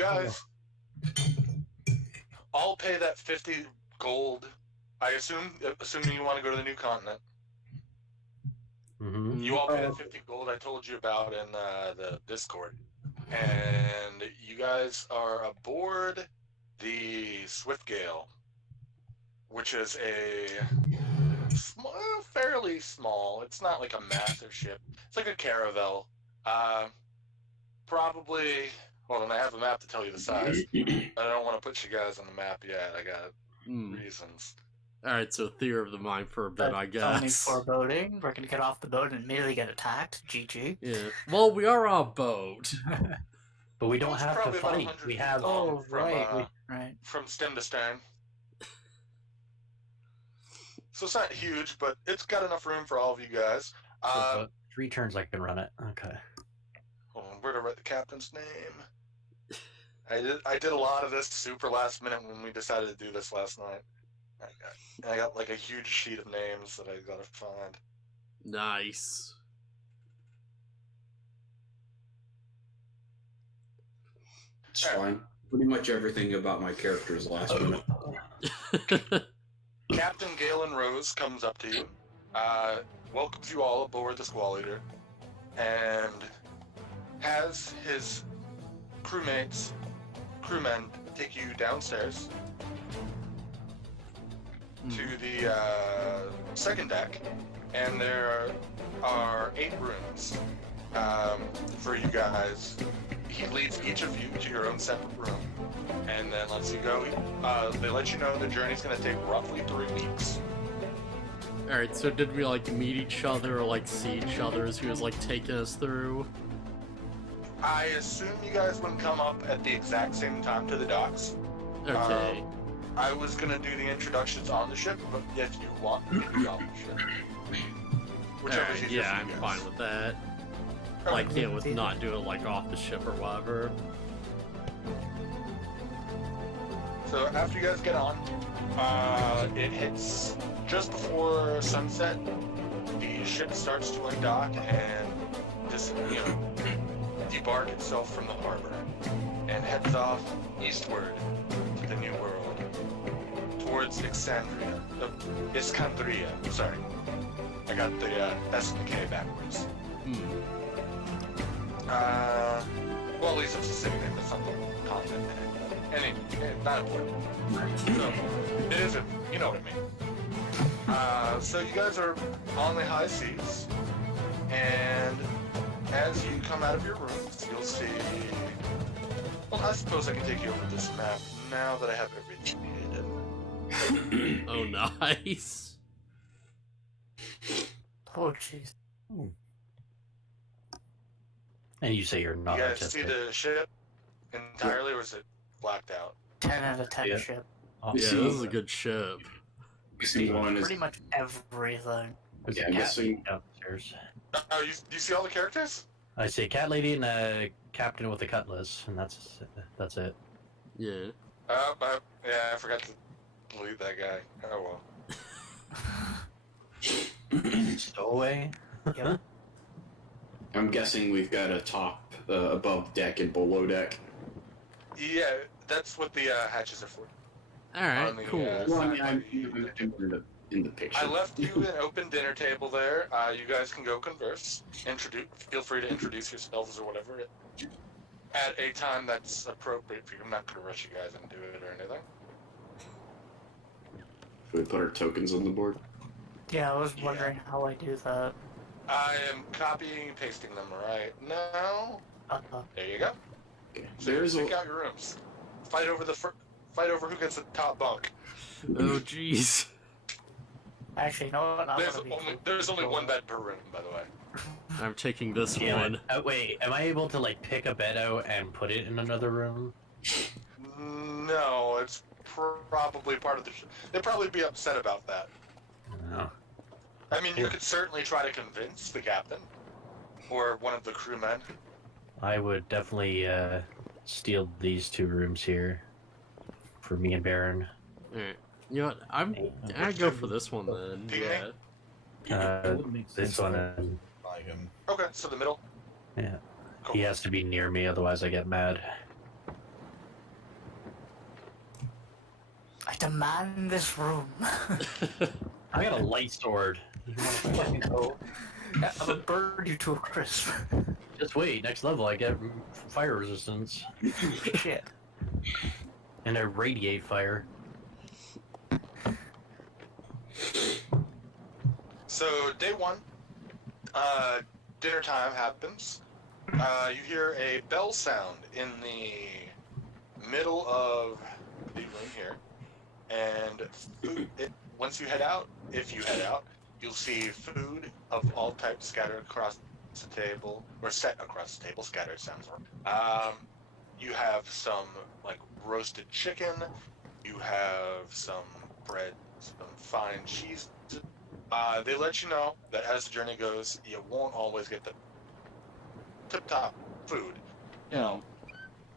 guys all pay that 50 gold. I assuming you want to go to the new continent. Mm-hmm. You all pay that 50 gold I told you about in the Discord. And you guys are aboard the Swiftgale, which is a fairly small, it's not like a massive ship. It's like a caravel. Probably, well, and I have a map to tell you the size. I don't want to put you guys on the map yet. I got reasons. Alright, so theory of the mind for a bit, I guess. Only foreboding. We're gonna get off the boat and immediately get attacked. GG. Yeah. Well, we are on a boat. But we don't have to fight. We have... Oh, from, right. From stem to stern. So it's not huge, but it's got enough room for all of you guys. 3 turns I can run it. Okay. Hold on, where to write the captain's name? I did a lot of this super last minute when we decided to do this last night. I got like a huge sheet of names that I gotta find. Nice. It's fine. Pretty much everything about my character is last minute. Captain Galen Rose comes up to you, welcomes you all aboard the Squall Eater, and has his crewmen take you downstairs to the second deck, and there are 8 rooms for you guys. He leads each of you to your own separate room, and then lets you go. They let you know the journey's going to take roughly 3 weeks. Alright, so did we, like, meet each other or, like, see each other as he was, like, taking us through? I assume you guys wouldn't come up at the exact same time to the docks. Okay. I was going to do the introductions on the ship, but if you want, you can do it off the ship. Whichever's Alright, easier yeah, for I'm you guys. fine with that. Okay. Like, yeah, with not doing, like, off the ship or whatever. So after you guys get on, it hits just before sunset. The ship starts to undock and just, debark itself from the harbor and heads off eastward to the New World, towards Iskandria. Sorry. I got the S and the K backwards. Well, at least it's the same name. It's not the continent. Not important. So, it isn't. You know what I mean. So you guys are on the high seas, and as you come out of your rooms, you'll see... Well, I suppose I can take you over this map now that I have everything hidden. Oh, nice. Oh, jeez. And you say you're not You guys autistic. see the ship entirely, or is it blacked out? 10 out of 10 Yeah. ship. Oh, Yeah, this is a good ship. You see one is... Pretty much everything. there's Yeah, a I'm cat guessing- lady downstairs. Oh, do you see all the characters? I see a cat lady and a captain with a cutlass, and that's it. Yeah. Yeah, I forgot to delete that guy. Oh well. Stowaway. Yep. I'm guessing we've got a top, above deck and below deck. Yeah, that's what the hatches are for. Alright, On the, cool. Well, I mean, I'm in the picture. I left you an open dinner table there. You guys can go converse. Feel free to introduce yourselves or whatever at a time that's appropriate for you. I'm not going to rush you guys into it or anything. Should we put our tokens on the board? Yeah, I was wondering how I do that. I am copying and pasting them right now. There you go. Okay. So There's pick out your rooms. Fight over who gets the top bunk. Oh, jeez. Actually, you know what? There's only one bed per room, by the way. I'm taking this Damn it. one. Wait, am I able to like pick a bed out and put it in another room? No, it's probably part of the... They'd probably be upset about that. No. I mean, you could certainly try to convince the captain or one of the crewmen. I would definitely steal these 2 rooms here for me and Baron. Alright. You know what? I'd go for this one then. Ping Yeah. This one. And, Okay, so the middle. yeah. Cool. He has to be near me, otherwise I get mad. demand this room. I got a light sword. You wanna fucking go? I'm gonna burn you to a crisp. Just wait, next level I get fire resistance. Shit. And I radiate fire. So day one, dinner time happens. You hear a bell sound in the middle of the room here, and once you head out, if you head out, you'll see food of all types scattered across the table, or set across the table. Scattered sounds wrong. You have some like roasted chicken. You have some bread, some fine cheese. They let you know that as the journey goes, you won't always get the tip-top food. You know,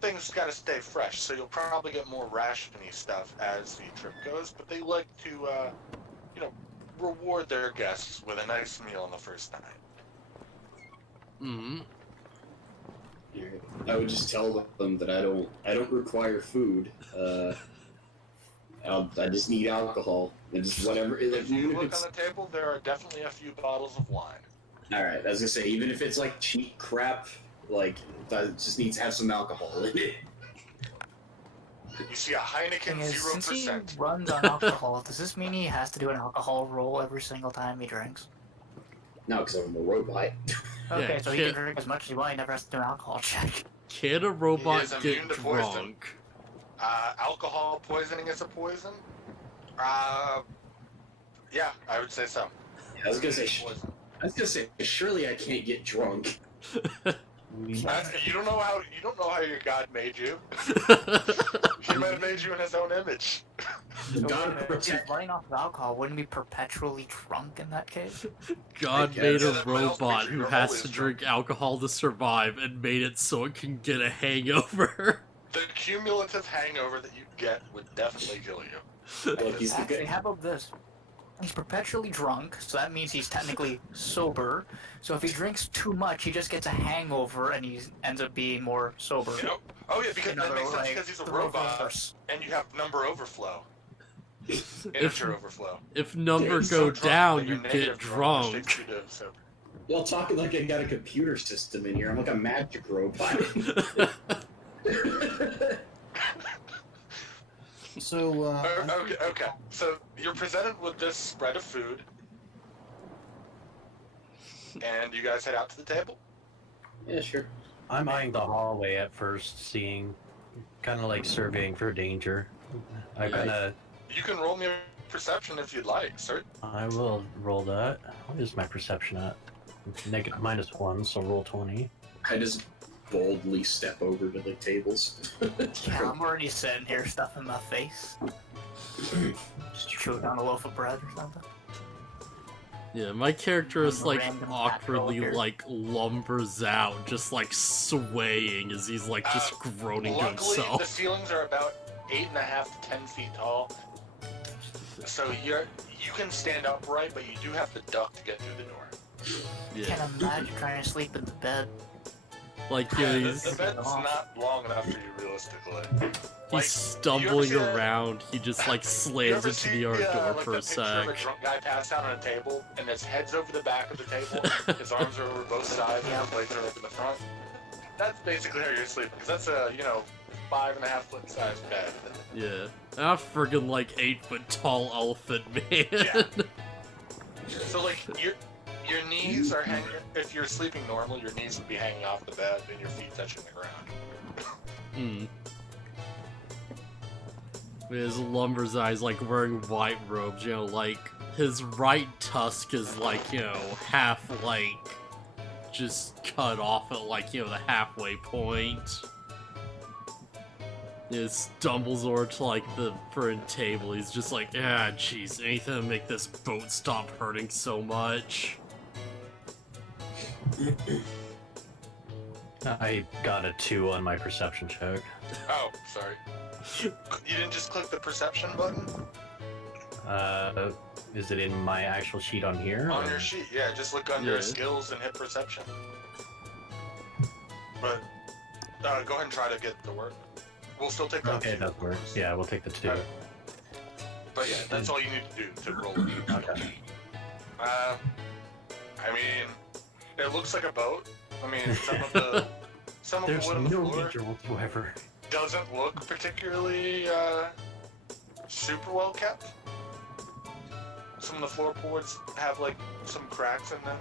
things gotta stay fresh, so you'll probably get more ration-y stuff as the trip goes, but they like to, you know, reward their guests with a nice meal on the first night. Mm-hmm. I would just tell them that I don't require food. I just need alcohol and just whatever. If you look on the table, there are definitely a few bottles of wine. All right, I was gonna say, even if it's like cheap crap, like that just needs to have some alcohol in it. You see a Heineken Thing is, since he 0%. runs on alcohol, does this mean he has to do an alcohol roll every single time he drinks? No, because I'm a robot. Okay, Yeah, so he can drink as much as he wants, he never has to do an alcohol check. Can a He robot is get immune to poison. drunk? Alcohol poisoning is a poison? Yeah, I would say so. I was gonna say, Poison. surely I can't get drunk. You don't know how your God made you. He might have made you in his own image. So Gotta if he's protect. running off of alcohol, wouldn't he be perpetually drunk in that case? God I made guess. a Yeah, what else robot makes you who always has to drunk? drink alcohol to survive and made it so it can get a hangover. The cumulative hangover that you get would definitely kill you. Like he's the Actually, good. how about this? He's perpetually drunk, so that means he's technically sober. So if he drinks too much, he just gets a hangover and he ends up being more sober. You know? Oh yeah, because In that other, makes sense like, because he's a the robot reverse. and you have number overflow. Integer overflow. If numbers So go drunk down, that you're you negative get which drunk. takes you to sober. Y'all talking like I got a computer system in here. I'm like a magic robot. So, Okay. So you're presented with this spread of food, and you guys head out to the table. Yeah, sure. I'm eyeing the hallway at first, seeing, kind of like surveying for danger. You can roll me a perception if you'd like, sir. I will roll that. What is my perception at? Negative -1, so roll 20. I just boldly step over to the tables. Yeah, I'm already sitting here stuffing my face. Just chewing on a loaf of bread or something. Yeah, my character is I'm a like random awkwardly cat like lumbers out, just like swaying as he's like just groaning to Luckily, the himself. ceilings are about 8.5 to 10 feet tall, so you can stand upright, but you do have to duck to get through the door. Yeah, Can't imagine trying to sleep in the bed. like yeah, The he's bed's not long enough for you, realistically. he's stumbling around. He just like You slams ever into see the yard door like for the a picture of a sec. drunk guy passed out on a table, and his head's over the back of the table, his arms are over both sides, and his legs are over the front? That's basically how you're sleeping, because that's a, 5.5-foot size bed. Yeah, a friggin' like 8-foot tall elephant man. Yeah. So like your knees are hanging. If you're sleeping normal, your knees would be hanging off the bed and your feet touching the ground. His lumber's eyes like wearing white robes, like his right tusk is like, half like just cut off at like, the halfway point. He stumbles over to like the front table. He's just like, jeez, anything to make this boat stop hurting so much. I got a 2 on my perception check. Oh, sorry. You didn't just click the perception button Is it in my actual sheet on here? on or- your sheet? Yeah, just look under Yeah. skills and hit perception. But go ahead and try to get to work. We'll still take that. Okay, that works. Yeah, we'll take the 2. Alright. But yeah, that's all you need to do to roll it. Okay. I mean, it looks like a boat. I mean, some of There's the wood on the no floor danger whatsoever. doesn't look particularly super well kept. Some of the floorboards have like some cracks in them,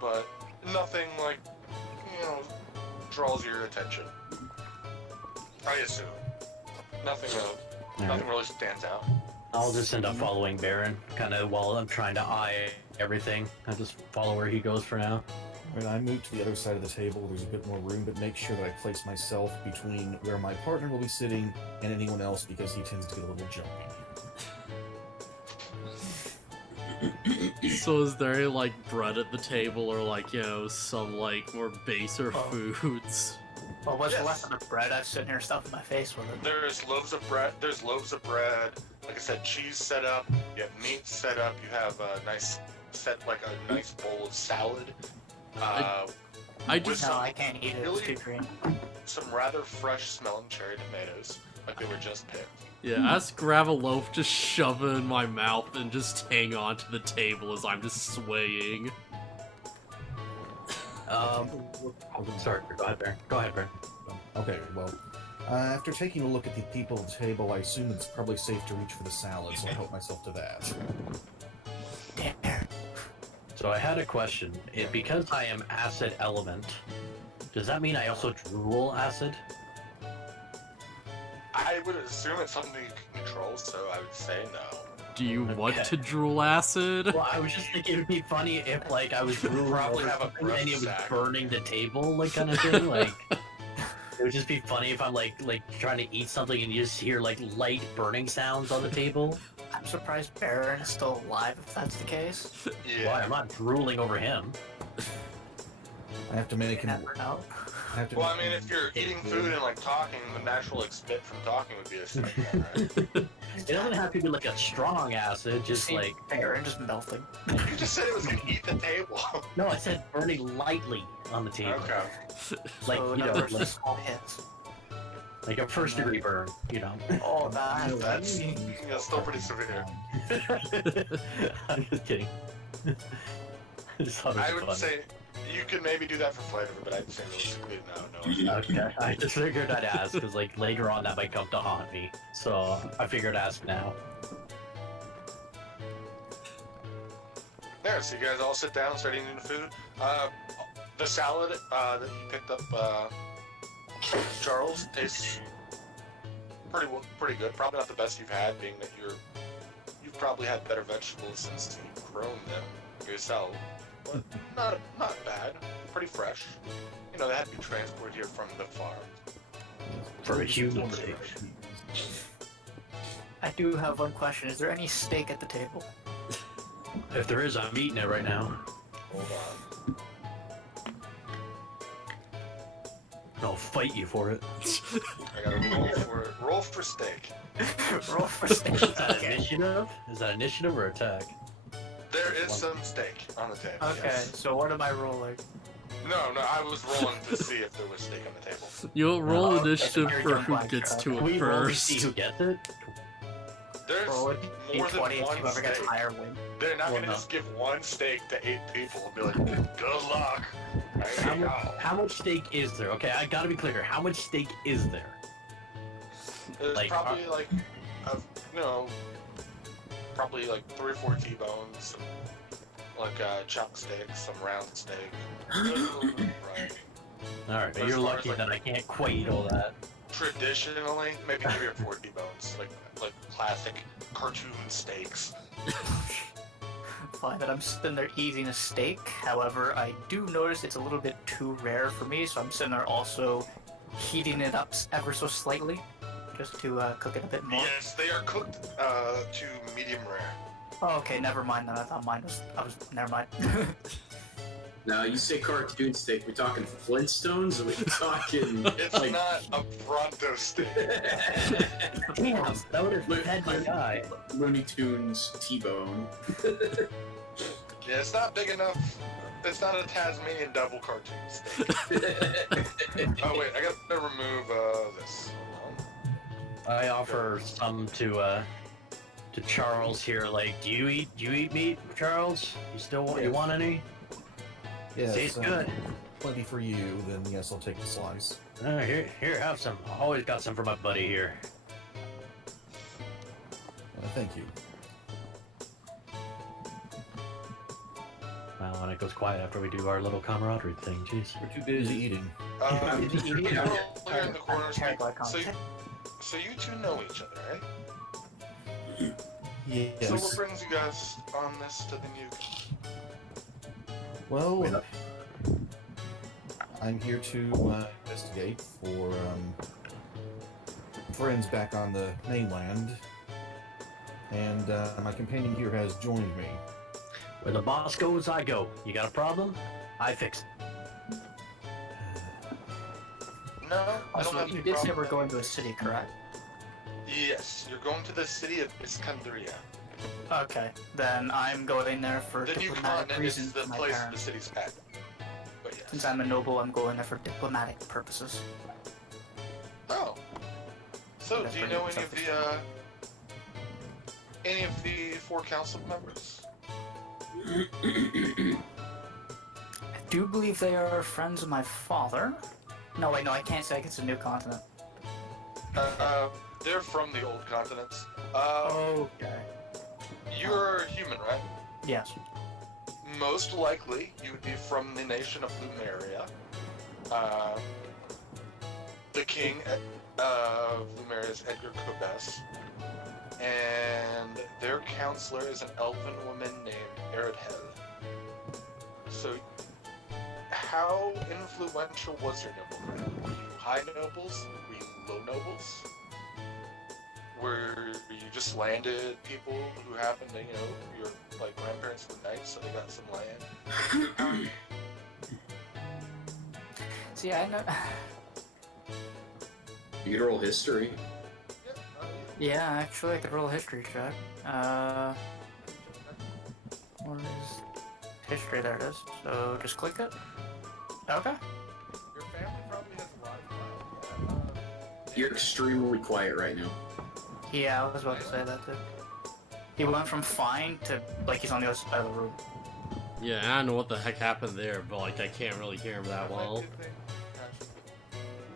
but nothing like draws your attention. I assume nothing really stands out. I'll just end up following Baron, kind of while I'm trying to eye everything. I just follow where he goes for now. When I move to the other side of the table, there's a bit more room, but make sure that I place myself between where my partner will be sitting and anyone else because he tends to get a little jumpy. So is there any, like, bread at the table or, like, some, like, more baser foods? Well, what's Yes. left of the bread? I was sitting here stuffing my face with it. There's loaves of bread. Like I said, cheese set up. You have meat set up. You have a nice bowl of salad. I with just No, some, I can't eat it. really? It's too green. some rather fresh smelling cherry tomatoes, like they were just picked. ask grab a loaf, just shove it in my mouth, and just hang on to the table as I'm just swaying. Sorry, go ahead, Baron. Go ahead, Baron. Okay, well, after taking a look at the people at the table, I assume it's probably safe to reach for the salad, so I help myself to that. Damn. So I had a question. Because I am acid element, does that mean I also drool acid? I would assume it's something you can control, so I would say no. Do you want Okay. to drool acid? Well, I was just thinking it would be funny if, like, I was drooling Probably over have a something breath and it was sack. burning the table, like, kind of thing. Like, it would just be funny if I'm, like trying to eat something and you just hear, like, light burning sounds on the table. I'm surprised Baron is still alive if that's the case. Yeah. Why? I'm not drooling over him. I have to make You him. never know. I have to Well, I make mean, him- if you're eating food and like talking, the natural like spit from talking would be a snake, right? It doesn't have to be, like, a strong acid, just, See like... Baron just melting. You just said it was gonna eat the table. No, I said burning lightly on the table. Okay. Like, So, you in know, other words, like, this all hits. like a first-degree burn, you know? Oh, that. That's still pretty severe. I'm just kidding. I just thought it was I would funny. say you could maybe do that for flavor, but I'd say realistically, no. Okay, I just figured I'd ask, because, like, later on that might come to haunt me. So, I figured I'd ask now. There, so you guys all sit down, start eating the food. The salad that you picked up, Charles, tastes pretty good. Probably not the best you've had, being that you've probably had better vegetables since you've grown them yourself. But not bad. Pretty fresh. You know, they had to be transported here from the farm. For a human Pretty sake. fresh. I do have one question. Is there any steak at the table? If there is, I'm eating it right now. Hold on. I'll fight you for it. I gotta roll for it. Roll for steak. Roll for steak. Is that Okay. initiative? Is that initiative or attack? There is some steak on the table. Okay, Yes. so what am I rolling? No, I was rolling to see if there was steak on the table. You'll roll Oh, okay, initiative you're for doing who black gets truck. to Can it we roll to see first. who gets it? There's Roll it. more than D20 and one whoever gets steak. higher win. They're not Well, gonna no. just give one steak to 8 people and be like, good luck. How, There you go. how much steak is there? Okay, I gotta be clear here. How much steak is there? There's like, probably like, probably like 3 or 4 T-bones, some, like chopped steak, some round steak. Right. Alright, but As you're far lucky as, like- that I can't quite eat all that. Traditionally, maybe 3 or 4 T-bones, like classic cartoon steaks. Fine that I'm sitting there eating a steak. However, I do notice it's a little bit too rare for me, so I'm sitting there also heating it up ever so slightly, just to cook it a bit more. Yes, they are cooked to medium rare. Oh, okay, never mind then. I thought mine was. Never mind. Now, you say cartoon steak, we're talking Flintstones, or we're talking It's like not a Bronto steak. Damn, that would have fed my guy. Looney Tunes T-bone. Yeah, it's not big enough. It's not a Tasmanian devil cartoon steak. Oh wait, I gotta remove this. Hold on. I offer some to to Charles here, like, do you eat meat, Charles? You still want you Yes. want any? Yes, Tastes good. Plenty for you, then yes, I'll take the slice. Here, have some. I always got some for my buddy here. Thank you. Well, and it goes quiet after we do our little camaraderie thing. Jeez. We're too busy eating. You're in the corner. Terrible So, contact. so you two know each other, right? Yes. So what brings you guys on this to the nuke? Well, I'm here to investigate for friends back on the mainland, and my companion here has joined me. Where the boss goes, I go. You got a problem? I fix it. No, I don't Also, have you any did say problem. we're going to a city, correct? Yes, you're going to the city of Iskandria. Okay, then I'm going there for The new diplomatic continent is reasons the for my place the parents. city's at. But yes. Since I'm a noble, I'm going there for diplomatic purposes. Oh. So, That's do you pretty know self-explanatory. any of the 4 council members? I do believe they are friends of my father. No, wait, no, I can't say it's a new continent. They're from the old continents. Okay. You're human, right? Yes. Most likely, you would be from the nation of Lumeria. The king of Lumeria is Edgar Kobes. And their counselor is an elven woman named Eridhel. So, how influential was your noble family? Were you high nobles? Were you low nobles? Were you just landed people who happened to, your like grandparents were knights, so they got some land? See, I know. You could roll history. Yeah, Yeah, actually, I could roll a history check. What is history? There it is. So just click it. Okay. your family probably has a lot of You're extremely quiet right now. Yeah, I was about to say that too. He went from fine to like he's on the other side of the room. Yeah, I don't know what the heck happened there, but like I can't really hear him that well.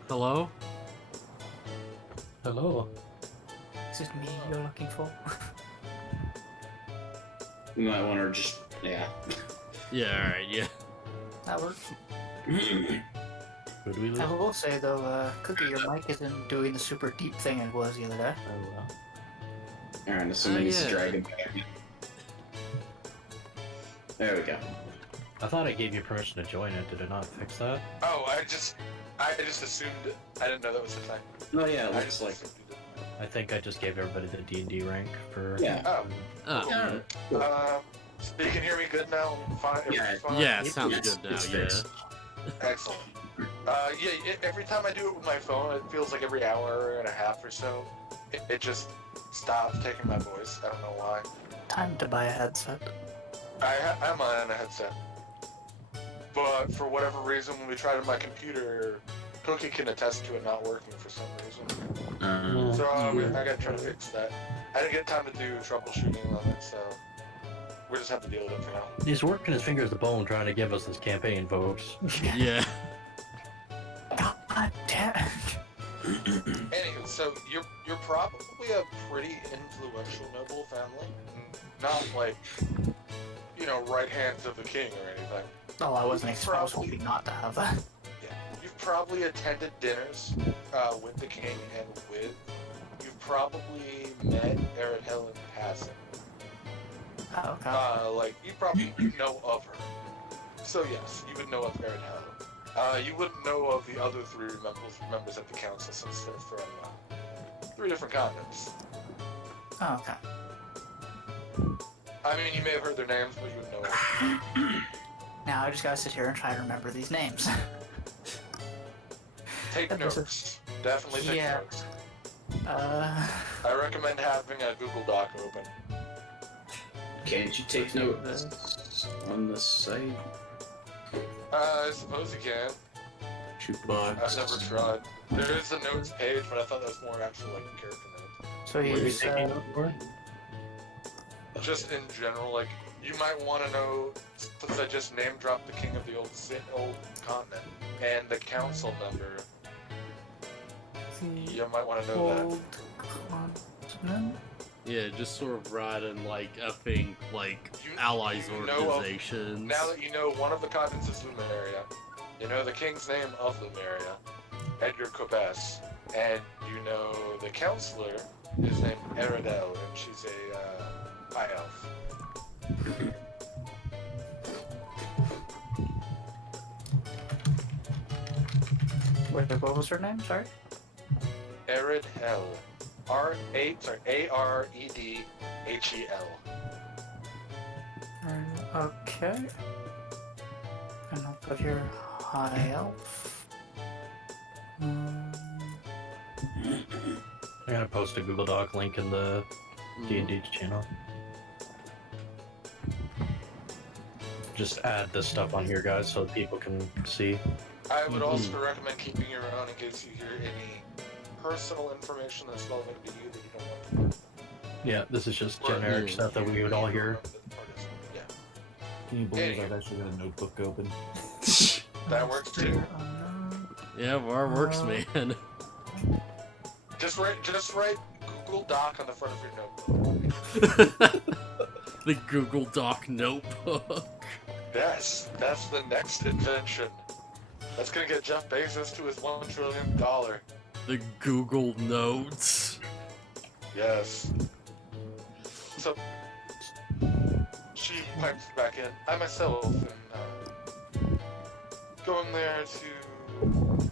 Hello? Hello. Is it me you're looking for? We might want to just, yeah. Yeah, alright, yeah. That works. Who do we lose? I will say though, Cookie, your mic isn't doing the super deep thing it was the other day. Oh, well. Alright, assuming it's yeah. dragon. There we go. I thought I gave you permission to join it. Did it not fix that? Oh, I just assumed I didn't know that was a thing. Oh yeah, it I looks just like. assumed you I think I just gave everybody the D&D rank for... Yeah. Oh. Oh, So you can hear me good now? Fine. Yeah. everything's fine? yeah, it sounds It's- good now, it's yeah. fixed. Excellent. Every time I do it with my phone, it feels like every hour and a half or so, it just stops taking my voice. I don't know why. Time to buy a headset. I'm on a headset. But for whatever reason, when we tried it on my computer, Cookie can attest to it not working for some reason. So I gotta try to fix that. I didn't get time to do troubleshooting on it, so we just have to deal with it for now. He's working his fingers to bone trying to give us this campaign, folks. Yeah. God damn. Anywho, so you're probably a pretty influential noble family. Not like, right hands of the king or anything. Oh, I wasn't hoping not to have that. Yeah. You've probably attended dinners with the king and with. You've probably met Eridhel in passing. Oh, okay. You probably know of her. So yes, you would know of Eridhel. You wouldn't know of the other 3 members of the council since they're from 3 different continents. Oh, okay. I mean, you may have heard their names, but you would know them. Now I just gotta sit here and try to remember these names. Take That notes. doesn't- Definitely take Yeah. notes. I I recommend having a Google Doc open. Can't you take notes on the site? I suppose you can. I've never tried. There is a notes page, but I thought that was more actual character notes. So What are you you taking said notes for? just in general, like, you might want to know, since I just name dropped the king of the old continent and the council member, you might want to know that. Old continent? Yeah, just sort of ride in like effing like You- allies you know of- organizations. Now that you know one of the continents is Lumeria, you know the king's name of Lumeria, Edgar Cobes, and you know the counselor is named Eridel, and she's a high elf. Wait, what was her name? Sorry? Aredhel. A-R-E-D-H-E-L. Okay. And I'll put here high elf. I'm gonna post a Google Doc link in the D&D channel. Just add this stuff on here, guys, so that people can see. I would also recommend keeping your own in case you hear any personal information that's relevant to you that you don't want to. Yeah, this is just Or- generic stuff that we would all hear. Yeah, Can you believe Anyway. I've actually got a notebook open? that works too. Yeah, well, it works, man. Just write Google Doc on the front of your notebook. The Google Doc notebook. Yes, that's the next invention. That's gonna get Jeff Bezos to his $1 trillion. The Google Notes. Yes. So she pipes back in. I myself am going there to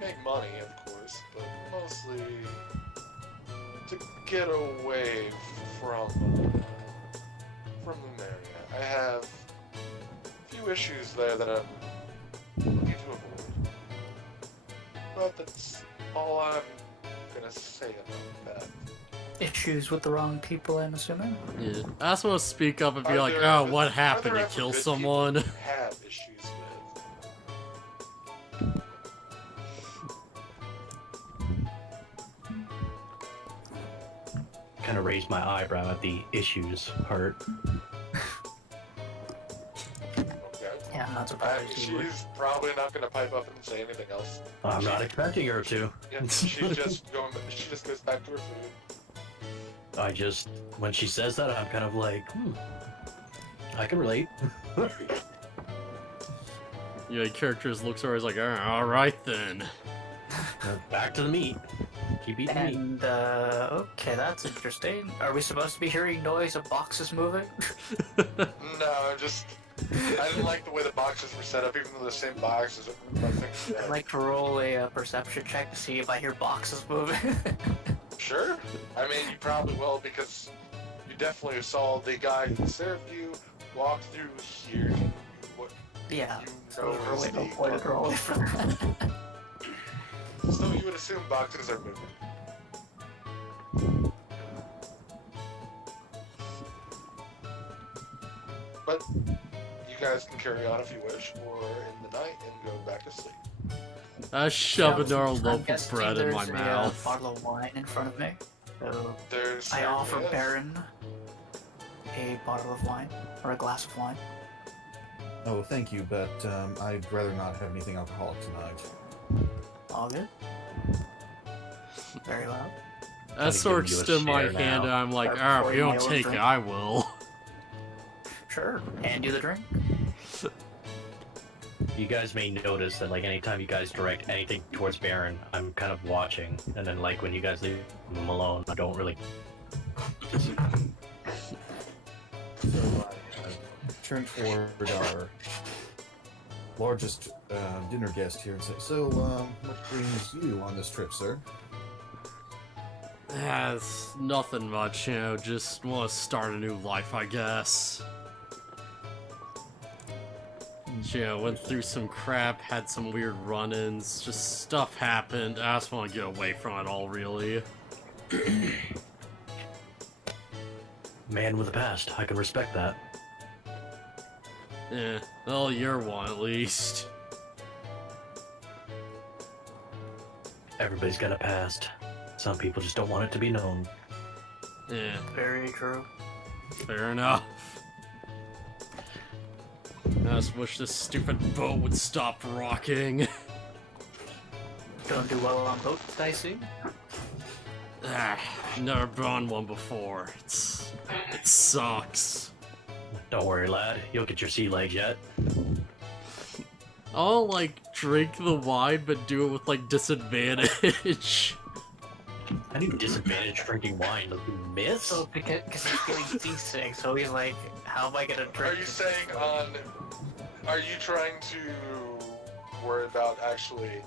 make money, of course, but mostly to get away from Lumeria. I have a few issues there that I'm looking to avoid. But that's all I'm gonna say about that. Issues with the wrong people, I'm assuming? Yeah. I just want to speak up and be Are like, there oh, ever- what are happened? there You ever kill good someone? people you have issues with? Kind of raised my eyebrow at the issues part. Okay. Yeah, I'm not surprised. you would. She's probably not gonna pipe up and say anything else. I'm not expecting her to. Yeah, she's just going. She just goes back to her food. When she says that, I'm kind of like, I can relate. Yeah, characters looks always like, all right then. Back to the meat. Keep eating meat. And, okay, that's interesting. Are we supposed to be hearing noise of boxes moving? No, just I didn't like the way the boxes were set up, even though the same boxes. I'd like to roll a perception check to see if I hear boxes moving. Sure. I mean, you probably will because you definitely saw the guy who served you walk through here. What Yeah. you So know we're is waiting the for it to roll away from that. So you would assume boxes are moving. But you guys can carry on if you wish, or in the night and go back to sleep. I shove another I'm loaf of guessing bread in my there's a, mouth. bottle of wine in front of me. So There's I offer yes. Baron a bottle of wine, or a glass of wine. Oh, thank you, but I'd rather not have anything alcoholic tonight. All good? Very well. I sort of give you a extend my share hand now. and I'm like, Start if you pouring don't my own take it, drink. I will. Sure. Hand you the drink. You guys may notice that, like, anytime you guys direct anything towards Baron, I'm kind of watching, and then, like, when you guys leave him alone, I don't really. So I turn toward our largest dinner guest here and say, so, what brings you on this trip, sir? Yeah, it's nothing much, just want to start a new life, I guess. Went through some crap, had some weird run-ins, just stuff happened. I just want to get away from it all, really. Man with a past. I can respect that. Yeah, well, you're one at least. Everybody's got a past. Some people just don't want it to be known. Yeah. Very true. Fair enough. I just wish this stupid boat would stop rocking. Don't do well on boats, I see. Never been on one before. It sucks. Don't worry, lad. You'll get your sea legs yet. I'll like drink the wine, but do it with like disadvantage. I need disadvantage drinking wine. Like, you miss? So because he's feeling seasick, so he's like, how am I gonna drink? Are you saying are you trying to worry about actually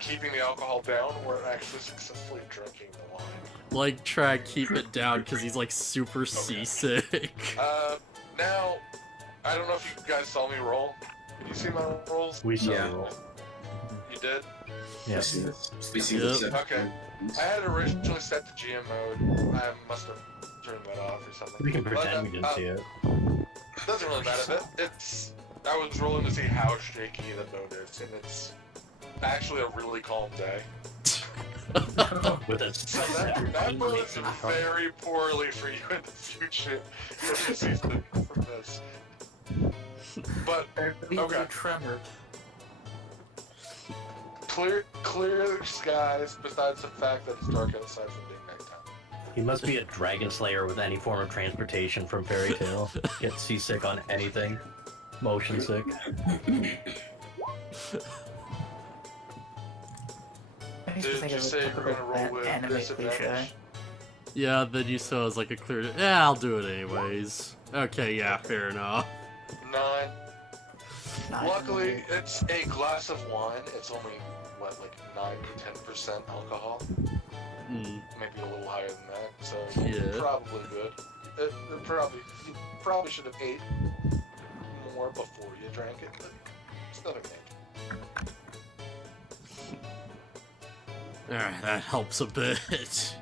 keeping the alcohol down, or actually successfully drinking the wine? Like, try to keep it down because he's like super seasick. Now, I don't know if you guys saw me roll. Did you see my rolls? We saw Yeah. the roll. You did? We Yes. see this. We see Yep. this. Okay. I had originally set the GM mode. I must have turned that off or something. We can But, pretend we didn't see it. Doesn't really matter. I was rolling to see how shaky the boat is, and it's actually a really calm day. With a So that bodes very poorly for you in the future if you see something from this. But Okay. Tremor. clear skies, besides the fact that it's dark outside from being nighttime. He must be a dragon slayer with any form of transportation from Fairy Tale. Get seasick on anything. Motion sick. Did you say you were gonna roll with disadvantage? Yeah, then you saw it as like a clear. Yeah, I'll do it anyways. Okay, yeah, fair enough. 9. Luckily, it's a glass of wine. It's only, what, like 9 to 10% alcohol? Mm. Maybe a little higher than that, so Yeah. probably good. You probably should have ate more before you drank it, but it's nothing major. Alright, that helps a bit.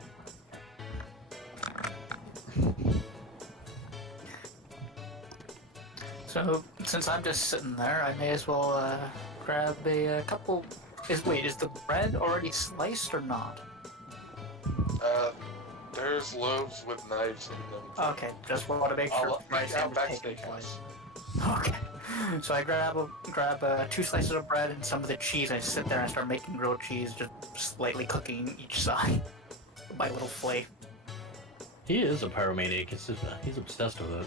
So, since I'm just sitting there, I may as well grab a couple. Is the bread already sliced or not? There's loaves with knives in them. Okay, just want to make sure. I'll Fry's out back taking steakhouse. place. Okay, so I grab 2 slices of bread and some of the cheese. I sit there and I start making grilled cheese, just slightly cooking each side with my little flake. He is a pyromaniac. He's obsessed with it.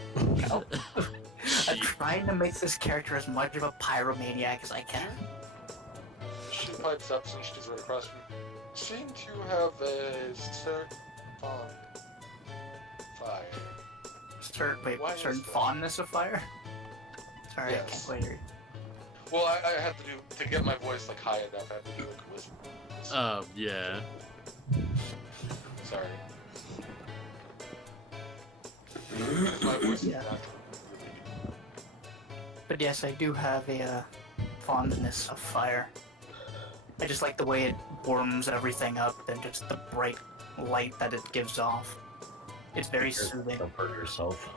I'm trying to make this character as much of a pyromaniac as I can. She pipes up since she's right across from you. Seem to have a certain fire. Why is Certain that? fondness of fire? Sorry, I Yes. can't quite hear you. Well, I have to do, to get my voice like high enough, I have to do like a whisper. Yeah. Sorry. My voice is Yeah. natural. But yes, I do have a fondness of fire. I just like the way it warms everything up and just the bright light that it gives off. It's very soothing. Don't hurt yourself.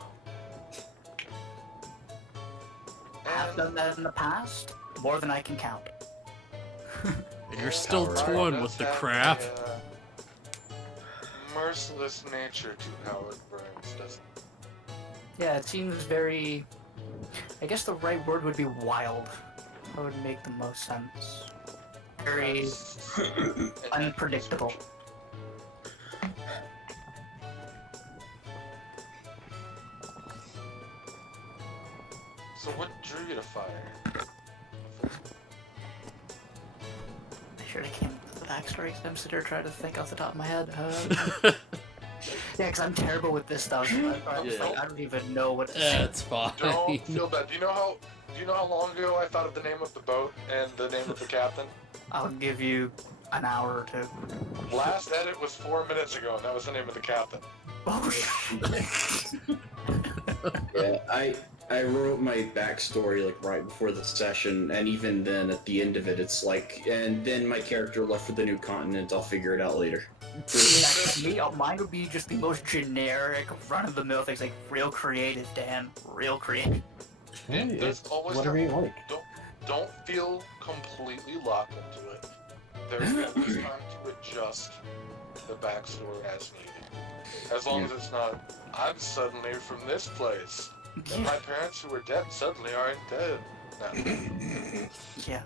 I've And done that in the past, more than I can count. And you're still Alright, torn does with the have crap. a, merciless nature to how it burns, doesn't it? Yeah, it seems very... I guess the right word would be wild. That would make the most sense. Very That's an unpredictable. description. So what drew you to fire? I should have came up with the backstory because I'm sitting here trying to think off the top of my head. Yeah, because I'm terrible with this stuff. I don't even know what to say. That's fine. Don't feel bad. Do you know how long ago I thought of the name of the boat and the name of the captain? I'll give you an hour or two. Last edit was 4 minutes ago, and that was the name of the captain. Oh, shit. Yeah, I wrote my backstory like right before the session, and even then at the end of it, it's like, and then my character left for the new continent. I'll figure it out later. Mine would be just the most generic, run-of-the-mill things, like real creative, Dan. Real creative. There's always Whatever you like. Don't feel completely locked into it. There's always time to adjust the backstory as needed. As long as it's not, I'm suddenly from this place. And my parents who were dead suddenly aren't dead. No. Yeah.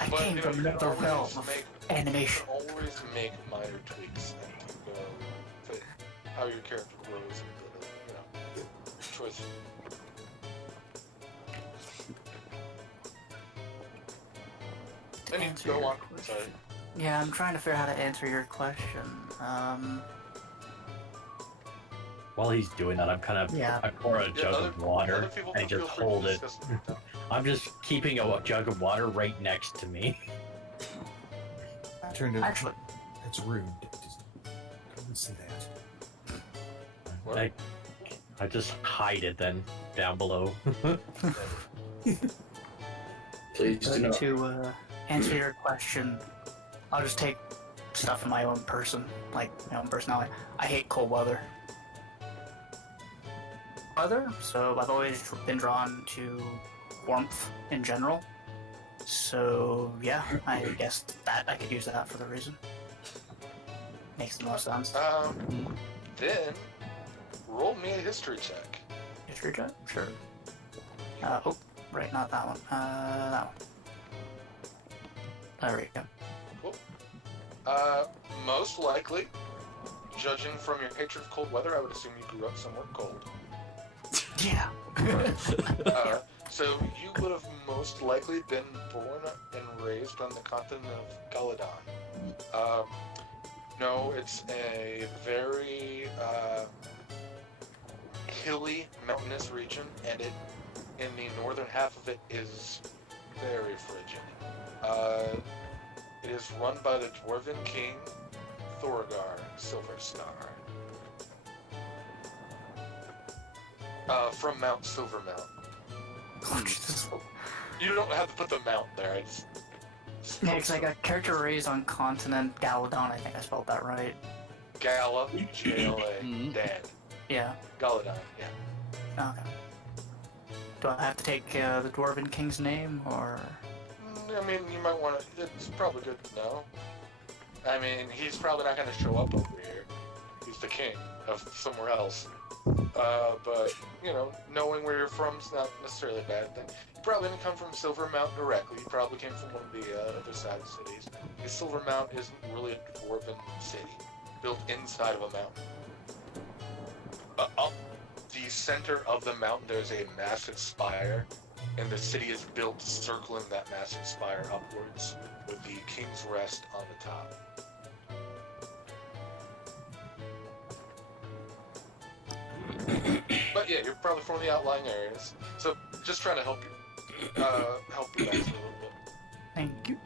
I But, came you know, from you can another realm always of make, animation. you can always make minor tweaks and to go fit how your character grows and you know, choice. Then you Answer go your on. question. Sorry. Yeah, I'm trying to figure out how to answer your question. While he's doing that, I'm kind of Yeah. I pour a jug of water other people and can just feel free to hold it. discuss it. I'm just keeping a jug of water right next to me. I turned to. Actually, That's rude. I wouldn't say that. What? I just hide it then down below. Please do not. to answer your question, I'll just take stuff in my own person, like my own personality. I hate cold weather. So I've always been drawn to warmth in general. So yeah, I guess that I could use that for the reason. Makes the most sense. Then roll me a history check. History check? Sure. Oh, right, not that one. That one. There we go. Cool. Most likely, judging from your hatred of cold weather, I would assume you grew up somewhere cold. Yeah. So you would have most likely been born and raised on the continent of Galadon. No, it's a very hilly, mountainous region, and in the northern half of it is very frigid. It is run by the Dwarven King, Thorgar Silverstar. From Mount Silvermount. Oh, Jesus. You don't have to put the mount there. It's Yeah, because I got character raised on continent Galadon. I think I spelled that right. Gala, G-A-L-A, Mhm. Dan. Yeah. Galadon, yeah. Okay. Do I have to take the Dwarven King's name, or? I mean, you might want to. It's probably good to know. I mean, he's probably not going to show up over here. He's the king of somewhere else. But, you know, knowing where you're from is not necessarily a bad thing. You probably didn't come from Silvermount directly. You probably came from one of the other side cities. Because Silvermount isn't really a dwarven city, built inside of a mountain. Up the center of the mountain, there's a massive spire, and the city is built circling that massive spire upwards, with the King's Rest on the top. But yeah, you're probably from the outlying areas, so just trying to help you, help you guys a little bit. Thank you.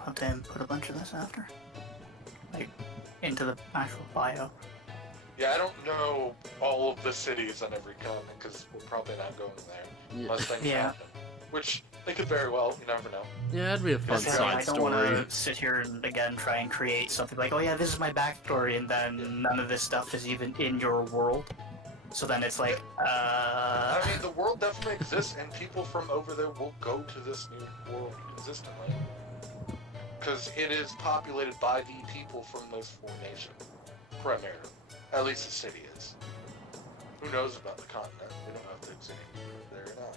I'll have to input a bunch of this after. Like, into the actual bio. Yeah, I don't know all of the cities on every continent because we're probably not going there unless things Yeah. happen. Which they could very well. You never know. Yeah, it'd be a fun Because, side I don't story. want to sit here and again try and create something like, oh yeah, this is my backstory, and then none of this stuff is even in your world. So then it's like, I mean, the world definitely exists, and people from over there will go to this new world consistently. Because it is populated by the people from those four nations, primarily. At least the city is. Who knows about the continent? We don't have to examine there or not.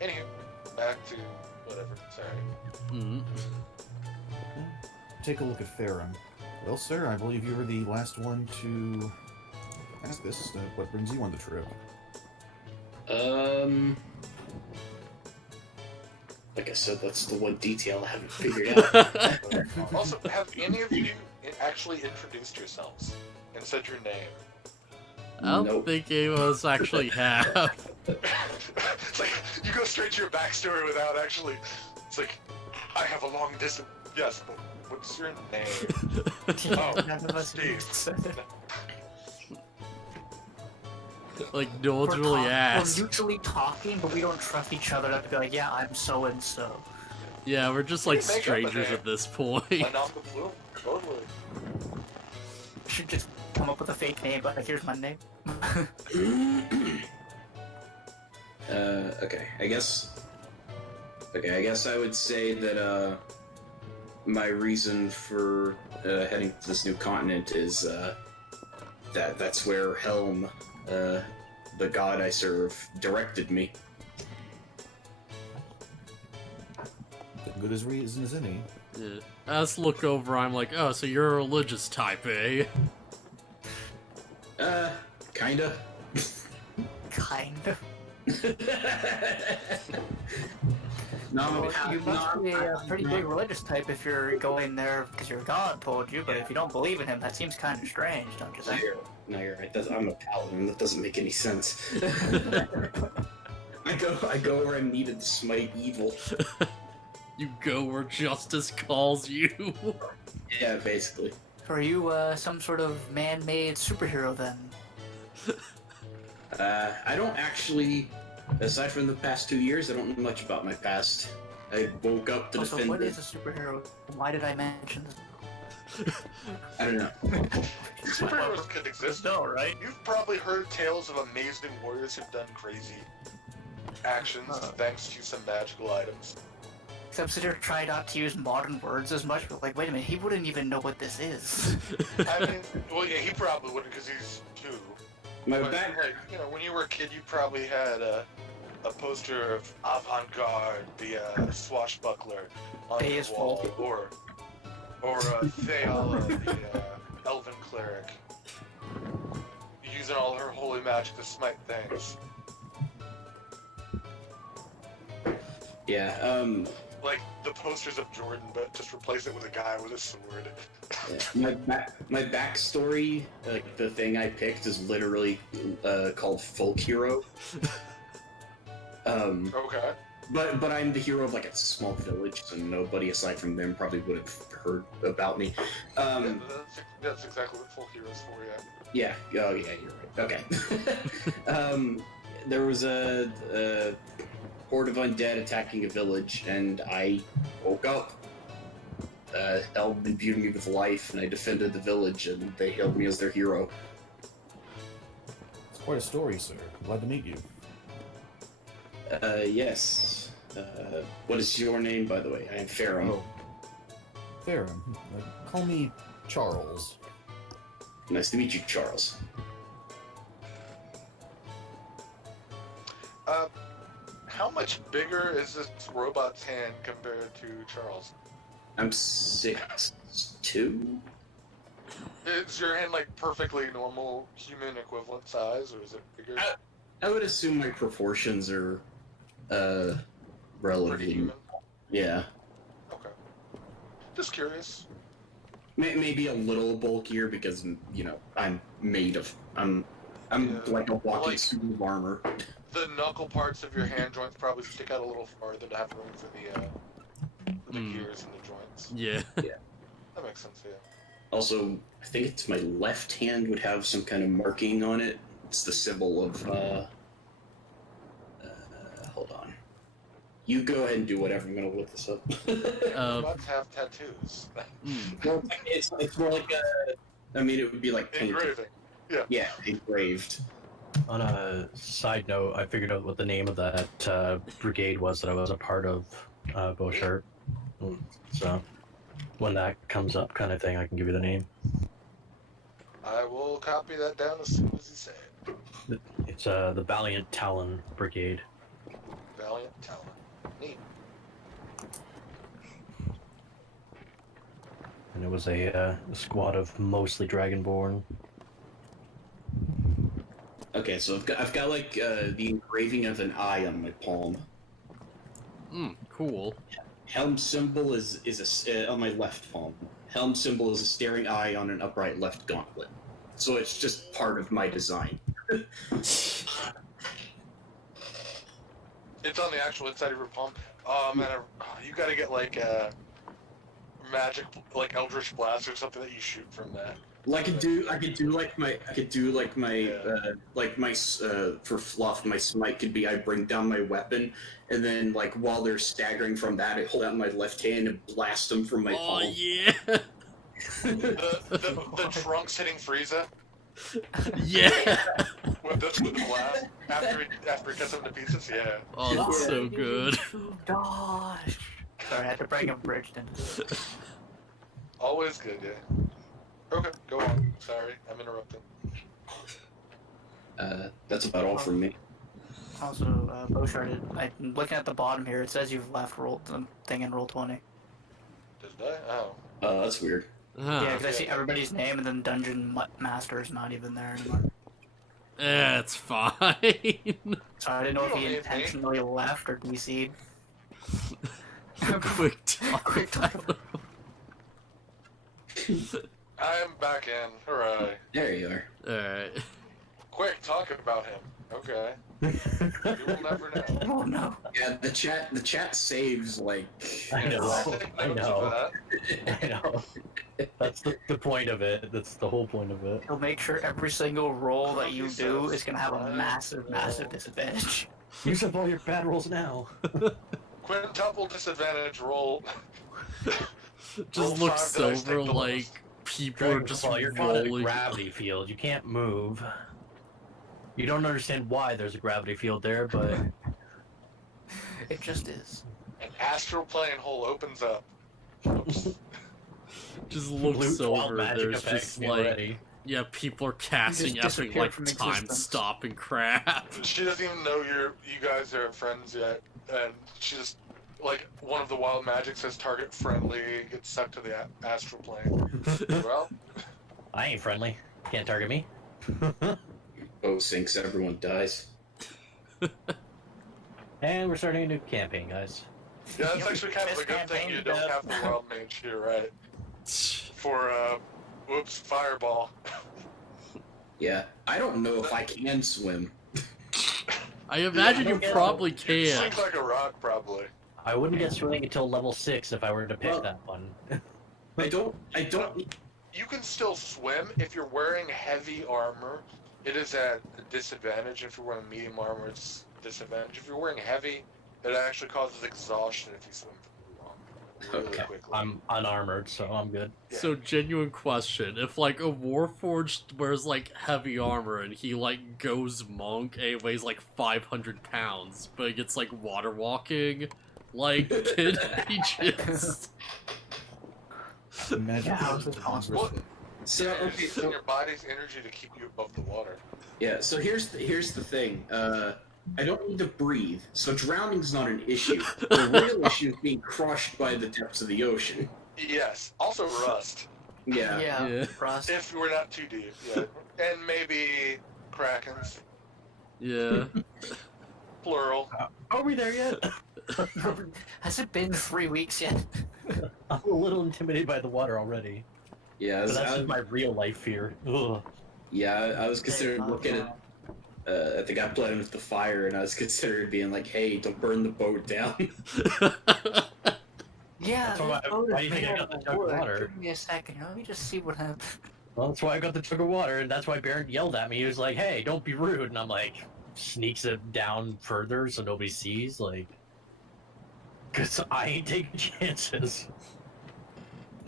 Anywho, back to whatever. Sorry. Mhm. Take a look at Theron. Well, sir, I believe you were the last one to ask this. What brings you on the trip? Like I said, that's the one detail I haven't figured out. Also, have any of you actually introduced yourselves and said your name? I don't Nope. think any of us actually have. It's like, you go straight to your backstory without actually... It's like, I have a long distance... Yes, but what's your name? Oh, none of us Steve. Like, no one's really asked. We're mutually talking, but we don't trust each other enough to be like, yeah, I'm so and so. Yeah, we're just like Make up a strangers name. at this point. Went off the blue. Totally. Should just come up with a fake name, but like, here's my name. Okay, I guess Okay, I guess I would say that my reason for heading to this new continent is that's where Helm, the god I serve, directed me. Good as reason as any. Yeah. As look over, I'm like, oh, so you're a religious type, eh? Kinda. Kind of. No, You must be a pretty big religious type if you're going there because your god told you, but if you don't believe in him, that seems kind of strange, don't you think? No, you're right. I'm a paladin. That doesn't make any sense. I go where I'm needed to smite evil. You go where justice calls you. Yeah, basically. Are you some sort of man-made superhero then? I don't actually, aside from the past 2 years, I don't know much about my past. I woke up to Also, defend what it. is a superhero? Why did I mention this? I don't know. Superheroes could exist. No, right? You've probably heard tales of amazing warriors who've done crazy actions thanks to some magical items. Except sit here try not to use modern words as much, but like, wait a minute, he wouldn't even know what this is. I mean, well, yeah, he probably wouldn't because he's 2. My But, back. like, you know, when you were a kid, you probably had a poster of Avant-Garde, the swashbuckler, on Bay your is wall, full. or Theala, the elven cleric, using all her holy magic to smite things. Yeah. Like the posters of Jordan, but just replace it with a guy with a sword. My backstory, like the thing I picked, is literally called Folk Hero. Okay. But I'm the hero of like a small village, so nobody aside from them probably would have heard about me. Yeah, that's exactly what Folk Heroes for, yeah. Yeah. Oh yeah, you're right. Okay. There was a horde of undead attacking a village, and I woke up. Elb imbued me with life, and I defended the village, and they hailed me as their hero. It's quite a story, sir. Glad to meet you. Yes. What is your name, by the way? I am Pharaoh. Oh. Farron. Call me Charles. Nice to meet you, Charles. How much bigger is this robot's hand compared to Charles? I'm 6'2". Is your hand like perfectly normal human equivalent size, or is it bigger? I would assume my proportions are Pretty relatively. human. Yeah. Okay. Just curious. Maybe a little bulkier because I'm made of I'm Yeah. like a walking Like- suit of armor. The knuckle parts of your hand joints probably stick out a little farther to have room for the gears and the joints. Yeah. That makes sense, yeah. Also, I think it's my left hand would have some kind of marking on it. It's the symbol of hold on. You go ahead and do whatever. I'm gonna look this up. Robots have tattoos. Well, it's more like I mean, it would be like painted. Engraving. Yeah, engraved. On a side note, I figured out what the name of that brigade was that I was a part of, BluFuzzyhat. So, when that comes up, kind of thing, I can give you the name. I will copy that down as soon as you say it. It's the Valiant Talon Brigade. Valiant Talon. Neat. And it was a squad of mostly Dragonborn. Okay, so I've got like the engraving of an eye on my palm. Cool. Helm symbol is on my left palm. Helm symbol is a staring eye on an upright left gauntlet. So it's just part of my design. It's on the actual inside of your palm. Man, you gotta get like a magic, like Eldritch Blast or something that you shoot from that. Well, I could do like my for fluff. My smite could be I bring down my weapon, and then like while they're staggering from that, I hold out my left hand and blast them from my Oh palm. yeah. The trunks hitting Frieza. Yeah. With the blast after he cuts them to pieces. Yeah. Oh, that's so good. Gosh. Sorry, I had to bring him bridged into this. Always good, yeah. Okay, go on. Sorry, I'm interrupting. That's about all from me. Also, BluFuzzyhat, I'm looking at the bottom here. It says you've left the thing in roll 20. Did I? Oh. That's weird. Huh. Yeah, because I see everybody's name and then Dungeon Master is not even there anymore. It's fine. So I didn't know You if don't he need me. intentionally left or DC'd. Quick talk. Quick talk. I'm back in. Hooray. There you are. Alright. Quick, talk about him. Okay. You will never know. Oh no. Yeah, the chat saves like. I know. I'll take I notes know. of that. I know. That's the point of it. That's the whole point of it. He'll make sure every single roll that you do is gonna have a massive, massive disadvantage. Use up all your bad rolls now. Quintuple disadvantage roll. Roll Just 5 looks that I stick over the like lowest. people are just Well, you're caught in a rolling. gravity field. You can't move. You don't understand why there's a gravity field there, but It just is. An astral plane hole opens up. Oops. Just looks Blue wild over. magic There's effects just like already. yeah, people are casting just effing disappeared like from time existence. stop and crap. She doesn't even know you guys are friends yet, and she just like one of the wild magic says target friendly, gets sucked to the astral plane. Well, I ain't friendly. Can't target me. Oh, sinks, everyone dies. And we're starting a new campaign, guys. yeah, that's actually kind of a good thing you don't have the wild mage here, right? For whoops, fireball. Yeah, I don't know if I can swim. I imagine Yeah, I you don't probably You can. sink like a rock, probably. I wouldn't get swimming until level 6 if I were to pick Well- that one. I don't. You can still swim if you're wearing heavy armor. It is at a disadvantage. If you're wearing medium armor, it's disadvantage. If you're wearing heavy, it actually causes exhaustion if you swim really Okay. quickly. I'm unarmored, so I'm good. Yeah. So genuine question: if like a Warforged wears like heavy armor and he like goes monk and he weighs like 500 pounds, but he gets like water walking, like can he just? Imagine Yeah, how is this possible? So You're okay, using so your body's energy to keep you above the water. yeah, so here's the thing. I don't need to breathe, so drowning's not an issue. The real issue is being crushed by the depths of the ocean. Yes. Also rust. Yeah. Yeah. Rust. If we're not too deep. Yeah. And maybe krakens. Yeah. Plural. Are we there yet? Has it been 3 weeks yet? I'm a little intimidated by the water already. Yeah, But that's just my real life fear. Ugh. I was considering looking at the guy playing with the fire, and I was considering being like, "Hey, don't burn the boat down." Yeah, That's why- this boat why is do you think I made got the out of jug of wood. water? Give me a second. Let me just see what happens. Well, that's why I got the jug of water, and that's why Baron yelled at me. He was like, "Hey, don't be rude," and I'm like, sneaks it down further so nobody sees, like, because I ain't taking chances.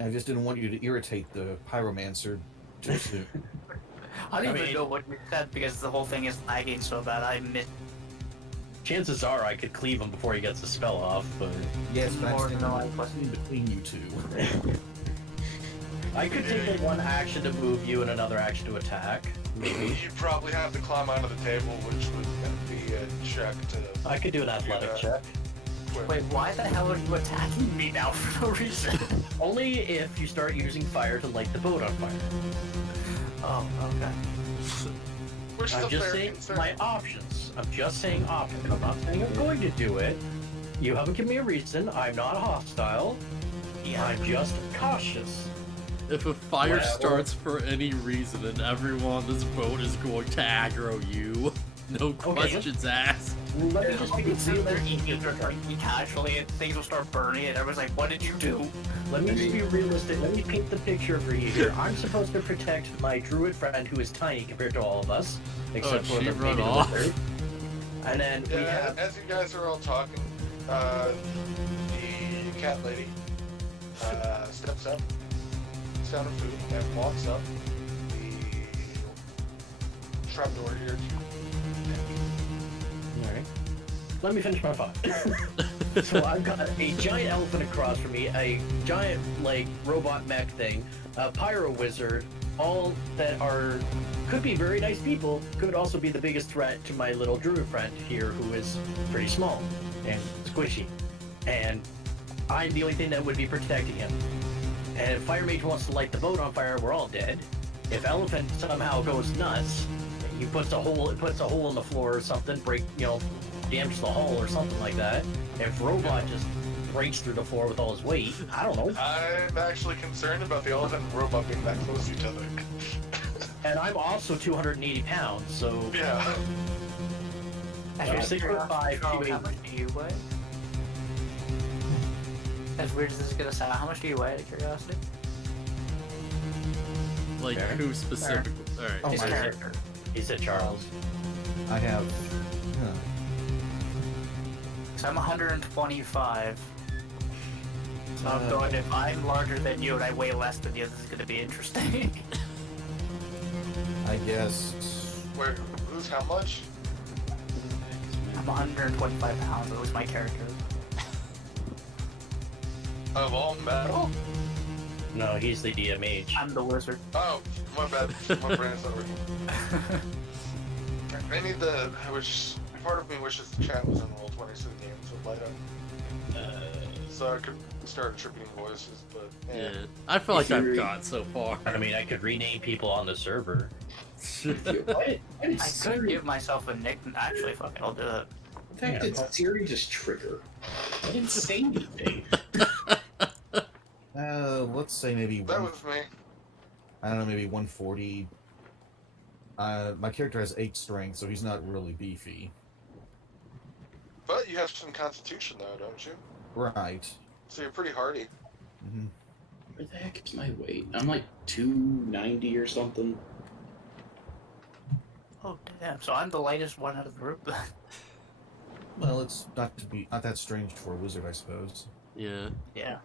I just didn't want you to irritate the pyromancer too soon. I don't I even mean- know what you said because the whole thing is lagging so bad. I missed. Chances are I could cleave him before he gets the spell off, but Yes, but Or I'm no, I standing in between you two. I could take like one action to move you and another action to attack. Maybe. You probably have to climb onto the table, which would be a check to I could do an athletic Yeah. check. quit. Wait, why the hell are you attacking me now for no reason? Only if you start using fire to light the boat on fire. Oh, okay. Which is I'm a just fair saying concern. my options. I'm just saying options. I'm not saying I'm going to do it. You haven't given me a reason. I'm not hostile. Yeah. I'm just cautious. If a fire Well- starts for any reason, then everyone on this boat is going to aggro you. No questions asked. Let me just be sitting there realistic. eating or drinking casually and things will start burning and everyone's like, what did you do? Let me just be realistic. Let me paint the picture for you here. I'm supposed to protect my druid friend who is tiny compared to all of us, except for she the run maybe the off. wizard. And then we Yeah, have as you guys are all talking, the cat lady steps up, sound of food, and walks up. trapdoor here. Alright. Let me finish my thought. So I've got a giant elephant across from me, a giant, like, robot mech thing, a pyro wizard, all that could be very nice people, could also be the biggest threat to my little druid friend here, who is pretty small and squishy. And I'm the only thing that would be protecting him. And if Fire Mage wants to light the boat on fire, we're all dead. If Elephant somehow goes nuts, he puts a hole in the floor or something, damages the hull or something like that. If Robot just breaks through the floor with all his weight, I don't know. I'm actually concerned about the elephant and robot being that close to each other. And I'm also 280 pounds, so Yeah. I'm 6'5", How much do you weigh? As weird as this is gonna sound, how much do you weigh, out of curiosity? Like, Fair. who specifically? Alright. Oh, His my character. he said Charles. I have. So I'm 125. So I'm going, if I'm larger than you and I weigh less than you, this is gonna be interesting. I guess. Wait, who's how much? I'm 125 pounds, at least my character is. Of all metal? No, he's the mage. I'm the wizard. Oh, my bad. My brain's not working. I need the. Part of me wishes the chat was in Roll20 so the games would light up. So I could start attributing voices, but. Yeah. I feel like I've got so far. I mean, I could rename people on the server. Why did I Siri, could give myself a nickname. Actually, fuck it, I'll do it. in fact, did Siri just trigger? I didn't say anything. Let's say maybe That was me. I don't know, maybe 140. My character has 8 strength, so he's not really beefy. But you have some constitution, though, don't you? Right. So you're pretty hardy. Hmm. Where the heck is my weight? I'm like 290 or something. Oh damn! So I'm the lightest one out of the group. Well, it's not that strange for a wizard, I suppose. Yeah. Yeah.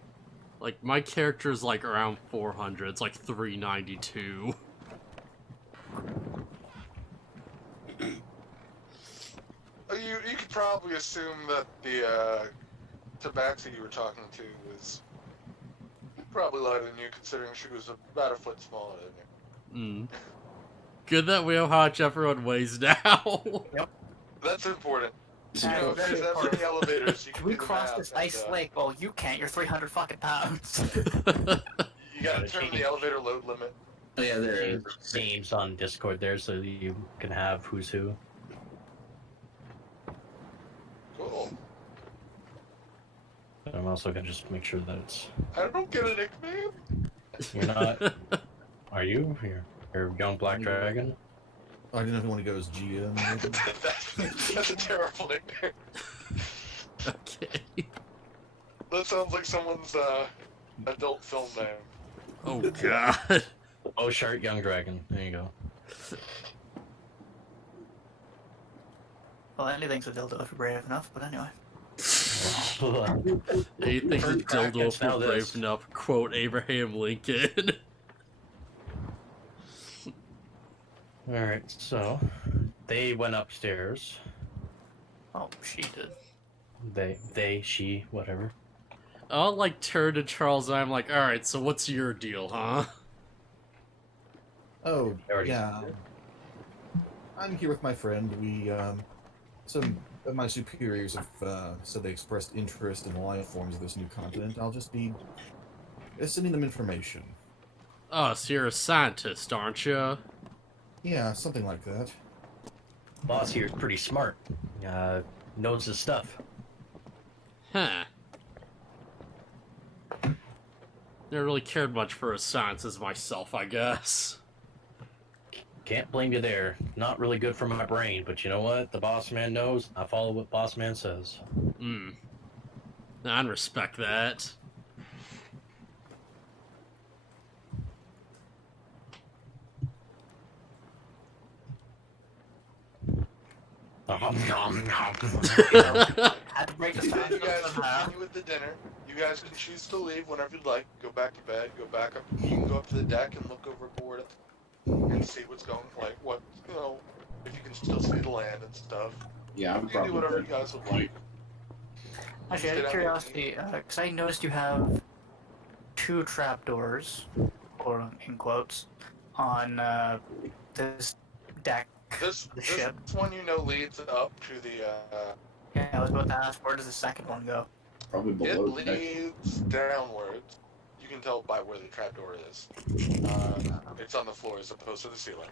Like, my character's like around 400. It's like 392. You could probably assume that the tabaxi you were talking to was probably lighter than you, considering she was about a foot smaller than you. Good that we know how much everyone weighs now. That's important. You Yeah, know, if very there's ever any elevators, you can We do the crossed math this and, ice lake. Well, you can't. You're 300 fucking pounds. You gotta turn the elevator load limit. Oh yeah, there it is. Names on Discord there, so you can have who's who. Cool. But I'm also gonna just make sure that it's. I don't get a nickname. You're not. Are you? You're a young black dragon. Oh, I didn't know if you want to go as GM. That's a terrible nickname. Okay. That sounds like someone's adult film name. Oh god. BluFuzzyhat young dragon. There you go. Well, anything's a dildo if you're brave enough. But anyway. Anything's a First crack, dildo it's now for brave this. enough. Quote Abraham Lincoln. Alright, so they went upstairs. Oh, she did. She, whatever. I'll like turn to Charles and I'm like, alright, so what's your deal, huh? Oh, Already yeah. said I'm here with my friend. Some of my superiors have said they expressed interest in the life forms of this new continent. I'll just be sending them information. Oh, so you're a scientist, aren't you? Yeah, something like that. Boss here is pretty smart. Knows his stuff. Huh. Never really cared much for sciences myself, I guess. Can't blame you there. Not really good for my brain, but you know what? The boss man knows. I follow what boss man says. I respect that. Had to break the You fast guys somehow. continue with the dinner. You guys can choose to leave whenever you'd like. Go back to bed. Go back up. You can go up to the deck and look overboard and see what's going. Like what if you can still see the land and stuff. Yeah, I'm You can do probably whatever you good. guys would like. Actually, out Get of out there. curiosity, because I noticed you have 2 trapdoors, or in quotes, on this deck. This The ship. one leads up to the. Yeah, I was about to ask, where does the second one go? Probably It below deck. leads downwards. You can tell by where the trapdoor is. It's on the floor as opposed to the ceiling.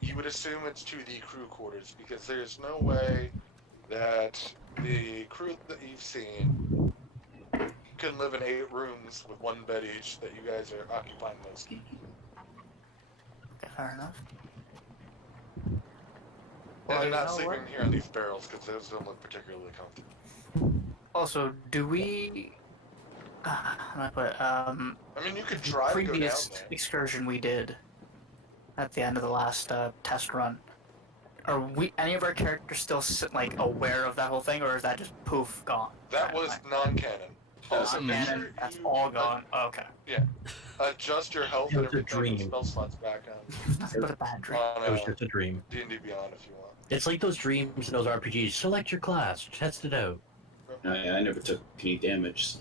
You would assume it's to the crew quarters because there's no way that the crew that you've seen can live in 8 rooms with 1 bed each that you guys are occupying most. Okay, fair enough. And Well, they're you not know sleeping what? here on these barrels because those don't look particularly comfortable. Also, do we... how do I put it? I mean, you could try to go down Previous there. excursion we did at the end of the last test run. Are we any of our characters still like aware of that whole thing, or is that just poof gone? That was non-canon. Also, Oh, make man, sure that's you all gone. Okay, adjust your health It and was a everything, dream. spell slots back nothing but a bad dream. on It was just a dream. D&D Beyond if you want. It's like those dreams in those RPGs. Select your class, test it out. I never took any damage.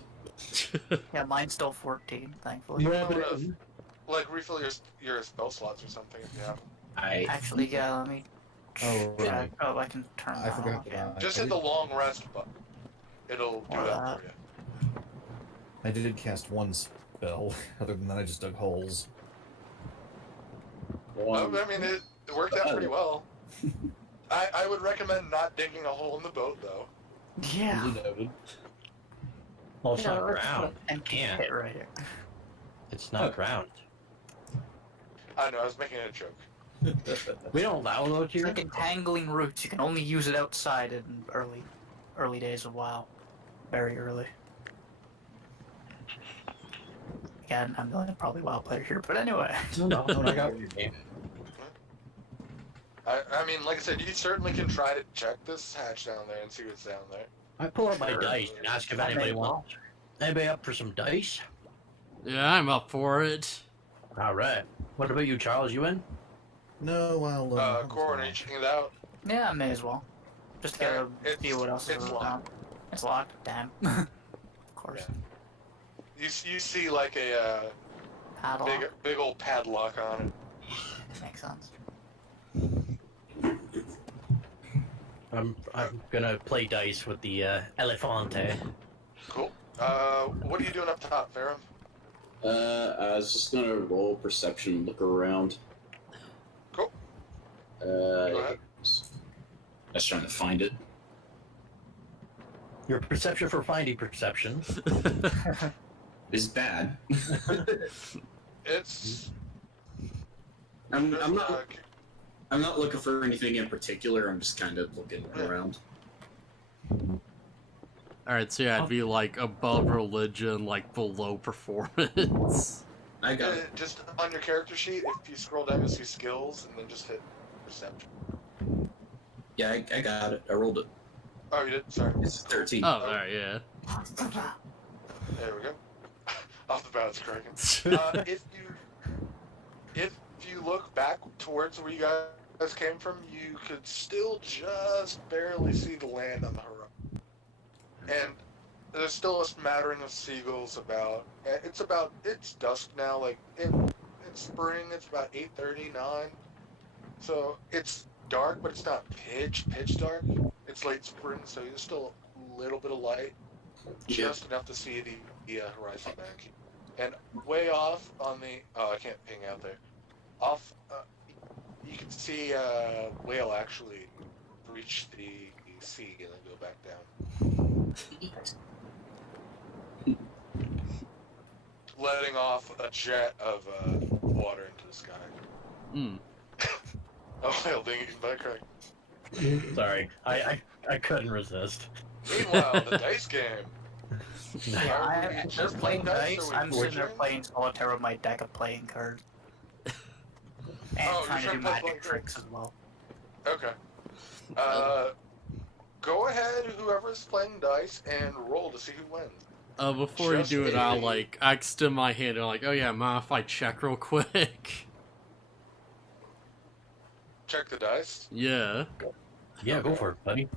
Yeah, mine's still 14, thankfully. You might want to like refill your spell slots or something if you have. I Actually, yeah, let me. Oh, Yeah, right. oh, I can turn I that forgot off. that. Just I hit the long rest button. It'll do Or that that. for you. I did cast 1 spell. Other than that, I just dug holes. Well, I mean, it worked out pretty well. I would recommend not digging a hole in the boat though. Yeah. Well, it's Yeah, not let's put ground. an empty Can't. pit right here. It's not ground. I know, I was making a joke. We don't allow those It's here. like entangling roots. You can only use it outside in early days of WoW. Very early. Again, I'm the only probably WoW player here, but anyway. No, I got your game. I mean, like I said, you certainly can try to check this hatch down there and see what's down there. I pull out my Sure. dice and ask if I anybody may wants. Anybody up for some dice? Yeah, I'm up for it. All right. What about you, Charles? You in? No, I'll. Coordinating it out. Yeah, I may as well. Just to Yeah, see what else is it's around. locked. It's locked? Damn. Of course. You see like a Padlock. big old padlock on it. Makes sense. I'm gonna play dice with the Elefante. Cool. What are you doing up top, Farum? I was just gonna roll perception and look around. Cool. Go ahead. I was trying to find it. Your perception for finding perception. It's bad. It's. I'm there's, not. I'm not looking for anything in particular. I'm just kind of looking around. Alright, so yeah, I'd be like above religion, like below performance. I got it. Just on your character sheet, if you scroll down, you'll see skills, and then just hit perception. Yeah, I got it. I rolled it. Oh, you did? Sorry. It's 13. Oh, alright, yeah. There we go. Off the bat, it's cracking. If you look back towards where you guys came from, you could still just barely see the land on the horizon. And there's still a smattering of seagulls about. It's dusk now, like, it's spring, it's about 8:30, 9. So it's dark, but it's not pitch dark. It's late spring, so there's still a little bit of light. Just enough to see the horizon back. And way off on the... Oh, I can't hang out there. Off, you can see a whale actually reach the sea and then go back down. Letting off a jet of water into the sky. Hmm. A whale being eaten by a crane. Sorry, I couldn't resist. Meanwhile, the dice game. Yeah, Just they're playing dice, dice. or we I'm sitting there forging? playing solitaire with my deck of playing cards. And Oh, trying to you're do trying to play magic playing tricks as well. Okay. Go ahead, whoever's playing dice, and roll to see who wins. Before you Just do it, a- I extend my hand and like, oh yeah, mind if I check real quick? check the dice? Yeah. Yeah, go for it, buddy.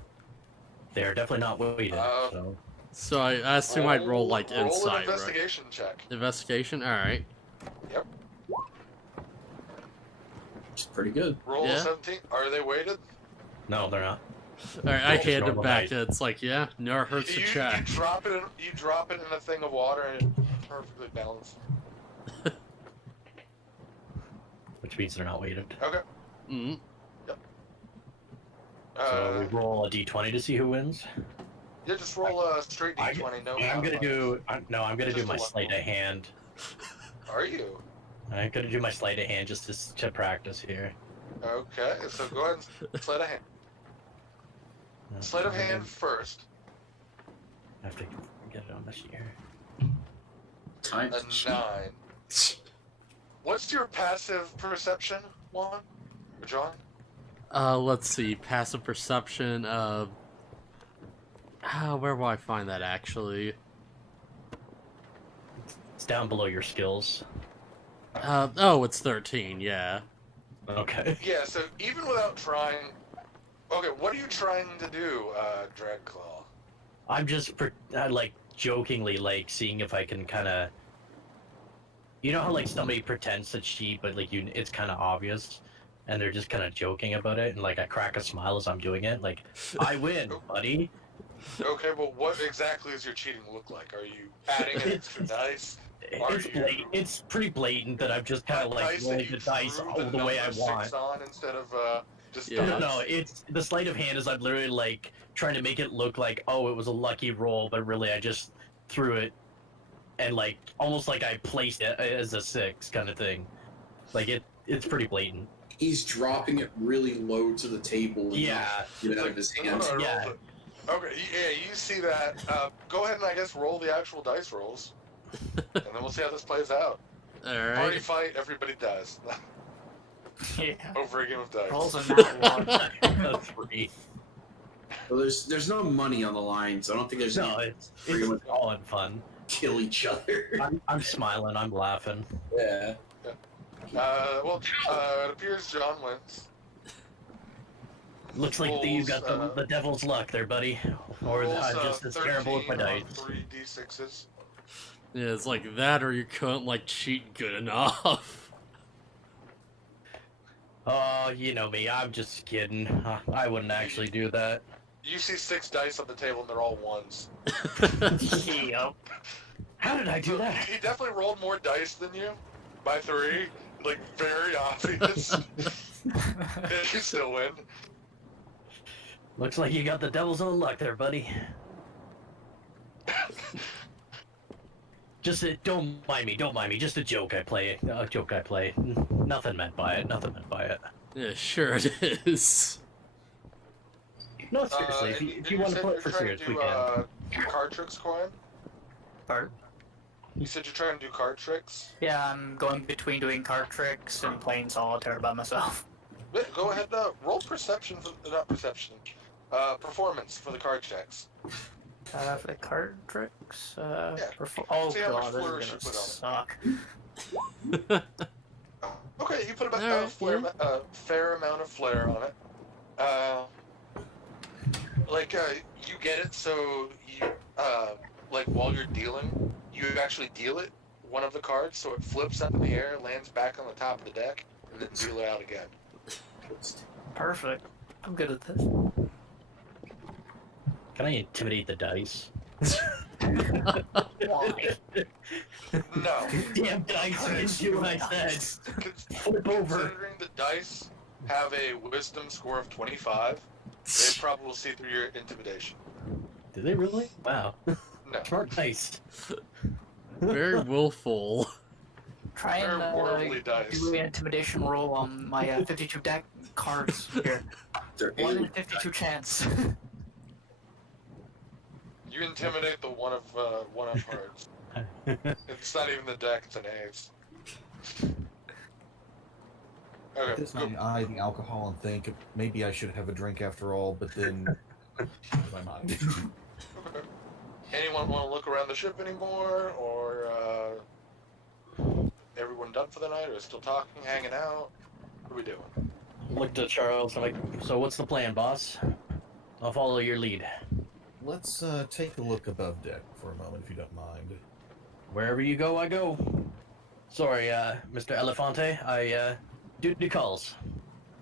They are definitely not weighted, so... So I assume I'd roll like roll insight, an investigation check. right? Investigation. All right. Yep. Which is pretty good. Roll Yeah. 17. Are they weighted? No, they're not. All right. I Just hand it normal back. dice. It's like, yeah, never hurts to You check. drop it. You drop it in a thing of water, and it's perfectly balanced. Which means they're not weighted. Okay. Mm. So we roll a d20 to see who wins. Yeah, just roll a straight d20. No. I'm gonna do... No, I'm gonna Just do my a one. sleight of hand. Are you? I'm gonna do my sleight of hand just to practice here. Okay. So go ahead and sleight of hand. Sleight of hand first. I have to get it on this year. Time A to cheat. 9. What's your passive perception, Juan? Or John? Let's see. Passive perception. Where will I find that actually? It's down below your skills. Oh, it's 13. Yeah. Okay. Yeah. So even without trying. Okay. What are you trying to do, Dreadclaw? I'm just like jokingly like seeing if I can kind of, you know how like somebody pretends to cheat but like it's kind of obvious and they're just kind of joking about it, and like I crack a smile as I'm doing it, like I win, buddy. Okay, but what exactly does your cheating look like? Are you adding an extra dice? Are It's you- blatant. It's pretty blatant that I'm just kind of like Dice that rolling you the dice drew all the the way I number want. 6 on instead of just Yeah. No, dots? it's the sleight of hand is I'm literally like trying to make it look like, oh, it was a lucky roll, but really I just threw it and like almost like I placed it as a 6 kind of thing. Like it's pretty blatant. He's dropping it really low to the table. And Yeah. get it out of his I hands. rolled Yeah. it. Okay, yeah, you see that. Go ahead and I guess roll the actual dice rolls, and then we'll see how this plays out. All Party right. fight, everybody dies Yeah. over a game of dice. Rolls a nat 1. A 3. Well, there's no money on the line, so I don't think there's No, any it's all in fun. kill each other. I'm smiling, I'm laughing. Yeah. It appears John wins. Looks like you got Rolls, the devil's luck there, buddy. Or Rolls, I'm just as terrible with my 13 on dice. 3 d6s. Yeah, it's like that, or you couldn't like cheat good enough. Oh, you know me, I'm just kidding. I wouldn't actually do that. You see 6 dice on the table, and they're all 1s. Yep. How did I do that? He definitely rolled more dice than you by 3. Like, very obvious. You still win. Looks like you got the devil's own luck there, buddy. Just don't mind me. Just a joke I play. Nothing meant by it. Yeah, sure it is. No, seriously. If you want to play it for serious, we can. Card tricks, Coin? Part. You said you're trying to do card tricks? Yeah, I'm going between doing card tricks and playing solitaire by myself. Yeah, go ahead, roll perception for, not perception, performance for the card checks. For the card tricks, Yeah. oh See how much god, flourish this you is put gonna suck. Okay, you put about Alright, a fair amount of flair on it. You get it, so you, like, while you're dealing, you actually deal it, one of the cards, so it flips up in the air, lands back on the top of the deck, and then deal it out again. Perfect. I'm good at this. Can I intimidate the dice? Why? No. Damn dice, you didn't do what I said. Flip over. Considering the dice have a wisdom score of 25, they probably will see through your intimidation. Did they really? Wow. No. Smart dice. Very willful. Try They're horribly and dice. do an intimidation roll on my 52 deck cards here. They're 1 in alien 52 chance. You intimidate the one of hearts. It's not even the deck, it's an ace. At Okay, this go. time, I eye the alcohol and think maybe I should have a drink after all, but then my mind. Okay. Anyone want to look around the ship anymore, or everyone done for the night, or still talking, hanging out? What are we doing? looked at Charles. I'm like, so what's the plan, boss? I'll follow your lead. Let's take a look above deck for a moment, if you don't mind. Wherever you go, I go. Sorry, Mr. Elefante. I duty calls.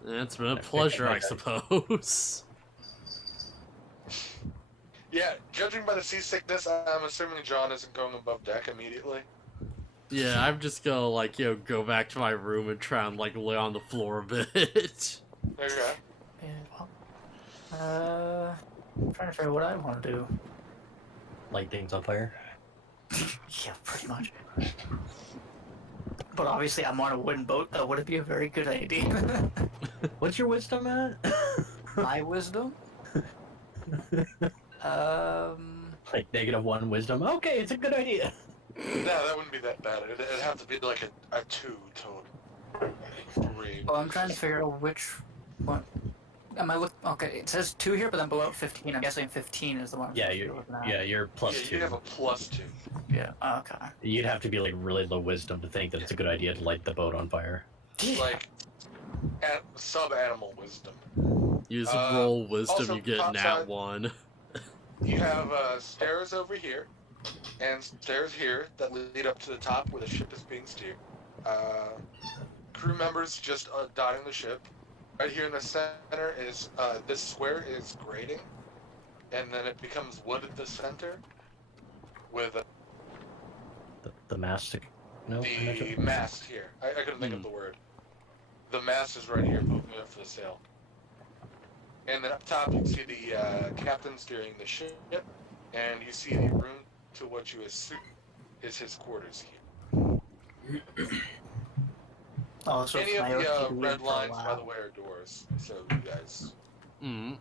It's been a pleasure, I suppose. Yeah, judging by the seasickness, I'm assuming John isn't going above deck immediately. Yeah, I'm just gonna, like, go back to my room and try and, like, lay on the floor a bit. Okay. Yeah, well, I'm trying to figure out what I want to do. Light things on fire. Yeah, pretty much. But obviously, I'm on a wooden boat, though. Would it be a very good idea? What's your wisdom at? My wisdom? Like -1 wisdom. Okay, it's a good idea. No, that wouldn't be that bad. It'd have to be like a 2 total. 3. Well, I'm trying to figure out which one. Am I look? Okay, it says 2 here, but then below 15. I'm guessing 15 is the one. Yeah, you're Yeah, +2. you have a +2. Yeah. Okay. You'd have to be like really low wisdom to think that it's a good idea to light the boat on fire. Like, sub-animal wisdom. Use roll wisdom, also, you get top nat side- 1. You have stairs over here, and stairs here that lead up to the top where the ship is being steered. Crew members just dotting the ship. Right here in the center is this square is grating, and then it becomes wood at the center with The mastic. No. the mast here. I couldn't think of the word. The mast is right here, poking up for the sail. And then up top you see the captain steering the ship, and you see the room to what you assume is his quarters here. Oh, so Any of my the OCD red for a lines, by while. the way, are doors, so you guys Mm.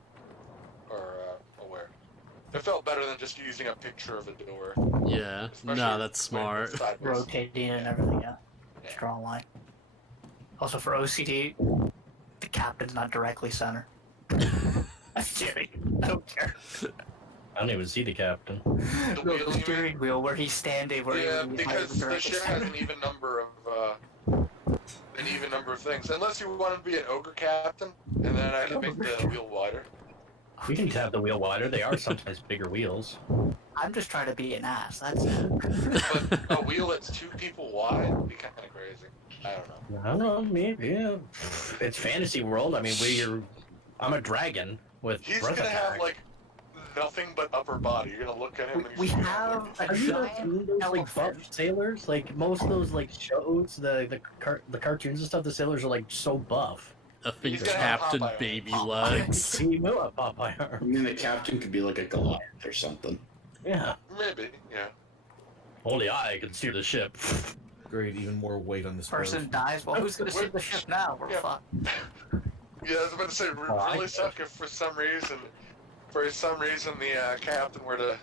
are aware. It felt better than just using a picture of a door. Yeah. Especially Nah, that's when smart. it's sideways. Rotating and everything. Yeah. Yeah. Draw a line. Also for OCD, the captain's not directly center. I'm kidding. I don't care. I don't even see the captain. The No, wheel, the you mean? steering wheel where he's standing, where Yeah, he's because the directly ship has center. an even number of things. Unless you want to be an ogre captain, and then I can make the wheel wider. We can tap the wheel wider. They are sometimes bigger wheels. I'm just trying to be an ass. That's it. But a wheel that's 2 people wide would be kind of crazy. I don't know. I don't know. Maybe. Yeah. It's fantasy world. I mean, I'm a dragon with. He's breath gonna have attack. like nothing but upper body. You're gonna look at him and We he's gonna have a Have you ever giant seen those like buff elephant. sailors? Like most of those like shows, the cartoons and stuff. The sailors are like so buff. I think He's gonna have Captain Popeye Baby arms. Legs. He will have Popeye I arms. mean, the captain could be like a Goliath or something. Yeah. maybe, yeah. Only I can steer the ship. Great, even more weight on this Person boat. dies. Well, who's gonna save the ship now? We're Yeah. fucked. Yeah, I was about to say, really suck if for some reason the captain were to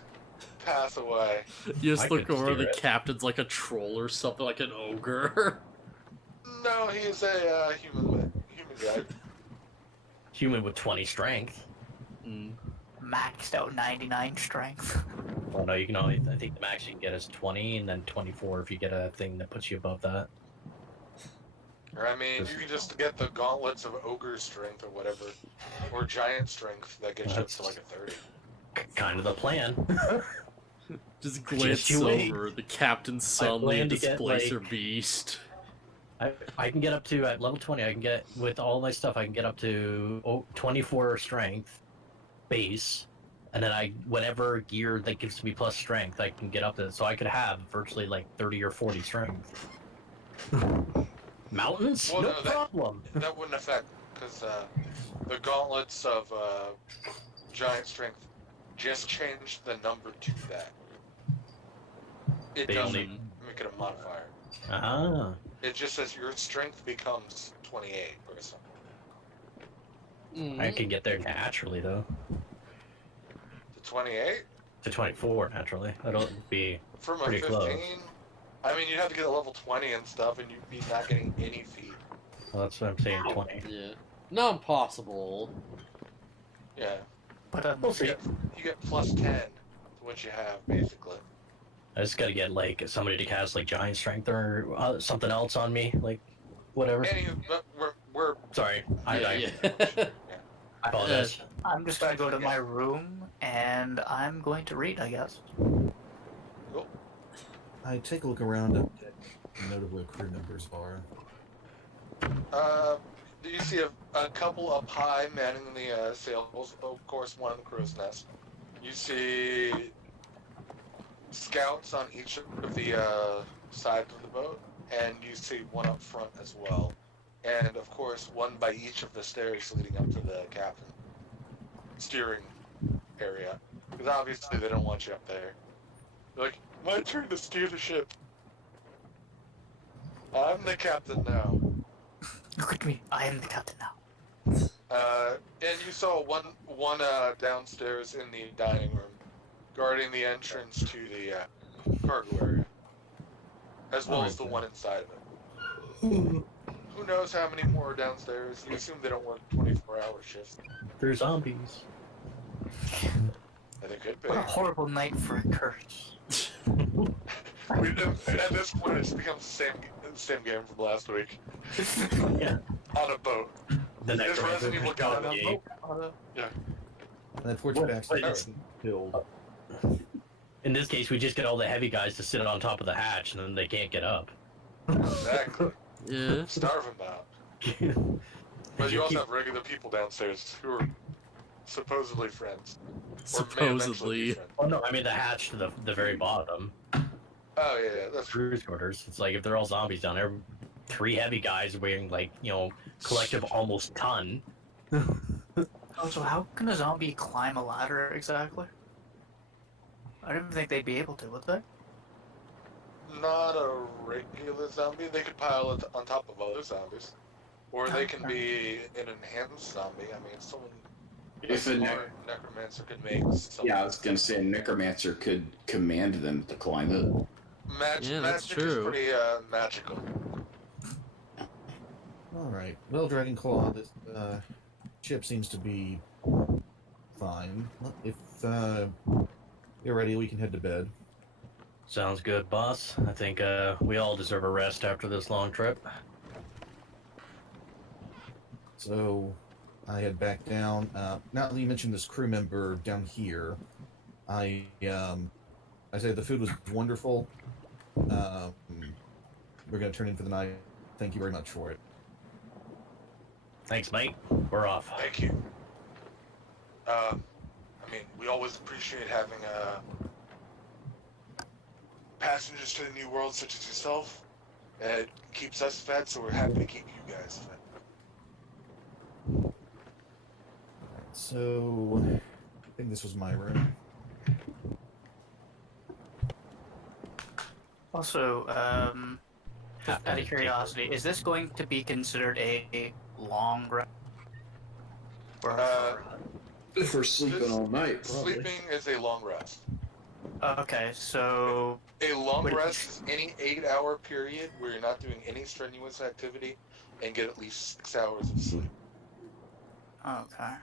pass away. You just I look could over, steer the it. captain's like a troll or something, like an ogre. No, he is a human guy. Human with 20 strength. Mm. Maxed out 99 strength. Well, no, you can only. I think the max you can get is 20, and then 24 if you get a thing that puts you above that. Or I mean, you can just get the gauntlets of ogre strength or whatever, or giant strength that gets you up to like a 30. Kind of the plan. Just glance you wait. over, the captain's suddenly a plan to get, displacer like- beast. I can get up to at level 20. I can get with all my stuff. I can get up to 24 strength base, and then whatever gear that gives me plus strength, I can get up to. So I could have virtually like 30 or 40 strength. Mountains, Well, no no, that- problem. That wouldn't affect, because the gauntlets of giant strength just changed the number to that. It They doesn't only- make it a modifier. Ah, It just says your strength becomes 28 or something. I can get there naturally though. To 28? To 24 naturally. That'll be. From a Pretty 15? close. I mean, you'd have to get a level 20 and stuff, and you'd be not getting any feet. Well, that's what I'm saying. 20. Yeah. Not impossible. Yeah. But We'll see. You get plus 10 to what you have, basically. I just gotta get like somebody to cast like giant strength or something else on me, like whatever. Anywho, but we're Sorry, I yeah. apologize. I'm just gonna go to my room and I'm going to read, I guess. cool. I take a look around and note of where crew members are. You see a couple up high manning the sails, of course one in the crow's nest. You see scouts on each of the sides of the boat, and you see one up front as well. And of course one by each of the stairs leading up to the captain steering area. Because obviously they don't want you up there. They're like, my turn to steer the ship. I'm the captain now. Look at me, I am the captain now. And you saw one downstairs in the dining room, guarding the entrance to the cargo area, as well as the one inside of it. Who knows how many more are downstairs? You assume they don't work 24-hour shifts. They're zombies. And it could be. What a horrible night for a curse. At this point, it's become the same game from last week. Yeah. On a boat. The next It's Resident Evil God. Yeah. And then Fortune backstage killed. In this case, we just get all the heavy guys to sit on top of the hatch, and then they can't get up. Exactly. Yeah. Starve them out. But you also have regular people downstairs who are supposedly friends. Or may eventually be Supposedly. friends. Well, no, I mean the hatch to the very bottom. Oh yeah, that's true. Crew's quarters. It's like if they're all zombies down there, 3 heavy guys weighing like, collective almost ton. Oh, so how can a zombie climb a ladder exactly? I didn't think they'd be able to, would they? Not a regular zombie. They could pile it on top of other zombies. Or they can be an enhanced zombie. I mean, someone... If a necromancer could make something. Yeah, I was gonna say a necromancer could command them to climb it. Yeah, that's magic true. is pretty magical. Alright. Well, Dragonclaw, this ship seems to be fine. If you're ready, we can head to bed. Sounds good, boss. I think we all deserve a rest after this long trip. So, I head back down. Now that you mentioned this crew member down here, I say the food was wonderful. We're going to turn in for the night. Thank you very much for it. Thanks, mate. We're off. Thank you. I mean, we always appreciate having passengers to the new world such as yourself. It keeps us fed, so we're happy to keep you guys fed. So, I think this was my room. Also, just out of curiosity, is this going to be considered a long rest? Or, If we're sleeping all night, Sleeping is a long rest. okay, so A long Would it- rest is any 8-hour period where you're not doing any strenuous activity and get at least 6 hours of sleep. okay.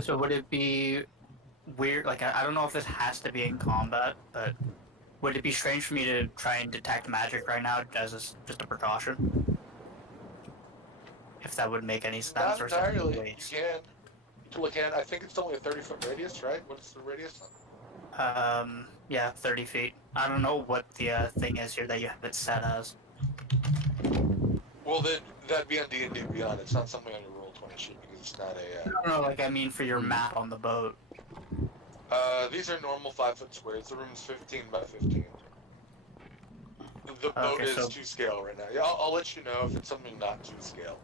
So would it be weird? Like, I don't know if this has to be in combat, but would it be strange for me to try and detect magic right now as just a precaution? If that would make any sense, Not or is that entirely. You waste? can. You can look at. I think it's only a 30-foot radius, right? What is the radius? Yeah, 30 feet. I don't know what the thing is here that you have it set as. Well, then that'd be on D&D Beyond. It's not something on your Roll20 sheet because it's not a. No, like I mean for your map on the boat. These are normal 5-foot squares. The room's 15 by 15. The boat Okay, is so- to scale right now. Yeah, I'll let you know if it's something not to scale.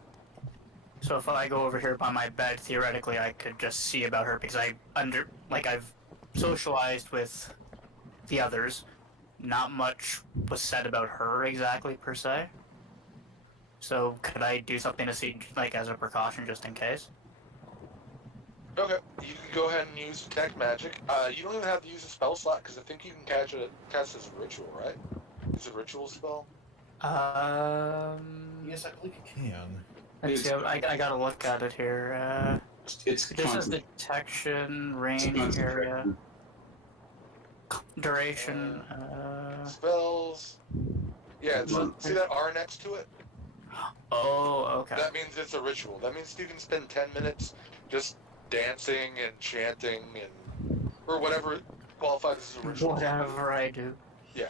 So if I go over here by my bed, theoretically I could just see about her because I've socialized with the others. Not much was said about her exactly per se. So could I do something to see, like as a precaution, just in case? Okay, you can go ahead and use detect magic. You don't even have to use a spell slot because I think you can cast as a ritual, right? It's a ritual spell. Yes, I believe you can. Let's see. I gotta look at it here. It's It just says constant. detection, range, constant area, duration. Spells. Yeah, see that R next to it? Oh, okay. That means it's a ritual. That means you can spend 10 minutes just dancing and chanting and or whatever qualifies as a ritual. Whatever I do. Yeah.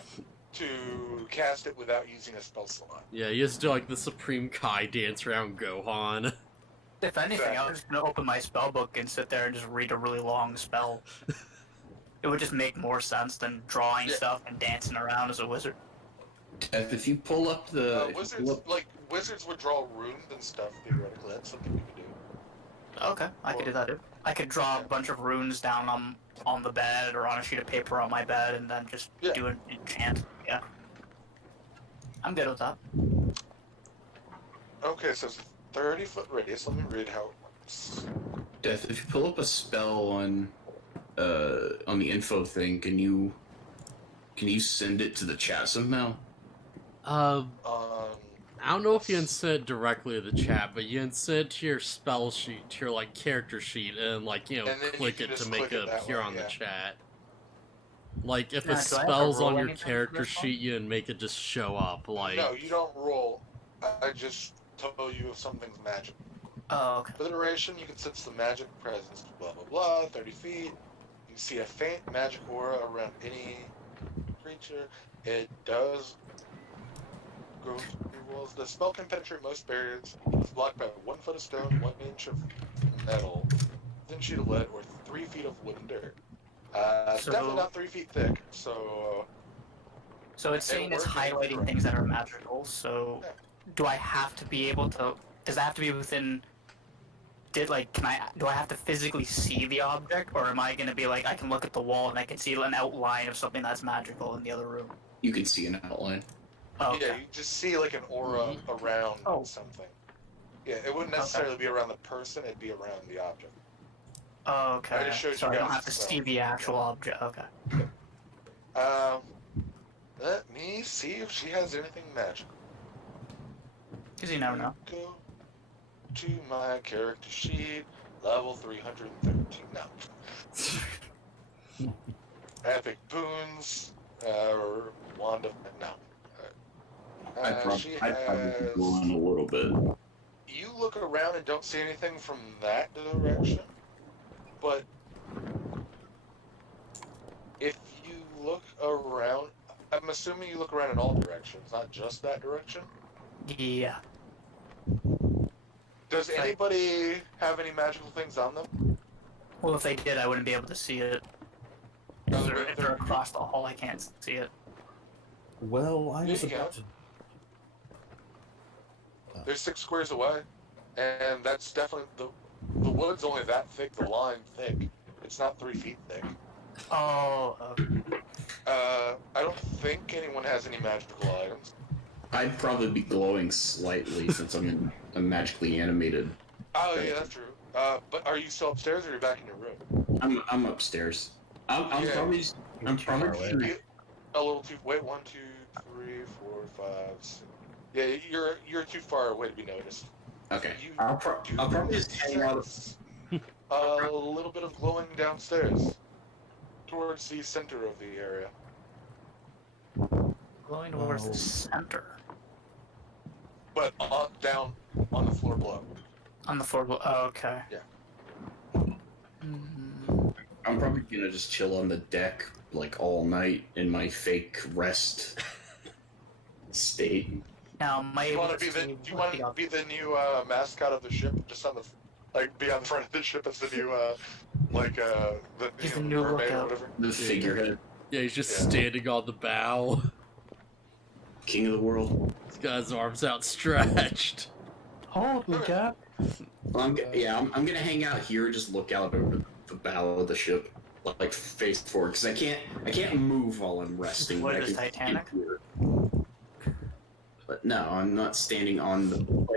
To cast it without using a spell slot. Yeah, you just do like the Supreme Kai dance around Gohan. If anything, I Exactly. was just gonna open my spell book and sit there and just read a really long spell. It would just make more sense than drawing Yeah. stuff and dancing around as a wizard. If you pull up the if you Wizards pull up- like wizards would draw runes and stuff theoretically. That's something you could do. Okay, I could do that too. I could draw a bunch of runes down on the bed or on a sheet of paper on my bed and then just Yeah. do an enchant. Yeah. I'm good with that. Okay, so it's a 30-foot radius. Let me read how it works. Death, if you pull up a spell on the info thing, can you send it to the chat somehow? I don't know if you can send it directly to the chat, but you can send it to your spell sheet, to your like character sheet, and like And then you click can it to just make click it it that appear way, on the yeah. chat. Like if Now, a do I have to spell's on roll your anything for character this one? sheet, you can make it just show up. Like No, you don't roll. I just tell you if something's magic. Oh, okay. For the duration, you can sense the magic presence, blah blah blah, 30 feet. You can see a faint magic aura around any creature. It does go through walls. The spell can penetrate most barriers. It's blocked by 1 foot of stone, 1 inch of metal, 1 sheet of lead, or 3 feet of wood and dirt. It's So- definitely not 3 feet thick, so So it's saying it's works if highlighting you're things that are magical, so Yeah. do I have to be able to... Does that have to be within... do I have to physically see the object, or am I going to be like, I can look at the wall and I can see an outline of something that's magical in the other room? You can see an outline. Oh, okay. yeah, you just see like an aura around Oh. something. Yeah, it wouldn't necessarily be around the person, it'd be around the object. Oh, okay. I just showed So you I don't guys have to the see spell. the actual object. Okay. Let me see if she has anything magical. Because you never know. Go to my character sheet, level 313. No. Epic boons, or wand of no. She I'd probably has. go on a little bit. You look around and don't see anything from that direction, but if you look around, I'm assuming you look around in all directions, not just that direction. Yeah. Does anybody have any magical things on them? Well, if they did, I wouldn't be able to see it. No, If they're across the hall, I can't see it. Well, I was There you about to. They're 6 squares away, and that's definitely the wood's only that thick, the line thick. It's not 3 feet thick. Oh, okay. I don't think anyone has any magical items. I'd probably be glowing slightly since I'm magically animated. Oh yeah, that's true. But are you still upstairs or are you back in your room? I'm upstairs. I'm Yeah. probably I'm Too far probably away. You, a little too. Wait, 1, 2, 3, 4, 5, 6. Yeah, you're too far away to be noticed. okay. You I'll do probably just hang out. sense a little bit of glowing downstairs, towards the center of the area. Going towards Oh. the center. But down on the floor below. On the floor. Oh, okay. Yeah. Mhm. I'm probably gonna just chill on the deck like all night in my fake rest state. Now, am I You able want to to be see the you what want the to be the new mascot of the ship, just on the be on the front of the ship as the new He's the the new mermaid or lookout. whatever. The figurehead, yeah, he's just Yeah. standing on the bow. king of the world. He's got his arms outstretched. Hold me, Jack. Well, I'm gonna hang out here and just look out over the bow of the ship, like face forward, because I can't move while I'm resting. What but I is can Titanic? stand here. But no, I'm not standing on the.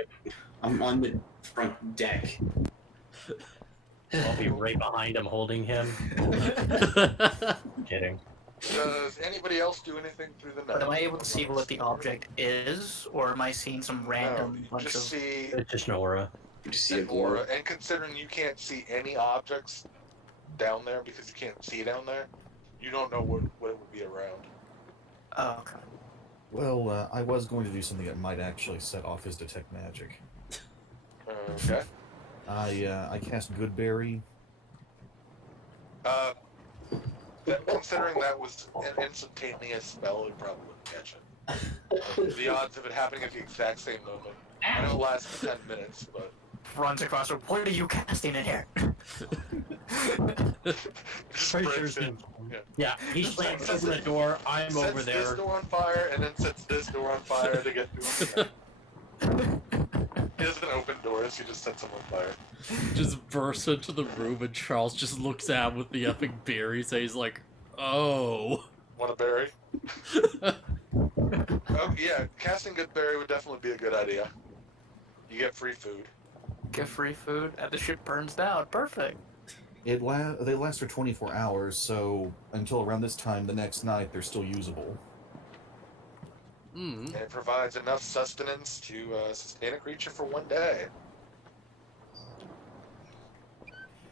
I'm on the front deck. I'll be right behind him, holding him. Kidding. Does anybody else do anything through the night? But am I able to see what the object is, or am I seeing some No, random you bunch just of... see It's just an aura. You just see a an glow. aura, and considering you can't see any objects down there because you can't see down there, you don't know what it would be around. Oh, okay. Well, I was going to do something that might actually set off his detect magic. Okay. I cast Goodberry. Considering that was an instantaneous spell, it probably wouldn't catch it. The odds of it happening at the exact same moment. I know it lasts 10 minutes, but Runs across the what are you casting in here? just Pretty sure breaks it's in. Yeah. Yeah, he slams over the door. I'm Sets over this there. door on fire, and then sets this door on fire to get to him. He doesn't open doors, he just sets them on fire. Just bursts into the room and Charles just looks at him with the epic berries and he's like, oh. Want a berry? Oh, yeah, casting good berry would definitely be a good idea. You get free food. Get free food and the ship burns down. Perfect. They last for 24 hours, so until around this time the next night, they're still usable. Mm. And it provides enough sustenance to sustain a creature for 1 day.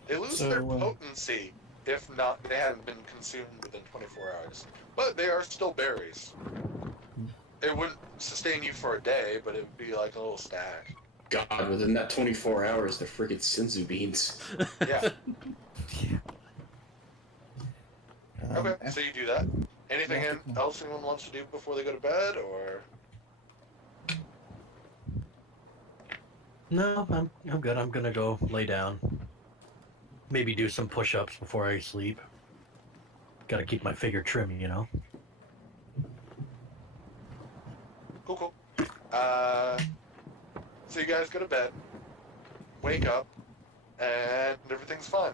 They lose So, their potency if not they haven't been consumed within 24 hours. But they are still berries. It wouldn't sustain you for a day, but it would be like a little snack. God, within that 24 hours, they're freaking senzu beans. Yeah. Okay, After, so you do that. Anything after- else anyone wants to do before they go to bed, or? No, I'm good. I'm gonna go lay down. Maybe do some push-ups before I sleep. Gotta keep my figure trim, you know. Cool. So you guys go to bed, wake up, and everything's fine.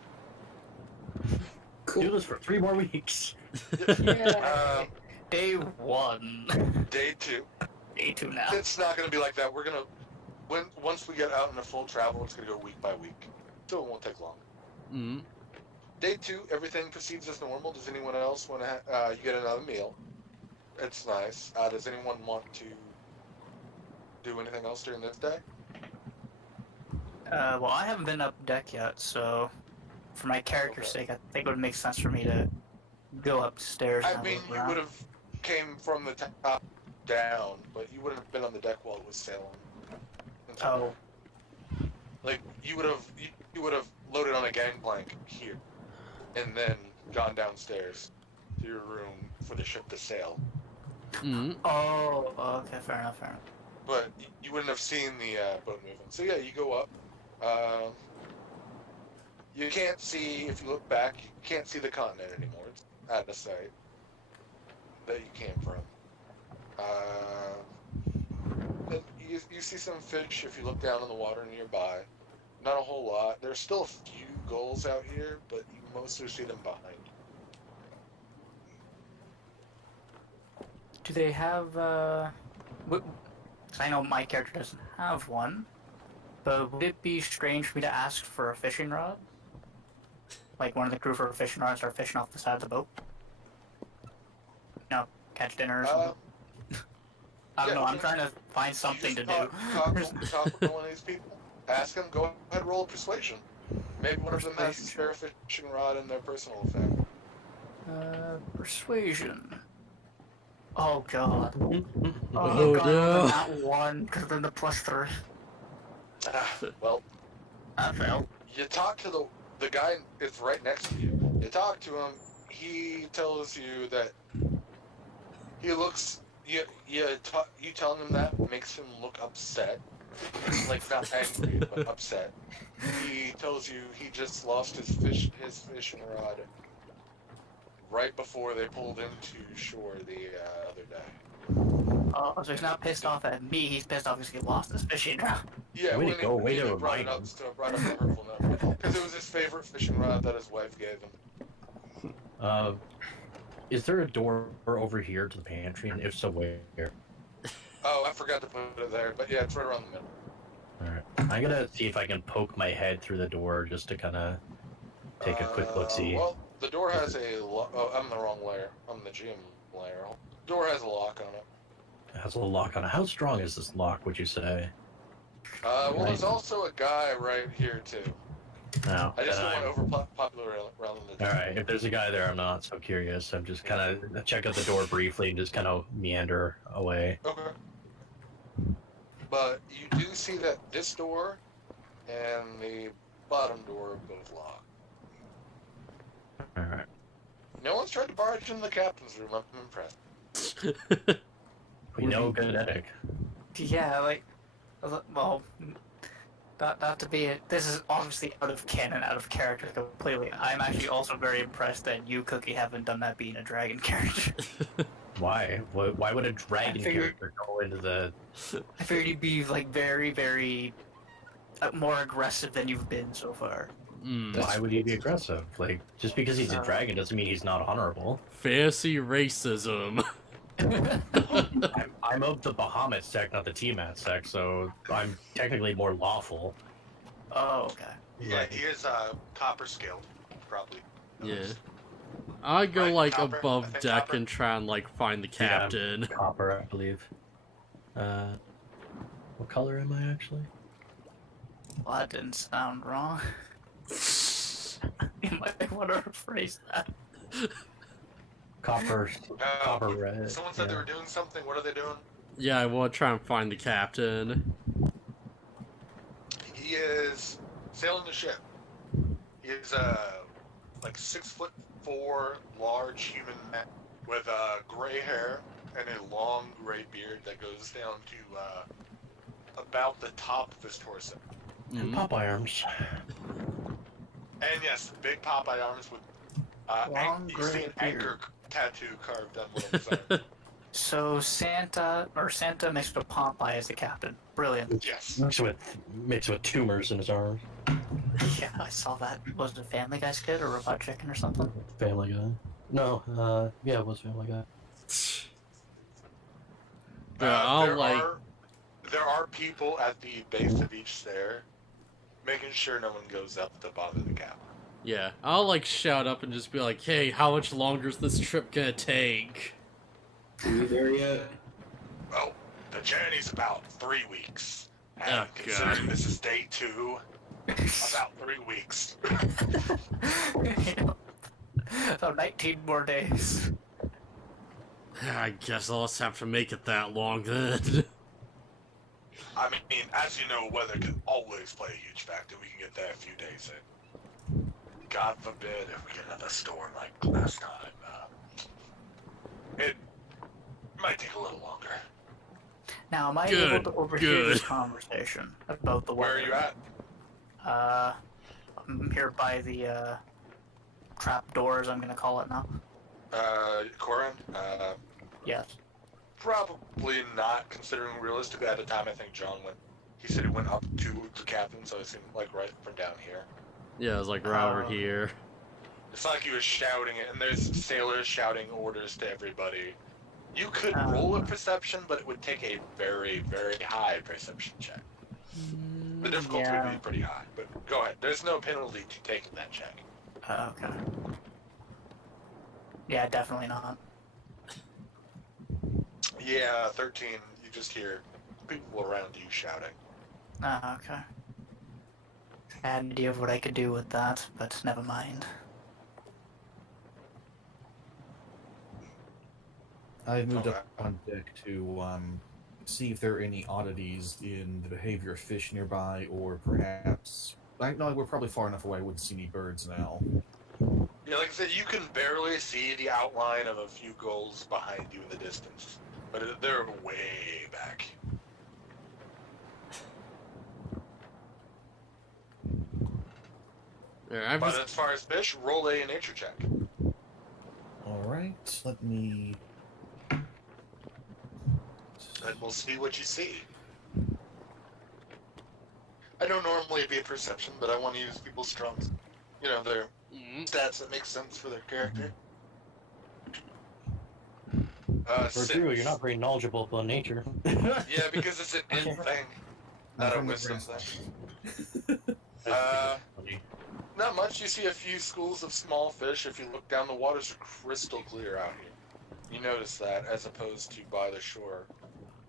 Do Cool. this for 3 more weeks. Day 1. Day 2. Day 2 now. It's not going to be like that. We're going to, once we get out into full travel, it's going to go week by week. So it won't take long. Mm. Day 2, everything proceeds as normal. Does anyone else want to, you get another meal. It's nice. Does anyone want to do anything else during this day? Well, I haven't been up deck yet, so for my character's sake, I think it would make sense for me to go upstairs. I and mean, look you around. would have came from the top down, but you wouldn't have been on the deck while it was sailing. Oh, Like you would have loaded on a gangplank here, and then gone downstairs to your room for the ship to sail. Mm. oh, okay, fair enough. But you wouldn't have seen the boat moving. So yeah, you go up. You can't see, if you look back, you can't see the continent anymore. It's out of sight that you came from. But you see some fish if you look down in the water nearby. Not a whole lot. There's still a few gulls out here, but you mostly see them behind. Do they have, 'cause I know my character doesn't have one, but would it be strange for me to ask for a fishing rod? Like one of the crew for a fishing rod and start fishing off the side of the boat? No, catch dinner or something? I don't know, I'm trying to find something to do. Talk to one of these people. Ask them, go ahead and roll persuasion. Maybe one of them has a spare fishing rod in their personal effect. Persuasion. Oh god. Oh, god, no. not one, because then the +3. Well, I failed. you talk to the guy is right next to you. You talk to him. He tells you that he looks. You telling him that makes him look upset, like not angry but upset. He tells you he just lost his fishing rod right before they pulled into shore the other day. Oh, so he's not pissed off at me, he's pissed off because he lost his fishing rod. Yeah, Way to when go, he, way when to he brought it remind up, him. brought up the hurtful note because it was his favorite fishing rod that his wife gave him. Is there a door over here to the pantry? And if so, where? Oh, I forgot to put it there, but yeah, it's right around the middle. Alright. I'm gonna see if I can poke my head through the door just to kind of take a quick look-see. Well, the door has a lock. Oh, I'm the wrong layer. I'm the GM layer. The door has a lock on it. It has a lock on it. How strong is this lock, would you say? Well, Right. there's also a guy right here, too. No. I just then don't I'm- want to overpopular around the. All right. If there's a guy there, I'm not so curious. I'm just kind of check out the door briefly and just kind of meander away. Okay. But you do see that this door and the bottom door are both locked. All right. No one's tried to barge into the captain's room. I'm impressed. We know Cainadic. Yeah, like, well, not to be. This is obviously out of canon, out of character completely. I'm actually also very impressed that you, Cookie, haven't done that being a dragon character. Why? Why would a dragon I figured- character go into the? I figured you'd be like very, very more aggressive than you've been so far. Why would he be aggressive? Like, just because he's a dragon doesn't mean he's not honorable. Fancy racism. I'm of the Bahamut sect, not the Tiamat sect, so I'm technically more lawful. Oh, okay. Yeah, he is copper scaled, probably. Yeah. I'd go Right, like copper? I above think deck copper. and try and like find the Yeah. captain. Copper, I believe. What color am I actually? Well, that didn't sound wrong. You might want to rephrase that. Copper, copper red. Someone said they yeah. were doing something. What are they doing? Yeah, I want to try and find the captain. He is sailing the ship. He is like 6'4", large human man with gray hair and a long gray beard that goes down to about the top of his torso. And Popeye arms. And yes, big Popeye arms with Long you see gray an beard. anchor tattoo carved on one of his arms. So Santa mixed with Popeye as the captain. Brilliant. Yes. Mixed with tumors in his arms. Yeah, I saw that. Was it a Family Guy skit or Robot Chicken or something? Family Guy. No, yeah, it was Family Guy. Yeah, I'll there are people at the base of each stair making sure no one goes up to bother the captain. Yeah, I'll like shout up and just be like, "Hey, how much longer is this trip gonna take?" Are you there yet? Well, the journey's about 3 weeks. And Oh, considering God. this is day 2, about 3 weeks. So 19 more days. I guess I'll just have to make it that long then. I mean, as you know, weather can always play a huge factor. We can get there a few days in. God forbid if we get another storm like last time. It might take a little longer. Now, am I Good, able to overhear good. this conversation about the weather? Where are you at? I'm here by the trap doors. I'm gonna call it now. Corin? Yes. Probably not, considering realistically at the time I think John went. He said he went up to the captain, so it seemed like right from down here. Yeah, it's like right over here. It's like he was shouting it, and there's sailors shouting orders to everybody. You could Oh. roll a perception, but it would take a very, very high perception check. The difficulty would be pretty high, but go ahead. There's no penalty to taking that check. Okay. Yeah, definitely not. Yeah, 13. You just hear people around you shouting. Okay. I had an idea of what I could do with that, but never mind. I moved Okay. up on deck to see if there are any oddities in the behavior of fish nearby, or perhaps... No, we're probably far enough away I wouldn't see any birds now. Yeah, like I said, you can barely see the outline of a few gulls behind you in the distance, but they're way back. Yeah, I'm But just as far as fish, roll a nature check. Alright, let me... And we'll see what you see. I don't normally be a perception, but I want to use people's strengths. You know, their stats that make sense for their character. For Drew, you're not very knowledgeable about nature. Yeah, because it's an in thing, not a from the wisdom grass. thing. Not much. You see a few schools of small fish. If you look down, the waters are crystal clear out here. You notice that, as opposed to by the shore,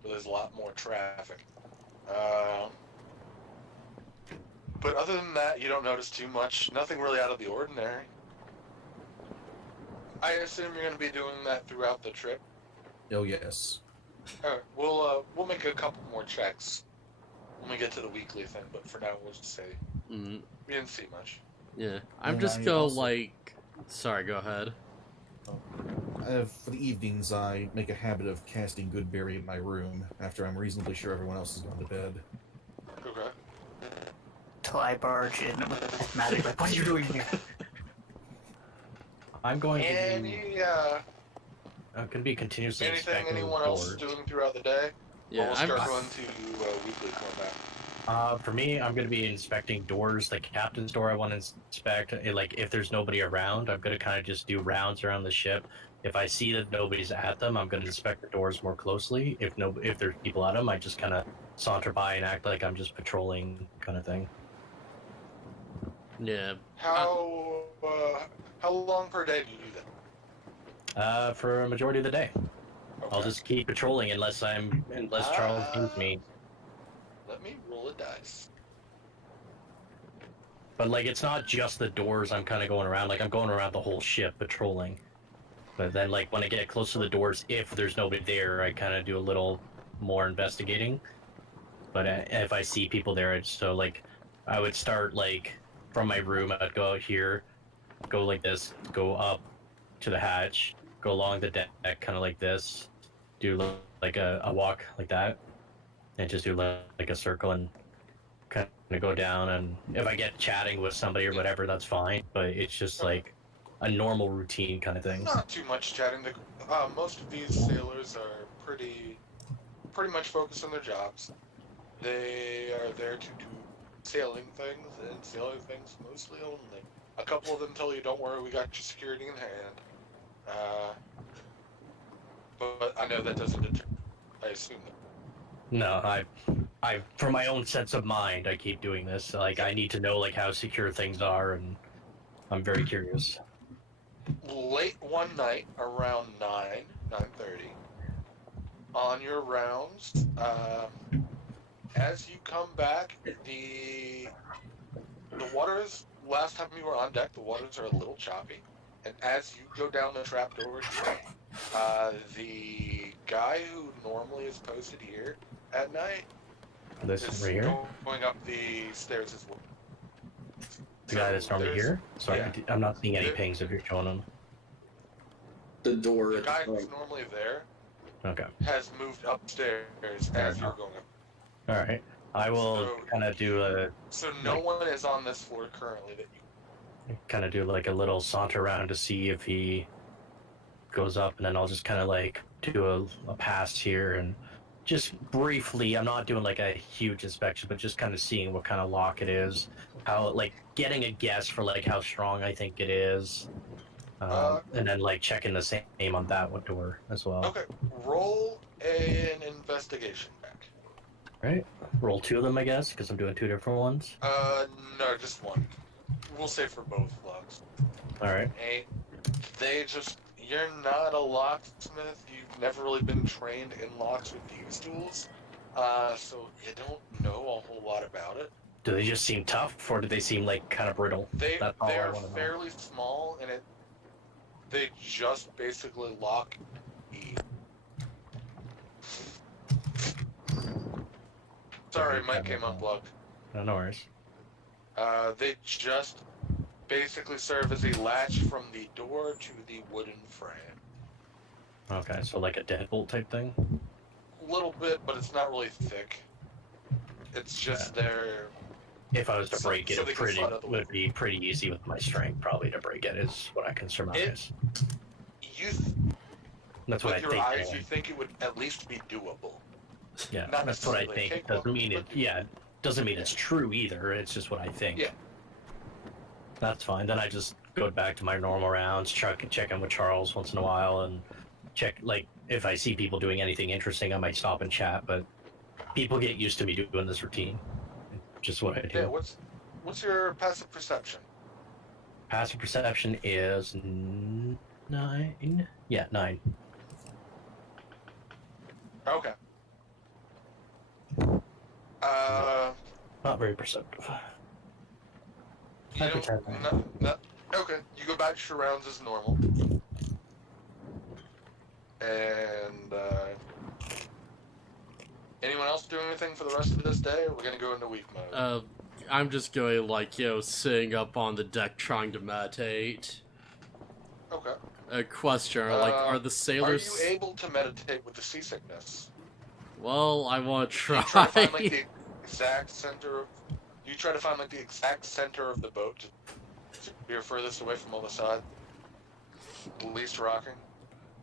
where there's a lot more traffic. But other than that, you don't notice too much. Nothing really out of the ordinary. I assume you're going to be doing that throughout the trip. Oh yes. Alright, we'll make a couple more checks when we get to the weekly thing, but for now we'll just say Mm, we didn't see much. yeah, I'm And just I gonna also- like. Sorry, go ahead. For the evenings, I make a habit of casting Goodberry in my room after I'm reasonably sure everyone else has gone to bed. Okay. Till I barge in with magic, like, what are you doing here? I'm going to Any, I'm going to be continuously anything inspecting anyone the else doors. doing throughout the day? Yeah, We'll I'm. start going to weekly format. For me, I'm going to be inspecting doors. The captain's door I want to inspect. Like, if there's nobody around, I'm going to kind of just do rounds around the ship. If I see that nobody's at them, I'm going to inspect the doors more closely. If there's people at them, I just kind of saunter by and act like I'm just patrolling, kind of thing. Yeah. How long per day do you do that? For a majority of the day, I'll Okay. just keep patrolling unless Charles needs me. Let me roll a dice. But like, it's not just the doors. I'm kind of going around. Like, I'm going around the whole ship patrolling. But then, like, when I get close to the doors, if there's nobody there, I kind of do a little more investigating. But if I see people there, so like, I would start like from my room. I'd go out here, go like this, go up to the hatch, go along the deck, kind of like this, do like a walk like that, and just do like a circle and kind of go down. And if I get chatting with somebody or whatever, that's fine. But it's just like a normal routine kind of thing. Not too much chatting. Most of these sailors are pretty much focused on their jobs. They are there to do sailing things, and sailing things mostly only. A couple of them tell you, "Don't worry, we got your security in hand." But I know that doesn't deter. I assume that. No, I, for my own sense of mind, I keep doing this. Like, I need to know like how secure things are, and I'm very curious. Late one night, around 9:30, on your rounds, as you come back, the waters. Last time you were on deck, the waters are a little choppy, and as you go down the trapdoor here, the guy who normally is posted here at night This is right here, going up the stairs as well. the guy that's normally there's- here. So yeah. I'm not seeing any There- pings if you're showing them. The door The at guy the who's front. normally there Okay. has moved upstairs Fair as you're enough. going up. All right. I will So- kind of do So no one is on this floor currently that you. like a little saunter around to see if he goes up, and then I'll just kind of like do a pass here and just briefly. I'm not doing like a huge inspection, but just kind of seeing what kind of lock it is, how like getting a guess for like how strong I think it is, and then like checking the same on that one door as well. Okay, roll an investigation back. Right. Roll two of them, I guess, because I'm doing two different ones. No, just one. We'll say for both logs. All right. You're not a locksmith. You've never really been trained in locks with these tools, so you don't know a whole lot about it. Do they just seem tough, or do they seem like kind of brittle? They That's all I they're wanna know. fairly small, and they just basically lock the. Sorry, mic came unplugged. No worries. They just basically serve as a latch from the door to the wooden frame. Okay, so like a deadbolt type thing. A little bit, but it's not really thick. It's just there. If I was to So- break so it, they can slide out the would be pretty easy with my strength, probably to break it. Is what I can surmise. You, That's what I with your think. eyes, anyway. you think it would at least be doable. Yeah, not that's what I necessarily think. capable, Doesn't mean it. but- Yeah, doesn't mean it's true either. It's just what I think. Yeah. That's fine. Then I just go back to my normal rounds, check in with Charles once in a while, and check like if I see people doing anything interesting, I might stop and chat. But people get used to me doing this routine. Just what I do. Yeah. What's your passive perception? Passive perception is 9. Yeah, 9. Okay. Not very perceptive. You I don't, pretend. okay, you go back to your rounds as normal. And, anyone else doing anything for the rest of this day, or we're gonna go into week mode? I'm just going, like, sitting up on the deck trying to meditate. Okay. A question, like, are the sailors... Are you able to meditate with the seasickness? Well, I want to You try. try to find, like, the exact center of... You try to find, like, the exact center of the boat to be furthest away from all the side. Least rocking.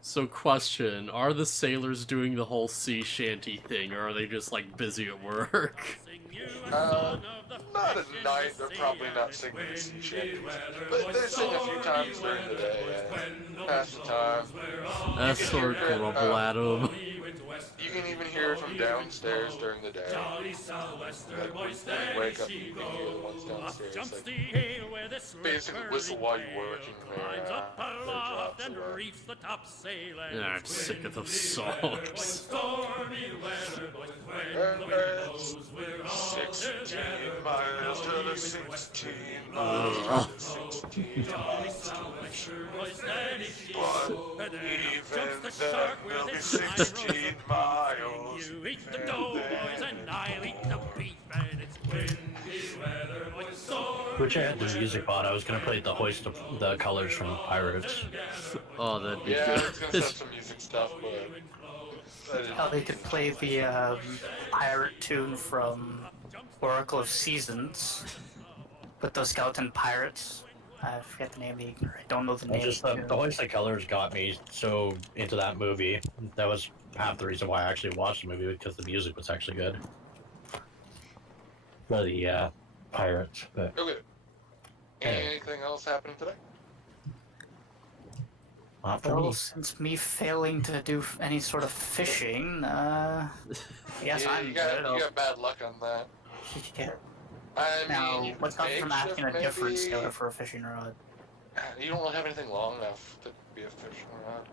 So, question, are the sailors doing the whole sea shanty thing, or are they just, like, busy at work? Not at night, they're probably not singing the sea shanties. But they sing a few times during the day, and pass the time. That's sort of grumble at them. You can even hear it from downstairs during the day. Like, when you wake up, you can hear the ones downstairs. Like, basically whistle while you're working their jobs away. Yeah, I'm sick of those songs. 16 miles to the 16 miles to the 16 miles to the shore. But even then, there'll be 16 miles. You eat the doughboys and I'll eat the beef, and it's windy weather, boys. Which I had the music on. I was gonna play the hoist of the colors from Pirates. Oh, that'd be Yeah, good. it's gonna set some music stuff, but How they could play the pirate tune from Oracle of Seasons with those skeleton pirates. I forget the name. I don't know the name. Just the hoist of colors got me so into that movie. That was half the reason why I actually watched the movie, because the music was actually good. For the Pirates, but okay. Anything else happening today? not for Well, me. since me failing to do any sort of fishing, yes, Yeah, I'm you good. got bad luck on that. Yeah. I Now, mean, you what's up make from asking a shift, different maybe. sailor for a fishing rod? You don't really have anything long enough to be a fishing rod.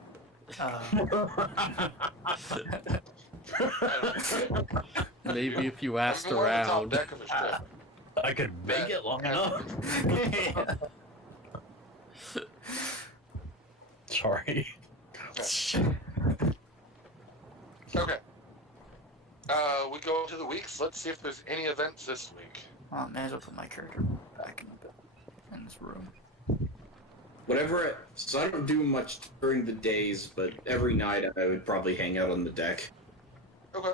Maybe if you asked I'm more on the top around. deck of a ship. I could make it long enough. Sorry. Okay. We go to the weeks. Let's see if there's any events this week. Well, may as well put my character back in this room. Whatever. So I don't do much during the days, but every night I would probably hang out on the deck. Okay.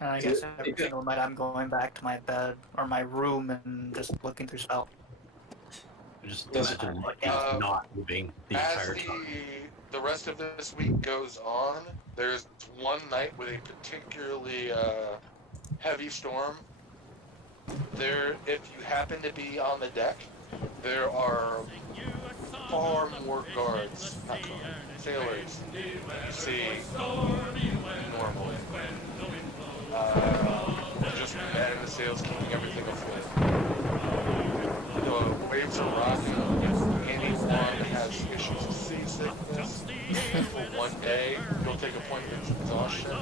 And I guess every single night I'm going back to my bed or my room and just looking through spell. Just Doesn't imagine look it's not moving the As entire time. the rest of this week goes on, there's one night with a particularly heavy storm. There, if you happen to be on the deck, there are far more guards, not guards, sailors, you see normally. Just manning the sails, keeping everything afloat. The waves are rocking. Anyone has issues with seasickness, for one day, you'll take a point of exhaustion.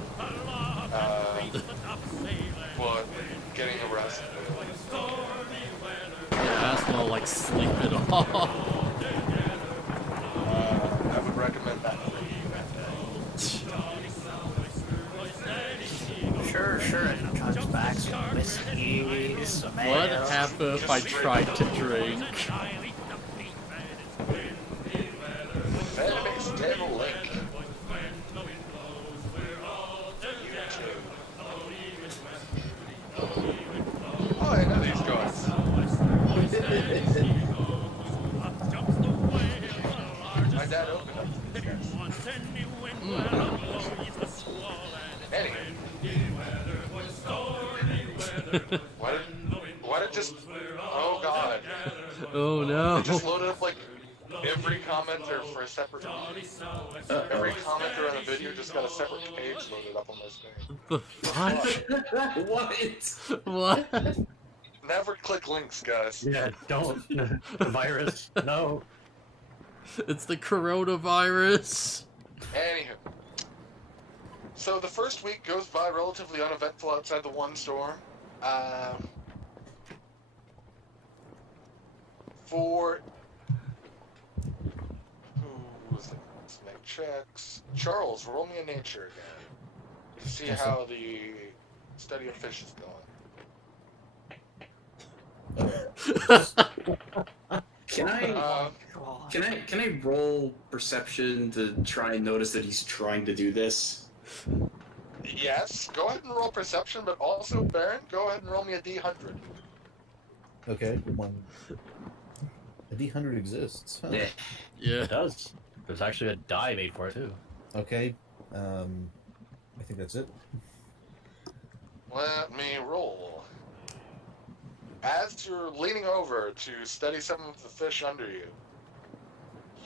But getting a rest. Yeah, that's well, like, sleep it off. I would recommend that for you that day. Sure, I can touch back some whiskey, some What ale. happened if I tried to drink? Database table link. Oh, I know these guys. My dad opened up to these guys. Anyway. Why did just... Oh god. Oh no. It just loaded up like every commenter for a separate... Every commenter on a video just got a separate page loaded up on their screen. The fuck? What? What? Never click links, guys. Yeah, don't. The virus. No. It's the coronavirus. Anywho. So the first week goes by relatively uneventful outside the one storm. for who was it? Let's make checks. Charles, roll me a nature again. To see Yes, how the study of fish is going. Can I God. can I roll perception to try and notice that he's trying to do this? Yes, go ahead and roll perception, but also, Baron, go ahead and roll me a D100. Okay, one. A D100 exists. Huh. Yeah. Yeah. It does. There's actually a die made for it too. Okay. I think that's it. Let me roll. As you're leaning over to study some of the fish under you,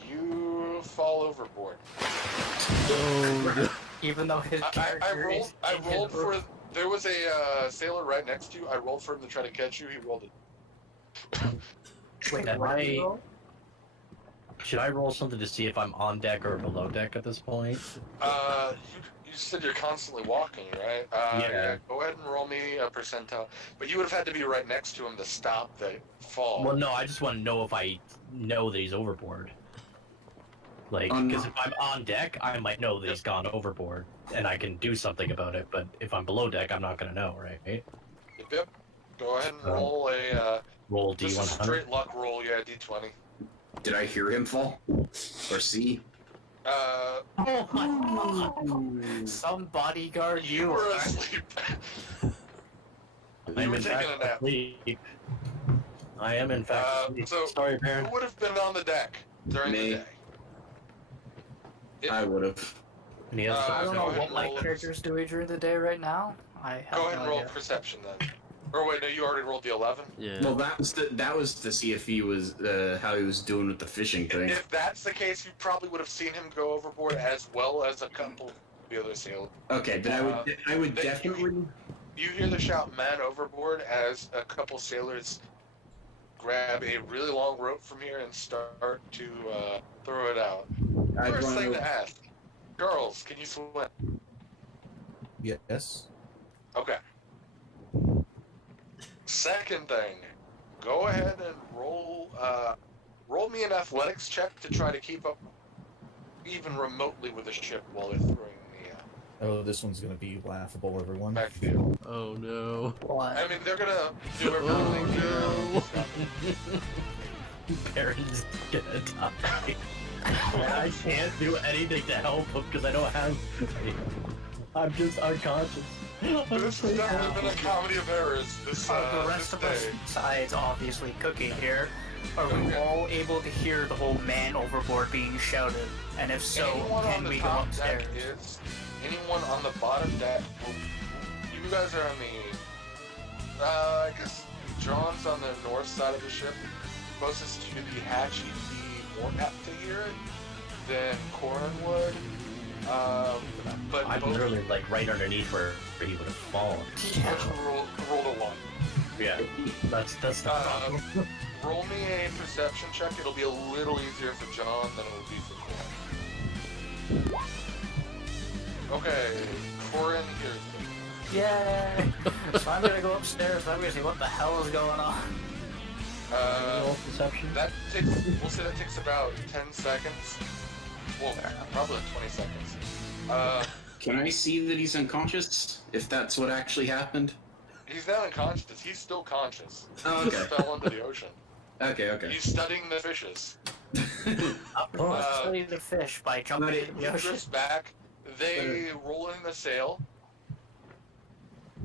you fall overboard. Oh, no. Even though his I character rolled. is I in his rolled for. roof. There was a sailor right next to you. I rolled for him to try to catch you. He rolled it. Wait, Am what did you I- roll? Should I roll something to see if I'm on deck or below deck at this point? You said you're constantly walking, right? Yeah. Go ahead and roll me a percentile. But you would have had to be right next to him to stop the fall. Well, no, I just want to know if I know that he's overboard. Like, Um, because if I'm on deck, I might know that he's gone overboard, and I can do something about it. But if I'm below deck, I'm not gonna know, right? Yep. Go ahead and roll a. Roll Just a D100. straight luck roll, yeah, D20. Did I hear him fall? Or see? Oh my god! Some bodyguard You were asleep. I'm were in taking fact a nap. asleep. I am in fact asleep. so- Sorry, Baron. Who would have been on the deck during Me. the day? I would have. Any other I I stuff? don't Go know ahead what and my roll it. character's doing during the day right now. I have Go ahead and no roll idea. perception then. Or wait, no, you already rolled the 11. Yeah. Well, that was to see if he was how he was doing with the fishing thing. If that's the case, you probably would have seen him go overboard as well as a couple of the other sailors. Okay, then I would Then definitely. You hear the shout "man overboard" as a couple sailors grab a really long rope from here and start to throw it out. I'd First run thing over- to ask, girls, can you swim? Yes. Okay. Second thing, go ahead and roll me an athletics check to try to keep up even remotely with the ship while they're throwing the Oh, this one's gonna be laughable, everyone. backfield. Oh no. What? I mean, they're gonna do Oh everything. no. Baron's gonna die. And I can't do anything to help him because I don't have. I'm just unconscious. This has definitely been a comedy of errors. This The rest this of us, day. besides obviously Cookie here, are we Okay. all able to hear the whole man overboard being shouted? And if so, Anyone on can the we go top upstairs? deck is anyone on the bottom deck. Well, you guys are on the. I guess John's on the north side of the ship. Closest to the hatch, he'd be more apt to hear it than Corin would. But I'm both literally like right underneath where he would have fallen. rolled a 1. Yeah, that's the problem. Roll me a perception check. It'll be a little easier for John than it will be for Corin. Okay, Corin hears them. Yay! So I'm gonna go upstairs and I'm gonna see what the hell is going on. Roll perception. That takes, we'll say that takes about 10 seconds. Well, probably 20 seconds. Can I see that he's unconscious? If that's what actually happened? He's not unconscious, he's still conscious. Oh, He okay. fell into the ocean. Okay. He's studying the fishes. Study the fish by jumping but into He the ocean. drifts back. They roll in the sail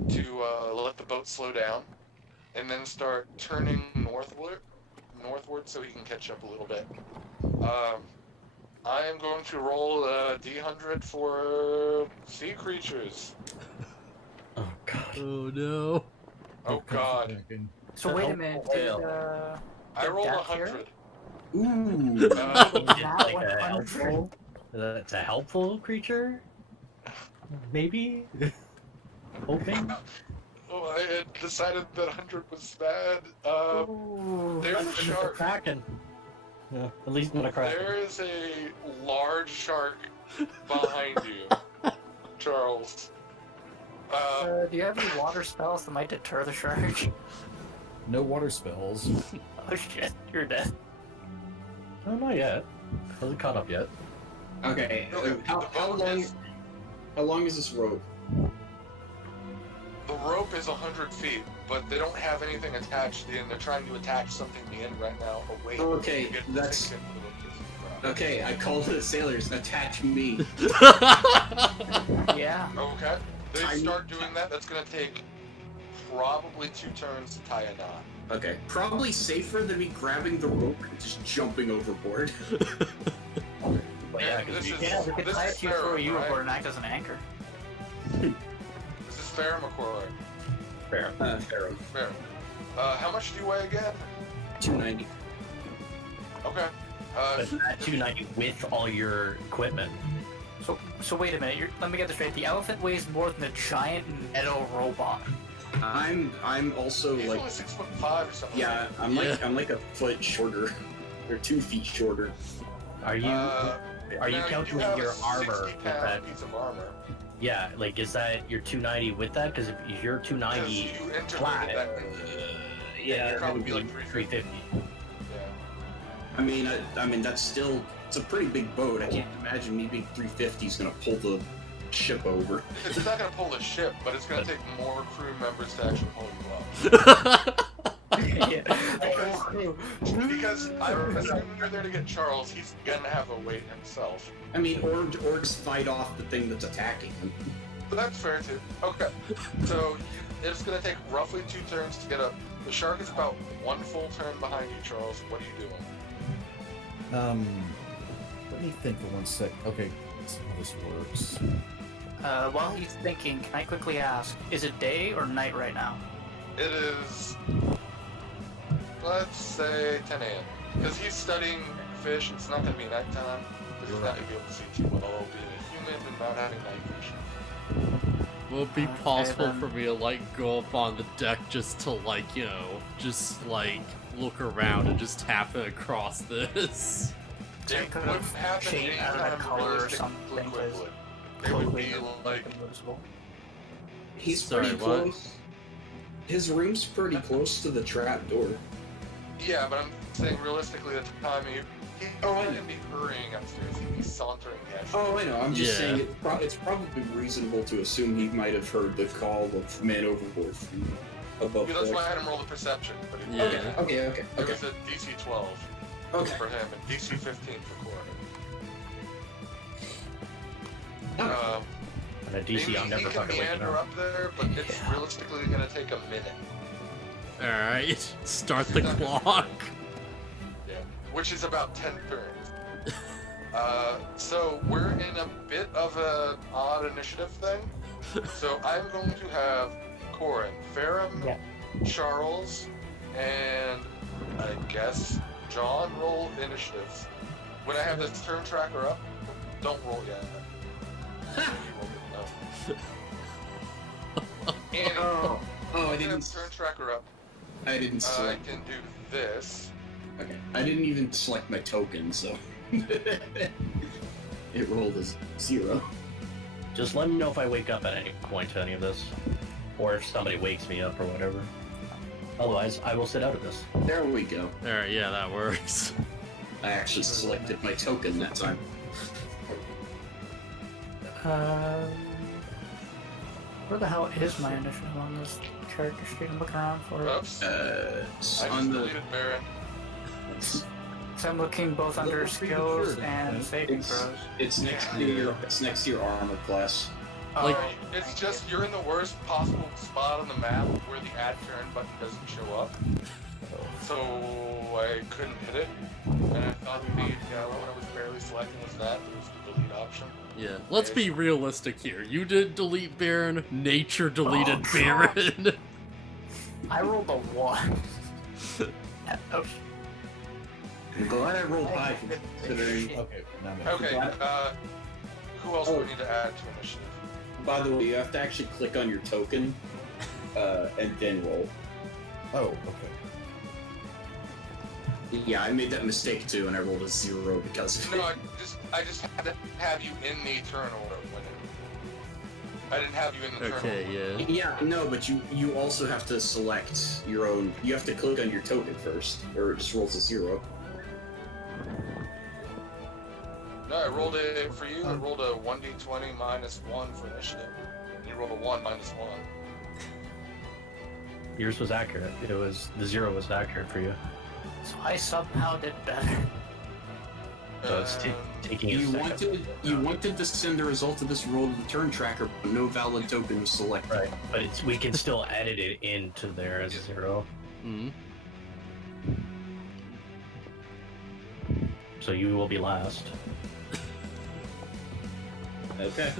to let the boat slow down, and then start turning northward so he can catch up a little bit. I am going to roll a D100 for sea creatures. Oh god. Oh no. Oh god. So wait a minute, did I rolled Death here? 100. Ooh. Nat Like a 100? helpful. It's a helpful creature. Maybe. Hoping. Oh, I had decided that 100 was bad. Ooh. There's a It's a shark. Kraken. Yeah, at least not a Kraken. There is a large shark behind you, Charles. Do you have any water spells that might deter the shark? No water spells. Oh shit, you're dead. No, not yet. Hasn't caught up yet. Okay. How long is this rope? The rope is 100 feet, but they don't have anything attached in. They're trying to attach something in right now away. Okay, to get that's- six into the- Okay, I call to the sailors. Attach me. Yeah. Okay. They Tiny- start doing that. That's gonna take probably 2 turns to tie a knot. Okay, probably safer than me grabbing the rope and just jumping overboard. But yeah, And this is Yeah, we could this tie is it to you, throw fair, you right? overboard and act as an anchor. This is fair, McCoy. fair. Pharaoh. Fair. How much do you weigh again? 290. Okay. But at 290 with all your equipment. So wait a minute. Let me get this straight. The elephant weighs more than a giant metal robot. I'm also He's like, only 6'5" or something. yeah, I'm like a foot shorter, or 2 feet shorter. Are you Now, calculating have your a armor with 60-pound that? piece of armor. Yeah, like is that your 290 with that? Because if you're Because 290 you flat, integrated that. yeah, you're that would probably be like 350. Yeah. I mean that's still, it's a pretty big boat. I can't imagine me being 350 is gonna pull the ship over. It's not gonna pull the ship, but it's gonna take more crew members to actually pull you up. Yeah. Because I'm assuming you're there to get Charles. He's gonna have a weight himself. I mean, orcs fight off the thing that's attacking them. But that's fair too. Okay. So it's gonna take roughly 2 turns to get up. The shark is about 1 full turn behind you, Charles. What are you doing? Let me think for 1 sec. Okay, let's see how this works. While he's thinking, can I quickly ask, is it day or night right now? It is, let's say 10 a.m. Because he's studying fish. It's not gonna be nighttime. Because he's not gonna be able to see too well being a human and not having night vision. Will it be Okay, possible then. for me to like go up on the deck just to like, you know, just like look around and just happen across this? They It could wouldn't have happen changed out of anytime the color or realistically something. quickly. It would be like, Invisible. He's Sorry, pretty what? close. His room's pretty close to the trap door. yeah, but I'm saying realistically at the time he Oh, I know. wouldn't be hurrying upstairs. He'd be sauntering actually. Oh, I know. I'm just Yeah. saying it's probably reasonable to assume he might have heard the call of man overboard from above. Yeah, that's deck. why I had him roll the perception. But he, Yeah. Okay. It Okay. was a DC 12 Okay. for him and DC 15 for Corey. Oh. And a DC, I'm never he can fucking waking meander up. up there, but it's realistically gonna take a minute. Alright, start the clock. Yeah. Which is about 10 turns. So we're in a bit of an odd initiative thing. So I'm going to have Corin, Ferrum, Yeah. Charles, and I guess John roll initiatives. When I have this turn tracker up, don't roll yet. Annie, Oh, I I have didn't. turn tracker up. I didn't I select. can do this. Okay. I didn't even select my token, so it rolled as 0. Just let me know if I wake up at any point to any of this, or if somebody wakes me up or whatever. Otherwise, I will sit out of this. There we go. Alright, yeah, that works. I actually selected my token that time. Where the hell is my initiative on this character sheet? I'm looking around for it. Oops. It's I just on the. deleted Baron. So I'm looking both under Look pretty skills good, and man. saving throws. It's next to your. It's next to your armor class. Like- Oh, It's just you're in the worst possible spot on the map where the add turn button doesn't show up. So I couldn't hit it. And I thought the when I was barely selecting was that. It was the delete option. Yeah, let's be realistic here. You did delete Baron, nature deleted Oh, Baron. I rolled a 1. Oh, I'm glad I rolled high considering. Okay, now I'm Okay, who else do we need to add to initiative? By the way, you have to actually click on your token, and then roll. Oh, okay. Yeah, I made that mistake too, and I rolled a 0 because of No, it. I just had to have you in the turn order when I didn't have you in the turn Okay, order. yeah. Yeah, no, but you also have to select your own. You have to click on your token first, or it just rolls a 0. No, I rolled it for you. I rolled a 1d20 minus 1 for initiative. And you rolled a 1 minus 1. Yours was accurate. It was the 0 was accurate for you. So I somehow did better. So it's taking a second. You wanted to send the result of this roll to the turn tracker, but no valid token was selected. Right, but we can still edit it into there as a 0. Mm. So you will be last. Okay.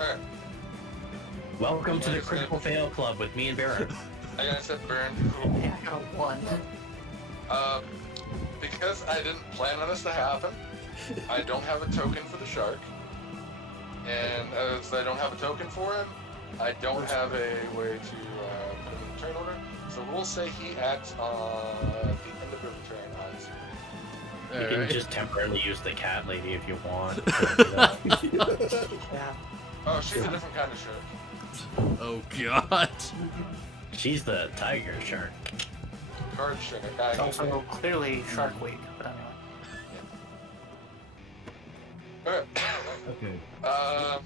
Alright, Welcome to the Critical Fail Club with me and Baron. I gotta set Baron. Yeah, I got a 1. Because I didn't plan on this to happen, I don't have a token for the shark. And as I don't have a token for him, I don't have a way to put him in the turn order. So we'll say he acts on the end of your turn on his You can Alright. just temporarily use the cat lady if you want. Yeah. Oh, she's a different kind of shark. Oh god. She's the tiger shark. Card shark. It's also clearly Shark Week, but anyway. Okay. Okay.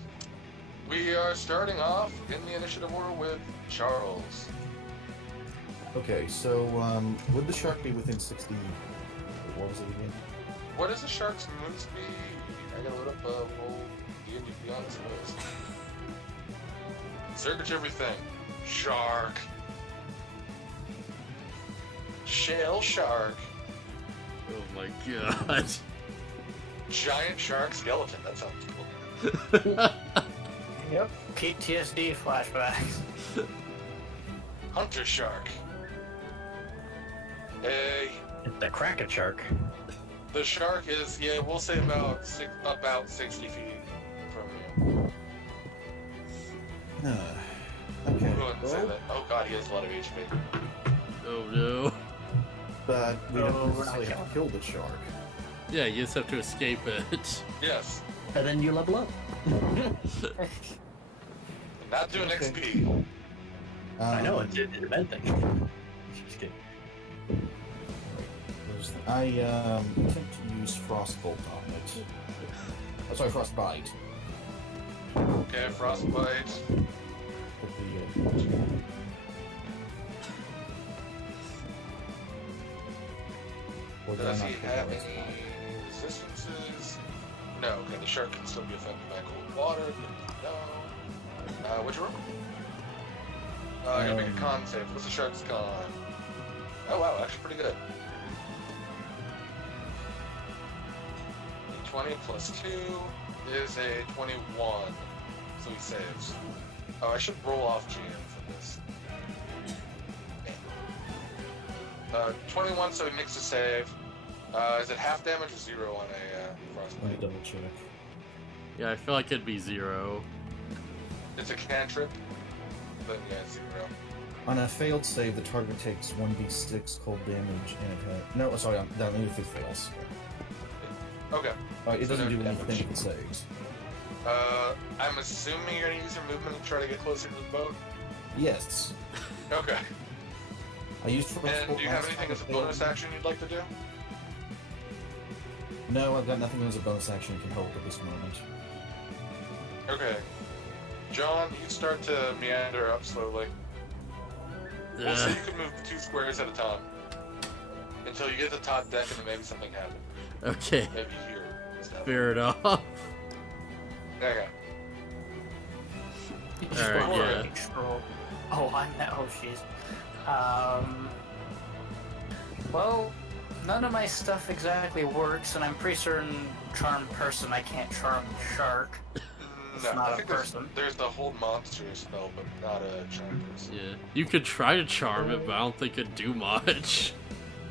We are starting off in the initiative order with Charles. Okay, so would the shark be within 60? What was it again? What is the shark's move speed? I gotta look up old D&D Beyond list. Search everything. Shark. Shell shark. Oh my god. Giant shark skeleton. That sounds cool. Yep. PTSD flashbacks. Hunter shark. The Kraken shark. The shark is, yeah, we'll say about 60 feet from you. Okay. Go ahead and say Well, that. Oh god, he has a lot of HP. Oh no. but we don't Oh, we're not necessarily have to kill the shark. Yeah, you just have to escape it. Yes. And then you level up. Not doing Okay. XP. I know, it's an event thing. Just kidding. I attempt to use Frostbolt on it. Oh, sorry, Frostbite. Okay, frostbite. Put the, or did I Does not he put have the any right resistances? No. Okay, the shark can still be affected by cold water. No. What'd you roll? I gotta make a con save. What's the shark's con? Oh wow, actually pretty good. 20 plus 2 is a 21, so he saves. Oh, I should roll off GM for this. 21, so he makes a save. Is it half damage or 0 on a Let me frostbite? double check. Yeah, I feel like it'd be 0. Mm-hmm. It's a cantrip, then yeah, 0. On a failed save, the target takes 1d6 cold damage and it has... No, sorry, that only if it fails. Okay. It So doesn't no do damage. anything if it saves. I'm assuming you're gonna use your movement to try to get closer to the boat? Yes. Okay. I used Frostbolt And do you have last anything time as a it failed. bonus action you'd like to do? No, I've got nothing as a bonus action can help at this moment. Okay. John, you start to meander up slowly. We'll say you can move 2 squares at a time. Until you get to the top deck and then maybe something happens. Okay, Maybe here. Stuff. fair enough. Okay. Alright, yeah. Control. Oh, I know. Oh, jeez. Well, none of my stuff exactly works, and I'm pretty certain charm person I can't charm shark. It's No, not I a think person. there's the hold monster spell, but not a charm person. Yeah. You could try to charm it, but I don't think it'd do much.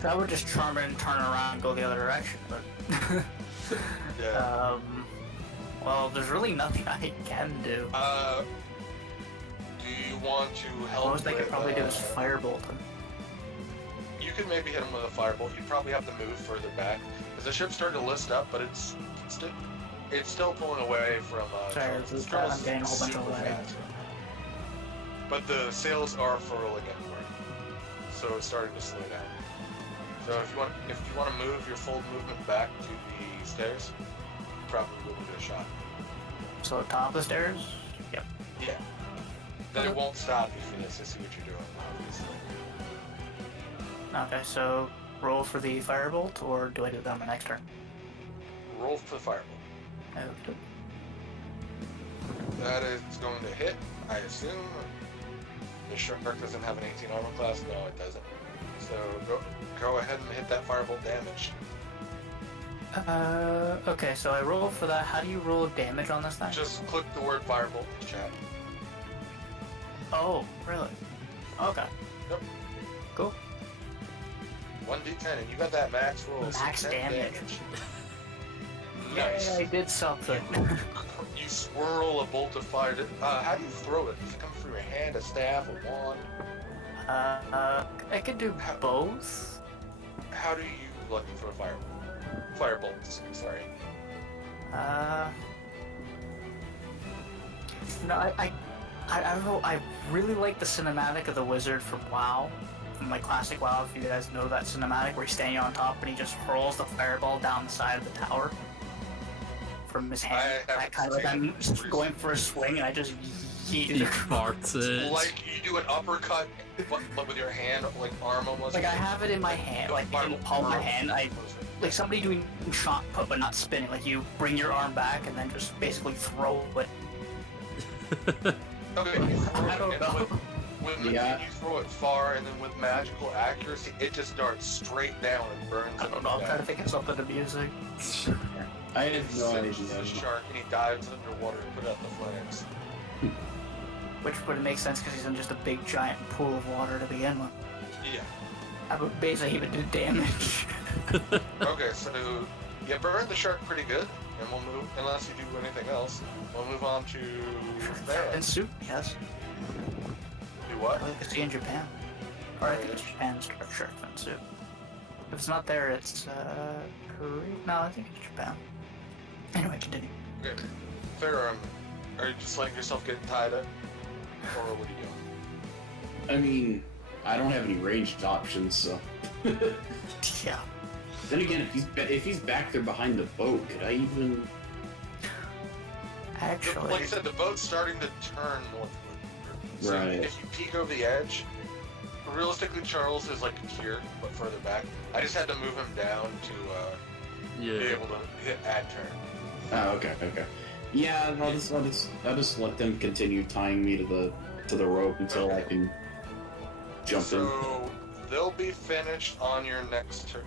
I would just charm it and turn around and go the other direction, but... Yeah. Well, there's really nothing I can do. Do you want to help The most I could with, probably do is firebolt him. You could maybe hit him with a firebolt. You'd probably have to move further back. Because the ship's starting to list up, but it's it's still pulling away from. Sorry, Charles. this is Charles I'm getting a whole bunch of super lag. fast. But the sails are furling inward, so it's starting to slow down. So if you want to move your full movement back to the stairs, you probably will get a shot. So top of the stairs? Yep. Yeah. Then it won't stop you for this to see what you're doing, obviously. Okay, so roll for the firebolt, or do I do that on my next turn? Roll for the firebolt. Okay. That is going to hit, I assume. The shark doesn't have an 18 armor class. No, it doesn't. So go ahead and hit that firebolt damage. Okay, so I roll for that. How do you roll damage on this thing? Just click the word firebolt in the chat. Oh, really? Okay. Yep. Cool. 1d10, and you got that max roll. so Max 10 damage. Nice. Yay, I did something. You swirl a bolt of fire. How do you throw it? Does it come through your hand, a staff, a wand? I could do both. How do you like to throw firebolts? Sorry. No, I don't know. I really like the cinematic of the wizard from WoW, from like classic WoW. If you guys know that cinematic where he's standing on top and he just hurls the fireball down the side of the tower from his hand. I I haven't kind of like seen I'm it. just going for a swing and I just He yeet it. farts it. Like you do an uppercut, but with your hand, like arm almost. Like I have it in my hand, like in the palm of my hand. I like somebody doing shot put but not spinning. Like you bring your arm back and then just basically throw it. Okay, you throw I it, don't and know. when Yeah. you throw it far, and then with magical accuracy, it just darts straight down and burns. I don't know. I'm trying to think of something amusing. I have no idea. The shark, and he dives underwater and put out the flames. Which would make sense because he's in just a big giant pool of water to begin with. Yeah. I would basically even do damage. Okay, so you burn the shark pretty good, and we'll move. Unless you do anything else, we'll move on to Farah. And soup, yes. Do what? I like to see in Japan. Or I think it's Japan's shark fin soup. If it's not there, it's Korea. No, I think it's Japan. Anyway, continue. Okay. Farah, are you just letting yourself get tied up, or what are you doing? I mean, I don't have any ranged options, so. Yeah. Then again, if he's back there behind the boat, could I even? Actually, Like I said, the boat's starting to turn northward. So Right. if you peek over the edge, realistically, Charles is like here, but further back. I just had to move him down to be Yeah. able to hit add turn. Oh, okay. Yeah, I'll just let them continue tying me to the rope until I can jump in. So they'll be finished on your next turn.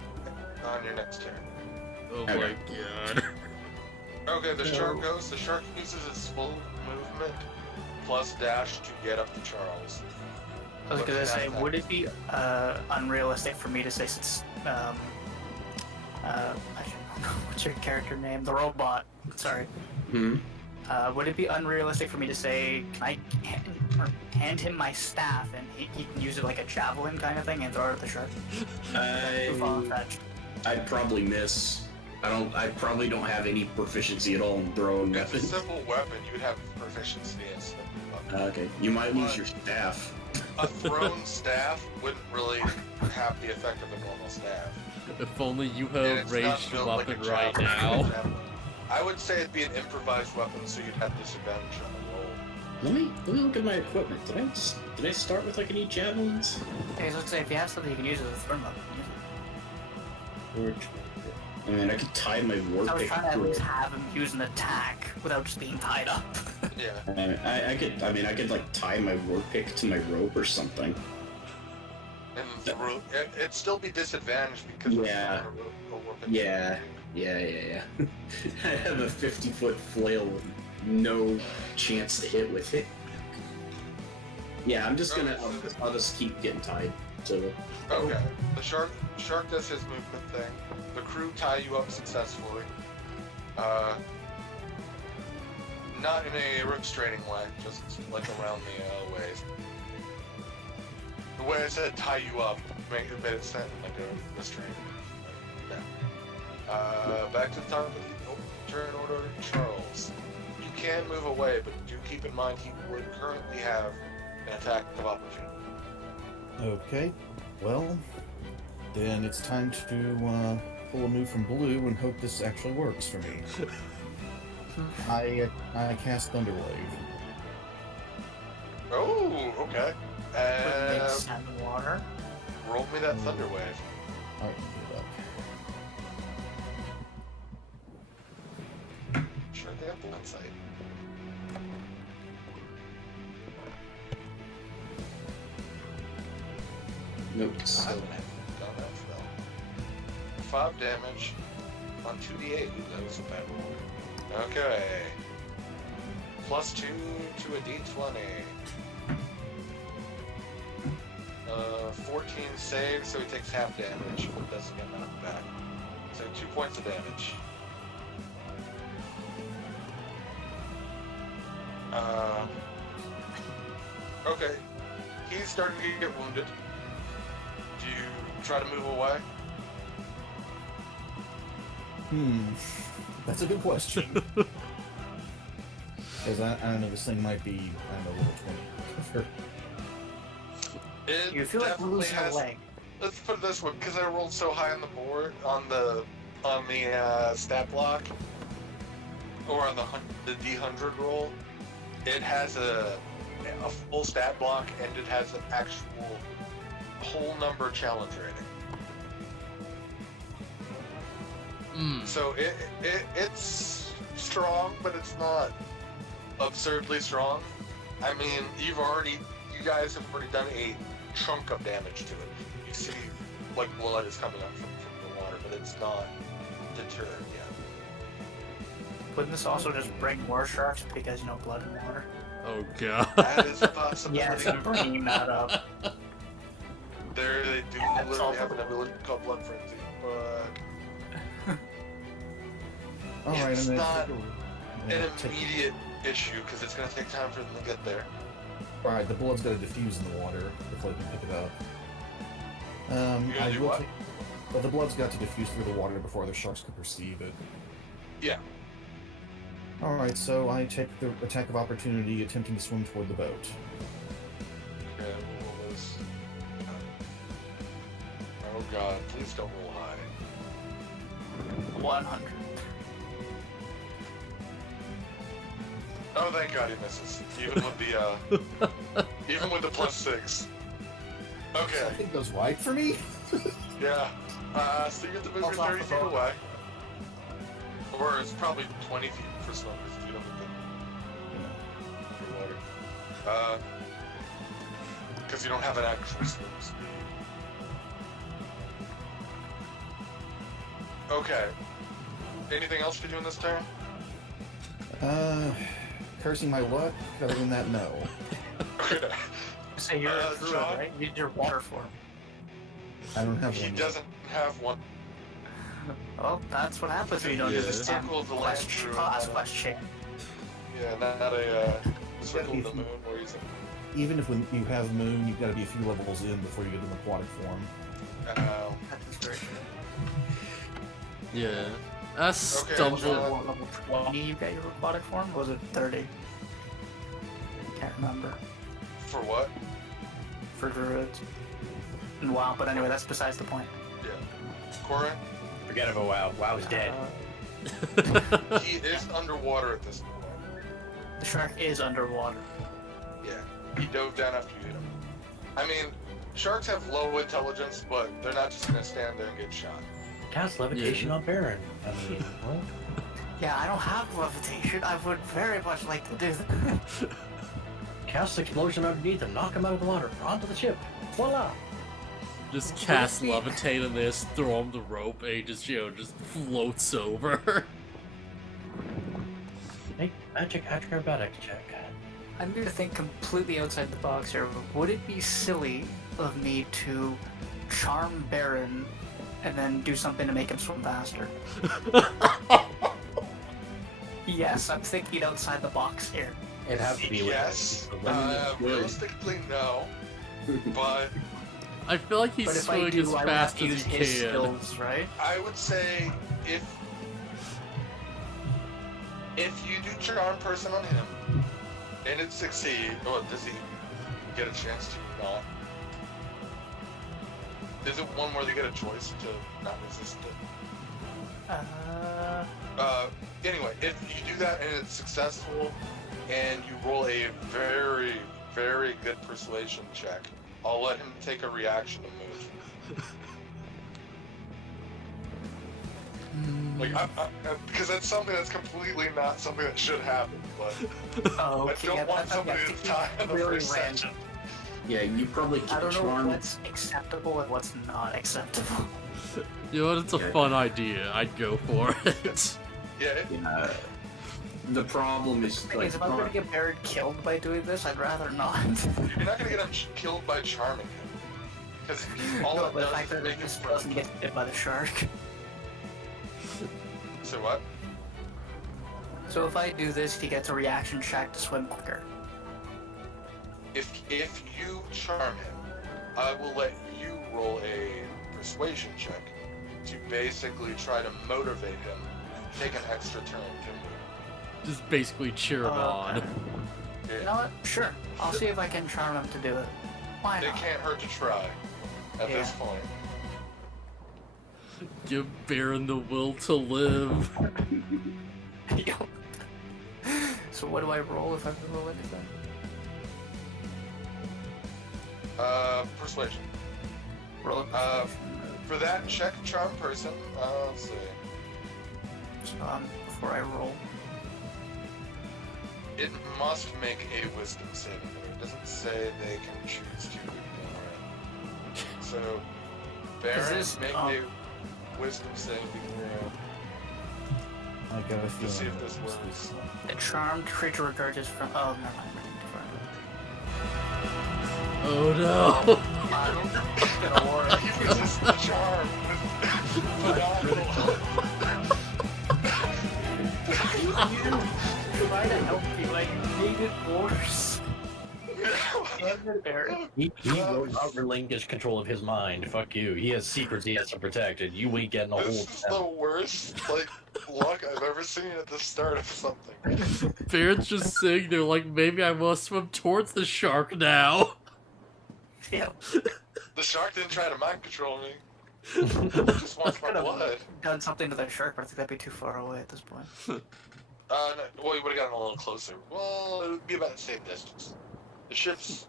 Oh Okay. my god. Okay, the shark goes. The shark uses its full movement plus dash to get up to Charles. I was gonna What's say, that? would it be unrealistic for me to say since what's your character name? The robot. Sorry. Hmm. Would it be unrealistic for me to say, can I hand him my staff and he can use it like a javelin kind of thing and throw it at the shark? I'd probably miss. I probably don't have any proficiency at all in throwing If it's a weapons. simple weapon, you would have proficiency in simple weapon. Okay, you might lose your staff. A thrown staff wouldn't really have the effect of a normal staff. If only you And have it's not ranged built like a weapon right javelin. now. I would say it'd be an improvised weapon, so you'd have disadvantage on the roll. Let me look at my equipment. Did I start with like any javelins? Okay, so let's say if you have something you can use as a thrown weapon, use it. Or I mean, I could tie my war I was pick trying to at to least it. have him use an attack without just being tied up. Yeah. I could like tie my war pick to my rope or something. And it'd still be disadvantaged because Yeah. of a weapon. Yeah. I have a 50-foot flail with no chance to hit with it. Yeah, I'm just gonna. I'll just keep getting tied to the. Okay. The shark does his movement thing. The crew tie you up successfully. Not in a restraining way, just like around the waist. The way I said tie you up made it sound like a restraint. Yeah. Back to the top of the turn order Charles. You can move away, but do keep in mind he would currently have an attack of opportunity. Okay, well, then it's time to pull a move from Blue and hope this actually works for me. I cast Thunderwave. Oh, okay. With big sand water. Roll me that Thunder Wave. Alright, give it up. Sure, they have blind sight. Nope. Don't have spell. 5 damage on 2d8. That was a bad roll. Okay. +2 to a d20. 14 saves, so he takes half damage, but doesn't get knocked back. So 2 points of damage. Okay. He's starting to get wounded. Do you try to move away? That's a good question. Because I don't know, this thing might be, I don't know, level 20. It You feel like definitely losing has, a leg. Let's put it this way, because I rolled so high on the board, on the stat block, or on the D100 roll, it has a full stat block, and it has an actual whole number challenge rating. So it's strong, but it's not absurdly strong. I mean, you guys have already done a chunk of damage to it. You see, like, blood is coming up from the water, but it's not deterred yet. Wouldn't this also just bring more sharks because, you know, blood and water? Oh god. That is a possibility. Yes, I'm bringing that up. They do That's literally all have for an ability called Blood Frenzy, but Alright, it's I'm not gonna an take- immediate issue, because it's going to take time for them to get there. Alright, the blood's gotta diffuse in the water before they can pick it up. You gotta I do will what? take- Well, the blood's got to diffuse through the water before the sharks can perceive it. Yeah. Alright, so I take the attack of opportunity attempting to swim toward the boat. Okay, we'll roll this. Oh god, please don't roll high. 100. Oh, thank god he misses. Even with the, even with the +6. Okay, I think goes right for me. yeah. So you get to move Falls your off 30 the feet boat. away. Or it's probably 20 feet for some, because you don't get the water. Because you don't have an actual swim speed. Okay. Anything else to do in this turn? Cursing my luck. Other than that, no. Okay. Say you're a druid, John? right? You need your water form. I don't have He one. doesn't have one. Well, that's what happens when you don't do Yeah. this Circle of the last land druid. question. Yeah, not a circle of the moon where he's Even if when you have moon, you've got to be a few levels in before you get an aquatic form. That's very true. Yeah. I Okay, stumbled. John. Level 20 you got your aquatic form? Or was it 30? Can't remember. For what? For druids. And WoW, but anyway, that's besides the point. Yeah. Corin, Forget about WoW. WoW's dead. he is underwater at this point. The shark is underwater. Yeah. He dove down after you hit him. I mean, sharks have low intelligence, but they're not just gonna stand there and get shot. Cast levitation on Baron. I mean, well, Yeah, I don't have levitation. I would very much like to do that. cast explosion underneath and knock him out of the water onto the ship. Voila! Just cast levitate in this, throw him the rope, and he just, just floats over. Make magic acrobatics check. I'm going to think completely outside the box here. Would it be silly of me to charm Baron and then do something to make him swim faster? Yes, I'm thinking outside the box here. It'd have to be Yes. with Realistically, no. But I feel like he's But if I swimming do, as I would fast have to as use he his can. skills, right? I would say if If you do charm person on him, and it succeeds, or does he get a chance to not? Is it one where they get a choice to not resist it? Anyway, if you do that and it's successful, and you roll a very, very good persuasion check, I'll let him take a reaction to move. Like, because that's something that's completely not something that should happen, but Oh, I okay. don't Yeah, want somebody to die in the really first random. section. Yeah, you probably I can don't know charm. what's acceptable and what's not acceptable. You know what? It's a Yeah. fun idea. I'd go for it. Yeah, The problem is Thing like is, if I'm gonna get Baron killed by doing this, I'd rather not. you're not gonna get him killed by charming him. Because all No, it but the does fact is that make it him just doesn't get hit by the shark. So what? So if I do this, he gets a reaction check to swim quicker. If you charm him, I will let you roll a persuasion check to basically try to motivate him, take an extra turn to move. Just basically cheer him on. Okay. You know what? Sure. I'll see if I can charm him to do it. Why It not? can't hurt to try at this Yeah. point. Give Baron the will to live. So what do I roll if I roll anything? Persuasion. Roll a persuasion. For that, check charm person. Let's see. So before I roll. It must make a wisdom saving throw. It doesn't say they can choose to ignore it. So, Baron, this, make a wisdom saving throw I got a to feeling. see if this works. A charmed creature regarded from. Oh, never mind. Oh no! Don't worry. He resists the charm. Phenomenal. Try to help you, like, made it worse. Damn it, Baron. He will not relinquish control of his mind. Fuck you. He has secrets he has to protect, and you ain't getting a hold This of is them. the worst, luck I've ever seen at the start of something. Baron's just sitting there like, maybe I must swim towards the shark now. Yeah, The shark didn't try to mind control me. He just wants my blood. done something to the shark, but I think that'd be too far away at this point. No, well, you would have gotten a little closer. Well, it would be about the same distance. The ship's...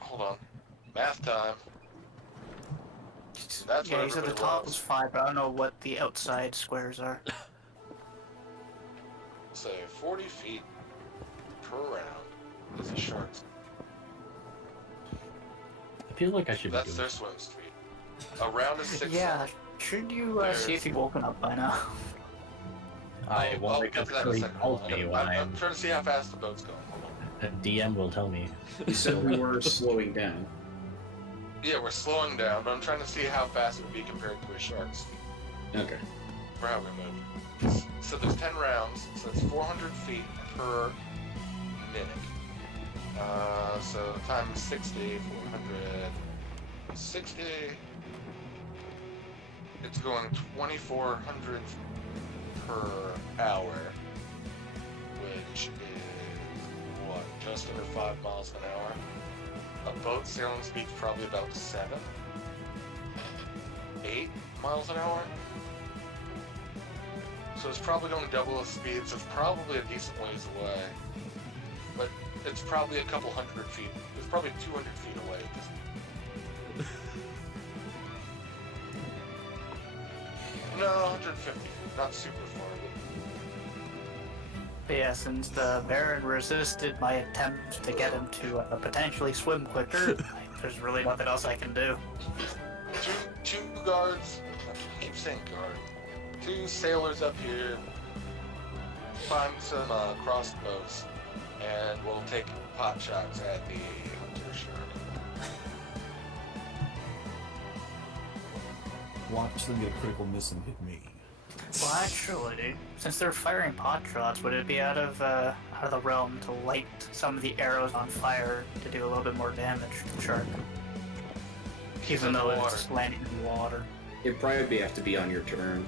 hold on. Math time. That's Yeah, what you said the everybody top loves. was 5, but I don't know what the outside squares are. Say 40 feet per round is a shark. I feel like I should be That's doing their swim speed. A round is 6 Yeah, seconds. should you see if you've woken up by now? I I'll won't wake get up to that in a until he second. tells me when I'm trying to see how fast the boat's going. Hold on. a DM will tell me. you said we were slowing down. Yeah, we're slowing down, but I'm trying to see how fast it would be compared to a shark's speed. Okay. For how we move. So there's 10 rounds, so it's 400 feet per minute. So time is 60, 460. It's going 2,400 per hour, which is, what, just under 5 miles an hour? A boat sailing speed's probably about 7, 8 miles an hour. So it's probably going double the speed, so it's probably a decent ways away. But it's probably a couple hundred feet. It's probably 200 feet away at this point. No, 150. Not super far, But yeah, since the Baron resisted my attempt to get him to potentially swim quicker, there's really nothing else I can do. but two guards. I keep saying guard. 2 sailors up here. Find some crossbows, and we'll take pot shots at the hunter shark. Watch them get a critical miss and hit me. Well, actually, since they're firing pot shots, would it be out of the realm to light some of the arrows on fire to do a little bit more damage to the shark? He's Even in the though water. it's landing in the water. It'd probably have to be on your turn.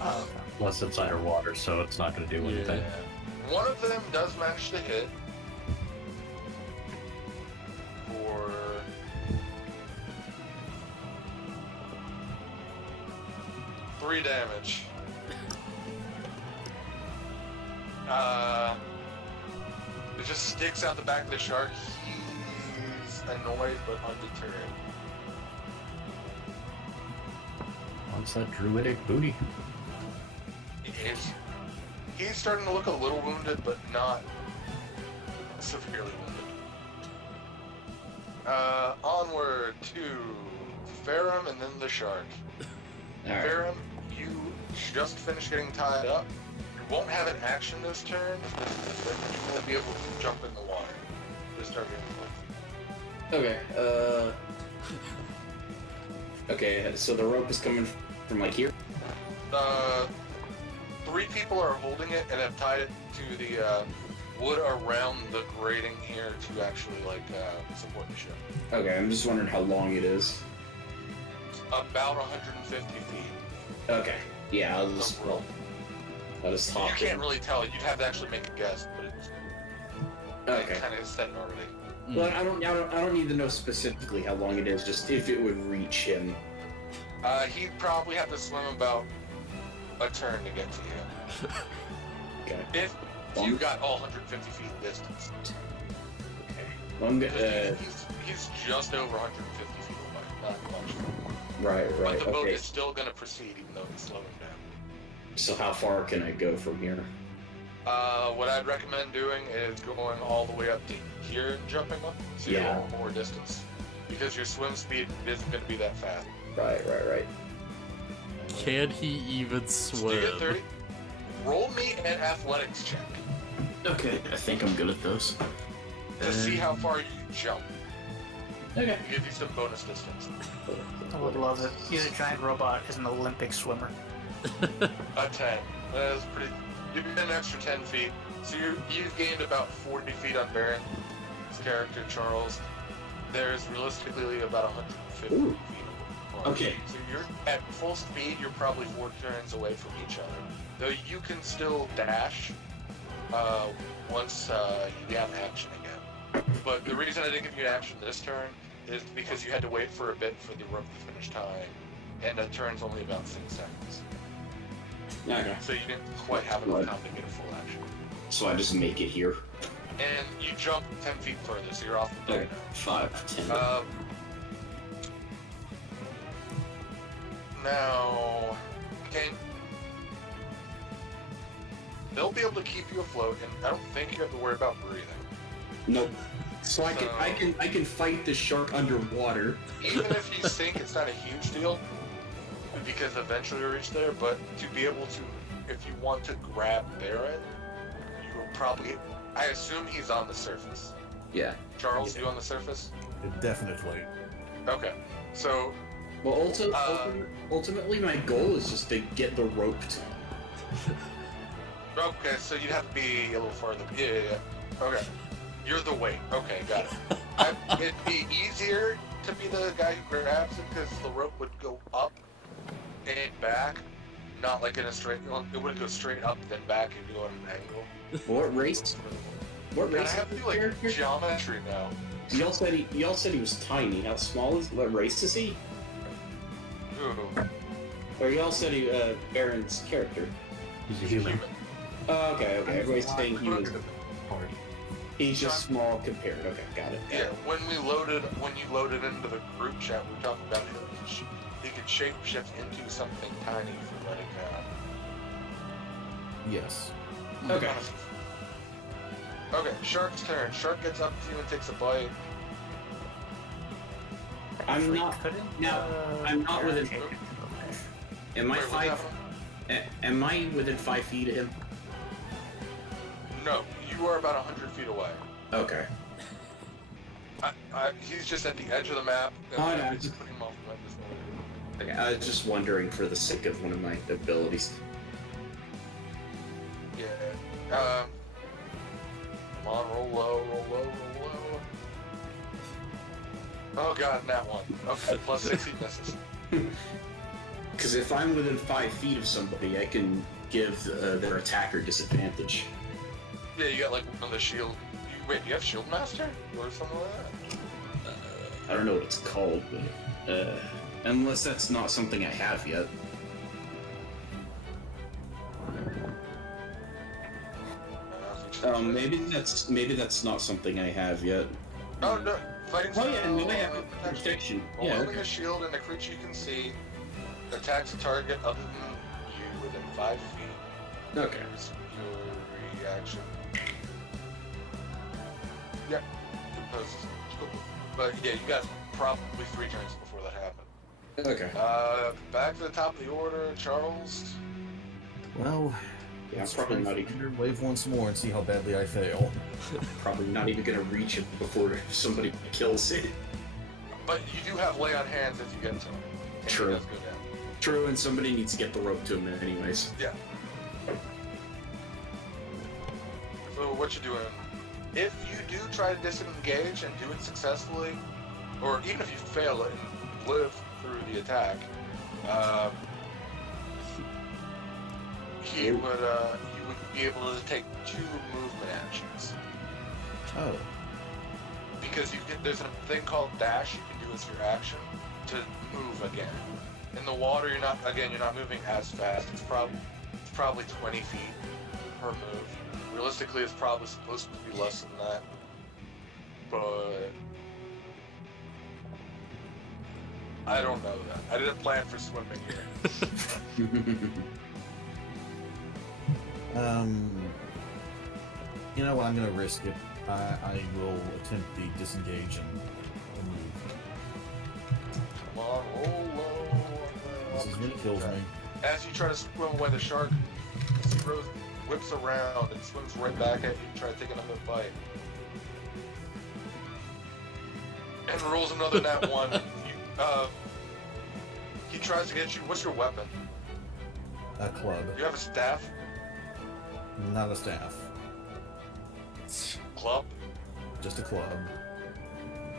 Oh, okay. unless it's underwater, so it's not going to do anything. One of them does manage to hit for 3 damage. It just sticks out the back of the shark. He's annoyed but undeterred. What's that druidic booty? He's starting to look a little wounded, but not severely wounded. Onward to Ferrum and then the shark. Alright. Ferrum, you just finished getting tied up. You won't have an action this turn, but you will be able to jump in the water. Just start getting close. Okay, okay, so the rope is coming from like here? 3 people are holding it and have tied it to the wood around the grating here to actually support the ship. Okay, I'm just wondering how long it is. About 150 feet. Okay, yeah, I'll just hop You can't really tell. You'd have to actually make a guess, but Okay. it kind of is said already. Well, I don't need to know specifically how long it is, just if it would reach him. He'd probably have to swim about a turn to get to you. Okay. If you got all 150 feet distance. Okay. Well, I'm good. He's just over 150 feet away, not much. Right, But the boat okay. is still going to proceed even though he's slowing down. So how far can I go from here? What I'd recommend doing is going all the way up to here and jumping up, so you Yeah. have more distance. Because your swim speed isn't going to be that fast. Right. Can he even So you get swim? 30. Roll me an athletics check Okay, I think I'm good at those. to see how far you jump. Okay. Give you some bonus distance. I would love it. He's a giant robot, is an Olympic swimmer. A 10. That is pretty. You get an extra 10 feet. So you've gained about 40 feet on Baron's character, Charles. There's realistically about 150 Ooh. feet. Okay. So you're at full speed, you're probably 4 turns away from each other. Though you can still dash once you have action again. But the reason I didn't give you an action this turn is because you had to wait for a bit for the rope to finish time. And a turn's only about 6 seconds. Okay. So you didn't quite have enough time to get a full action. So I just make it here. And you jump 10 feet further, so you're off the boat Okay. 5, 10. now. Now, okay, they'll be able to keep you afloat, and I don't think you have to worry about breathing. Nope. So I can fight the shark underwater. Even if you sink, it's not a huge deal, because eventually you'll reach there, but to be able to, if you want to grab Baron, you will probably, I assume he's on the surface. Yeah. Charles, you on the surface? Definitely. Okay, so, Well, ultimately, my goal is just to get the rope to. okay, so you'd have to be a little farther. Yeah. Okay. You're the weight. Okay, got it. It'd be easier to be the guy who grabs it because the rope would go up and back, not like in a straight. It wouldn't go straight up then back and go on an angle. What race? What God, I race? have to do like geometry now. Y'all said he was tiny. How small is? What race is he? Ooh, Or y'all said he Baron's character. He's a human. Oh, okay. Everybody's saying he was. Hard. He's just small compared. Okay, got it. Yeah, when you loaded into the group chat, we were talking about he could shapeshift into something tiny for Yes. Okay. Okay, Shark's turn. Shark gets up to you and takes a bite. I'm Actually, not- couldn't, now, I'm not Baron within- take it? Okay. Am I Wait, what's 5? happening? Am I within 5 feet of him? No, you are about 100 feet away. Okay. He's just at the edge of the map. And Oh, no. just putting him off the map this moment. Okay. I was just wondering for the sake of one of my abilities. Yeah. Come on, roll low, roll low, roll low. Oh god, that one. Okay, plus 6 he misses. Because if I'm within 5 feet of somebody, I can give their attacker disadvantage. Yeah, you got like one of the shield. Wait, do you have Shield Master or something like that? I don't know what it's called, but unless that's not something I have yet. Maybe that's not something I have yet. Oh no, fighting Oh yeah, style, no, I have protection. While Yeah. holding a shield and a creature you can see attacks a target other than you within 5 feet. Okay. Here's your reaction. Yeah. But yeah, you got probably 3 turns before that happened. Okay. Back to the top of the order, Charles. Well, Yeah, I'm let's probably try not even Thunder Wave once more and see how badly I fail. probably not even gonna reach it before somebody kills it. But you do have lay on hands if you get to him. And True. He does go down. True, and somebody needs to get the rope to him anyways. Yeah. So what you doing? If you do try to disengage and do it successfully, or even if you fail it and live through the attack, he would be able to take 2 movement actions. Oh. Because there's a thing called dash you can do as your action to move again. In the water, you're not moving as fast. It's probably 20 feet per move. Realistically, it's probably supposed to be less than that. But I don't know that. I didn't plan for swimming here. You know what? I'm gonna risk it. I will attempt the disengage and move. Come on, roll low. This is really kills me. As you try to swim away, the shark whips around and swims right back at you, try to take another bite. And rolls another nat 1. He tries to get you. What's your weapon? A club, You have a staff? not a staff. Club? Just a club.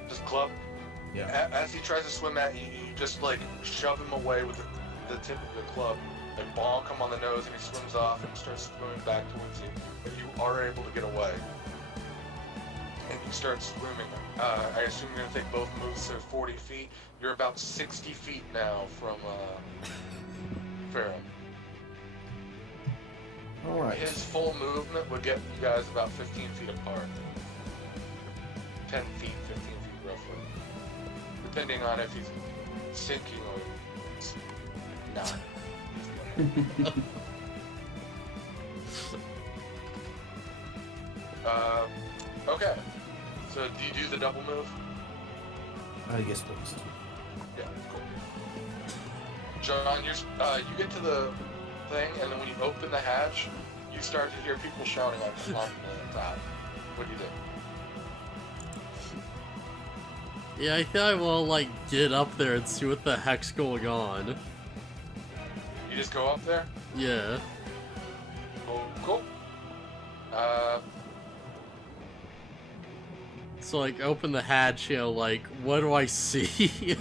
Just club? Yeah. As he tries to swim at you, you just like shove him away with the tip of the club. Like bonk him on the nose and he swims off and starts swimming back towards you. But you are able to get away. And you start swimming. I assume you're going to take both moves, so 40 feet. You're about 60 feet now from Pharaoh. All right. His full movement would get you guys about 15 feet apart. 10 feet, 15 feet roughly. Depending on if he's sinking or not. Okay. So do you do the double move? Yes, please. Yeah, cool. John, you get to the thing, and then when you open the hatch, you start to hear people shouting on the top. What do you do? Yeah, I think I will, like, get up there and see what the heck's going on. You just go up there? Yeah. Cool. So, like, open the hatch, you know, like, what do I see? You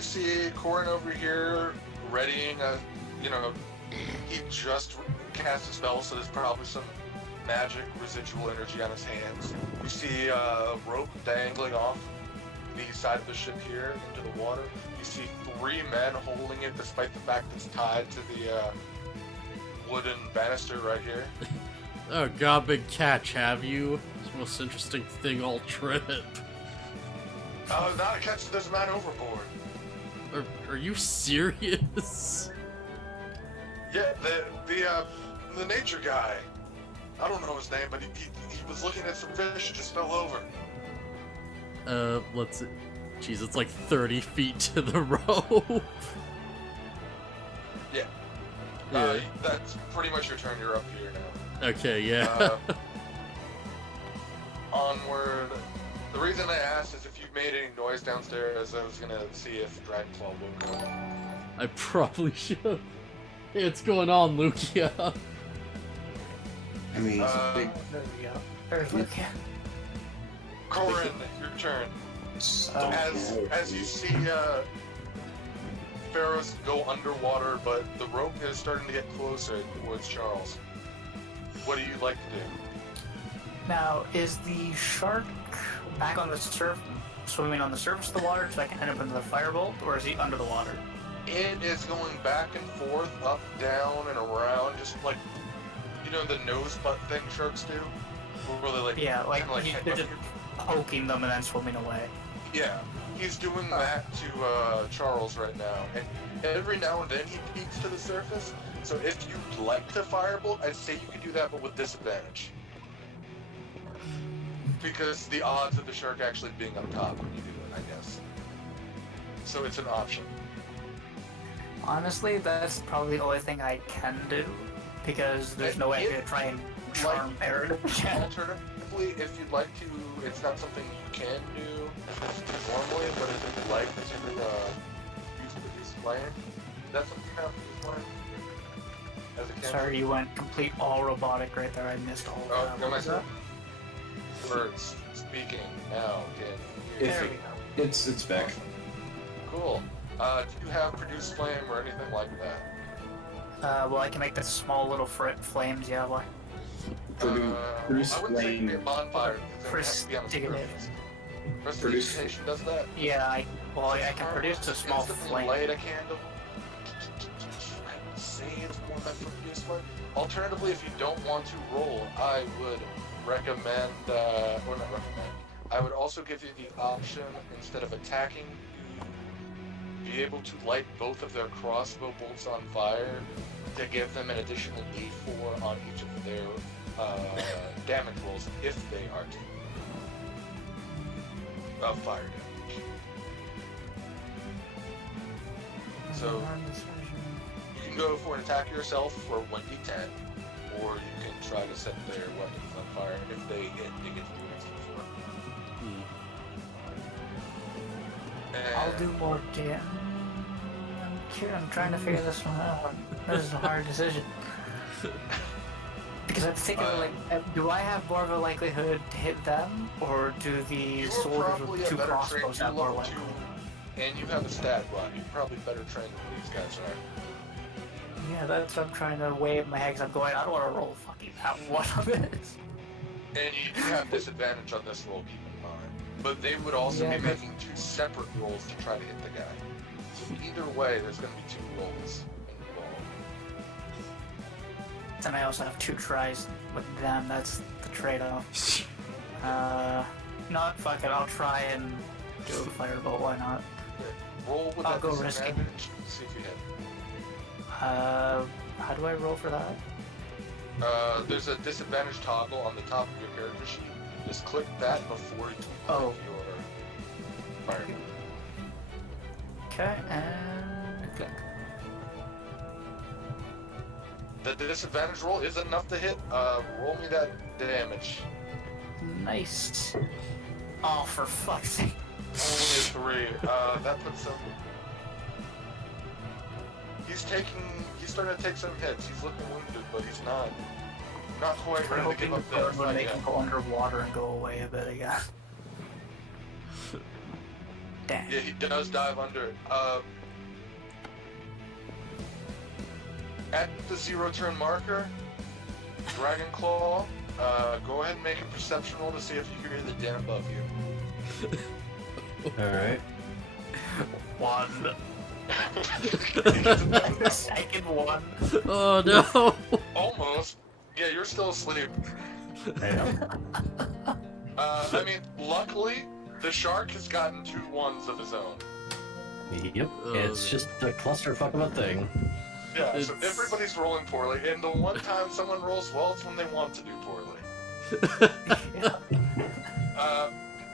see Corin over here readying he just cast a spell, so there's probably some magic residual energy on his hands. You see a rope dangling off the side of the ship here into the water. You see 3 men holding it despite the fact it's tied to the wooden banister right here. Oh god, big catch, have you? It's the most interesting thing all trip. Oh, not a catch, there's a man overboard. Are you serious? Yeah, the nature guy. I don't know his name, but he was looking at some fish and just fell over. Let's see. Jeez, it's like 30 feet to the rope. Yeah. Yeah. That's pretty much your turn. You're up here now. Okay, yeah. Onward. The reason I asked is if you made any noise downstairs, I was gonna see if Dragonclaw woke up. I probably should. Hey, what's going on, Lugia? I mean, There we go. There's Lucia. Corin, your turn. As you see Pharaohs go underwater, but the rope is starting to get closer towards Charles. What do you like to do? Now, is the shark back on the surf, swimming on the surface of the water so I can end up into the firebolt, or is he under the water? It is going back and forth, up, down, and around, just like, you know, the nose butt thing sharks do? Where they like, Yeah, like, kinda they're just poking them and then swimming away. Yeah, he's doing that to Charles right now, and every now and then he peeks to the surface. So if you'd like to firebolt, I'd say you could do that, but with disadvantage. Because the odds of the shark actually being up top when you do it, I guess. So it's an option. Honestly, that's probably the only thing I can do, because there's no way I could try and charm Baron. Alternatively, if you'd like to, it's not something you can do normally, but if you'd like to use the display, that's something you have to display. As a cancel. Sorry, you went complete all robotic right there. I missed all Oh, of no, that. myself. Words speaking now. If There it- we go. It's back. Cool. Do you have produce flame or anything like that? Well, I can make the small little flames, yeah, why? Produce I wouldn't say flame. a bonfire. Because it has to be on the Prestidigitation. surface. Produce- Prestidigitation does that. Yeah, I can produce a small Instantly flame. light a candle. I'd say it's more meant for produce flame. Alternatively, if you don't want to roll, I would recommend, or not recommend, I would also give you the option, instead of attacking, be able to light both of their crossbow bolts on fire to give them an additional D4 on each of their damage rolls if they are of fire damage. So you can go for an attack yourself for 1d10, or you can try to set their weapons on fire. If they hit, they get to do an extra 4. I'll do more damage. I'm trying to figure this one out. This is a hard decision. Because I'm thinking, do I have more of a likelihood to hit them, or do the You are soldiers probably with a 2 better crossbows trained. have You more level likelihood? 2, and you have a stat block. You're probably better trained than these guys are. Yeah, that's what I'm trying to weigh in my head, 'cause I'm going, I don't want to roll fucking that one of it. And you do have disadvantage on this roll, keep in mind. But they would also Yeah, be but- making 2 separate rolls to try to hit the guy. So either way, there's going to be 2 rolls involved. Then I also have 2 tries with them, that's the trade-off. Not fuck it, I'll try and do a firebolt, why not? Roll with I'll that go risky. disadvantage. See if you hit. How do I roll for that? There's a disadvantage toggle on the top of your character sheet. Just click that before you Oh. click your fire. Okay, and click. The disadvantage roll is enough to hit. Roll me that damage. Nice. Oh, for fuck's sake. Only 3. That puts him. He's starting to take some hits. He's looking wounded, but he's not quite I'm ready to give hoping up the that when fight they yet. can go underwater and go away a bit again. Dang. Yeah, he does dive under it. At the 0 turn marker, Dragon Claw, go ahead and make a perception roll to see if you hear the den above you. Alright. 1. The second one. Oh no! Almost. Yeah, you're still asleep. Damn. I mean, luckily, the shark has gotten 2 1s of his own. Yep. It's just a clusterfuck of a thing. Yeah, so It's- everybody's rolling poorly, and the one time someone rolls well, it's when they want to do poorly.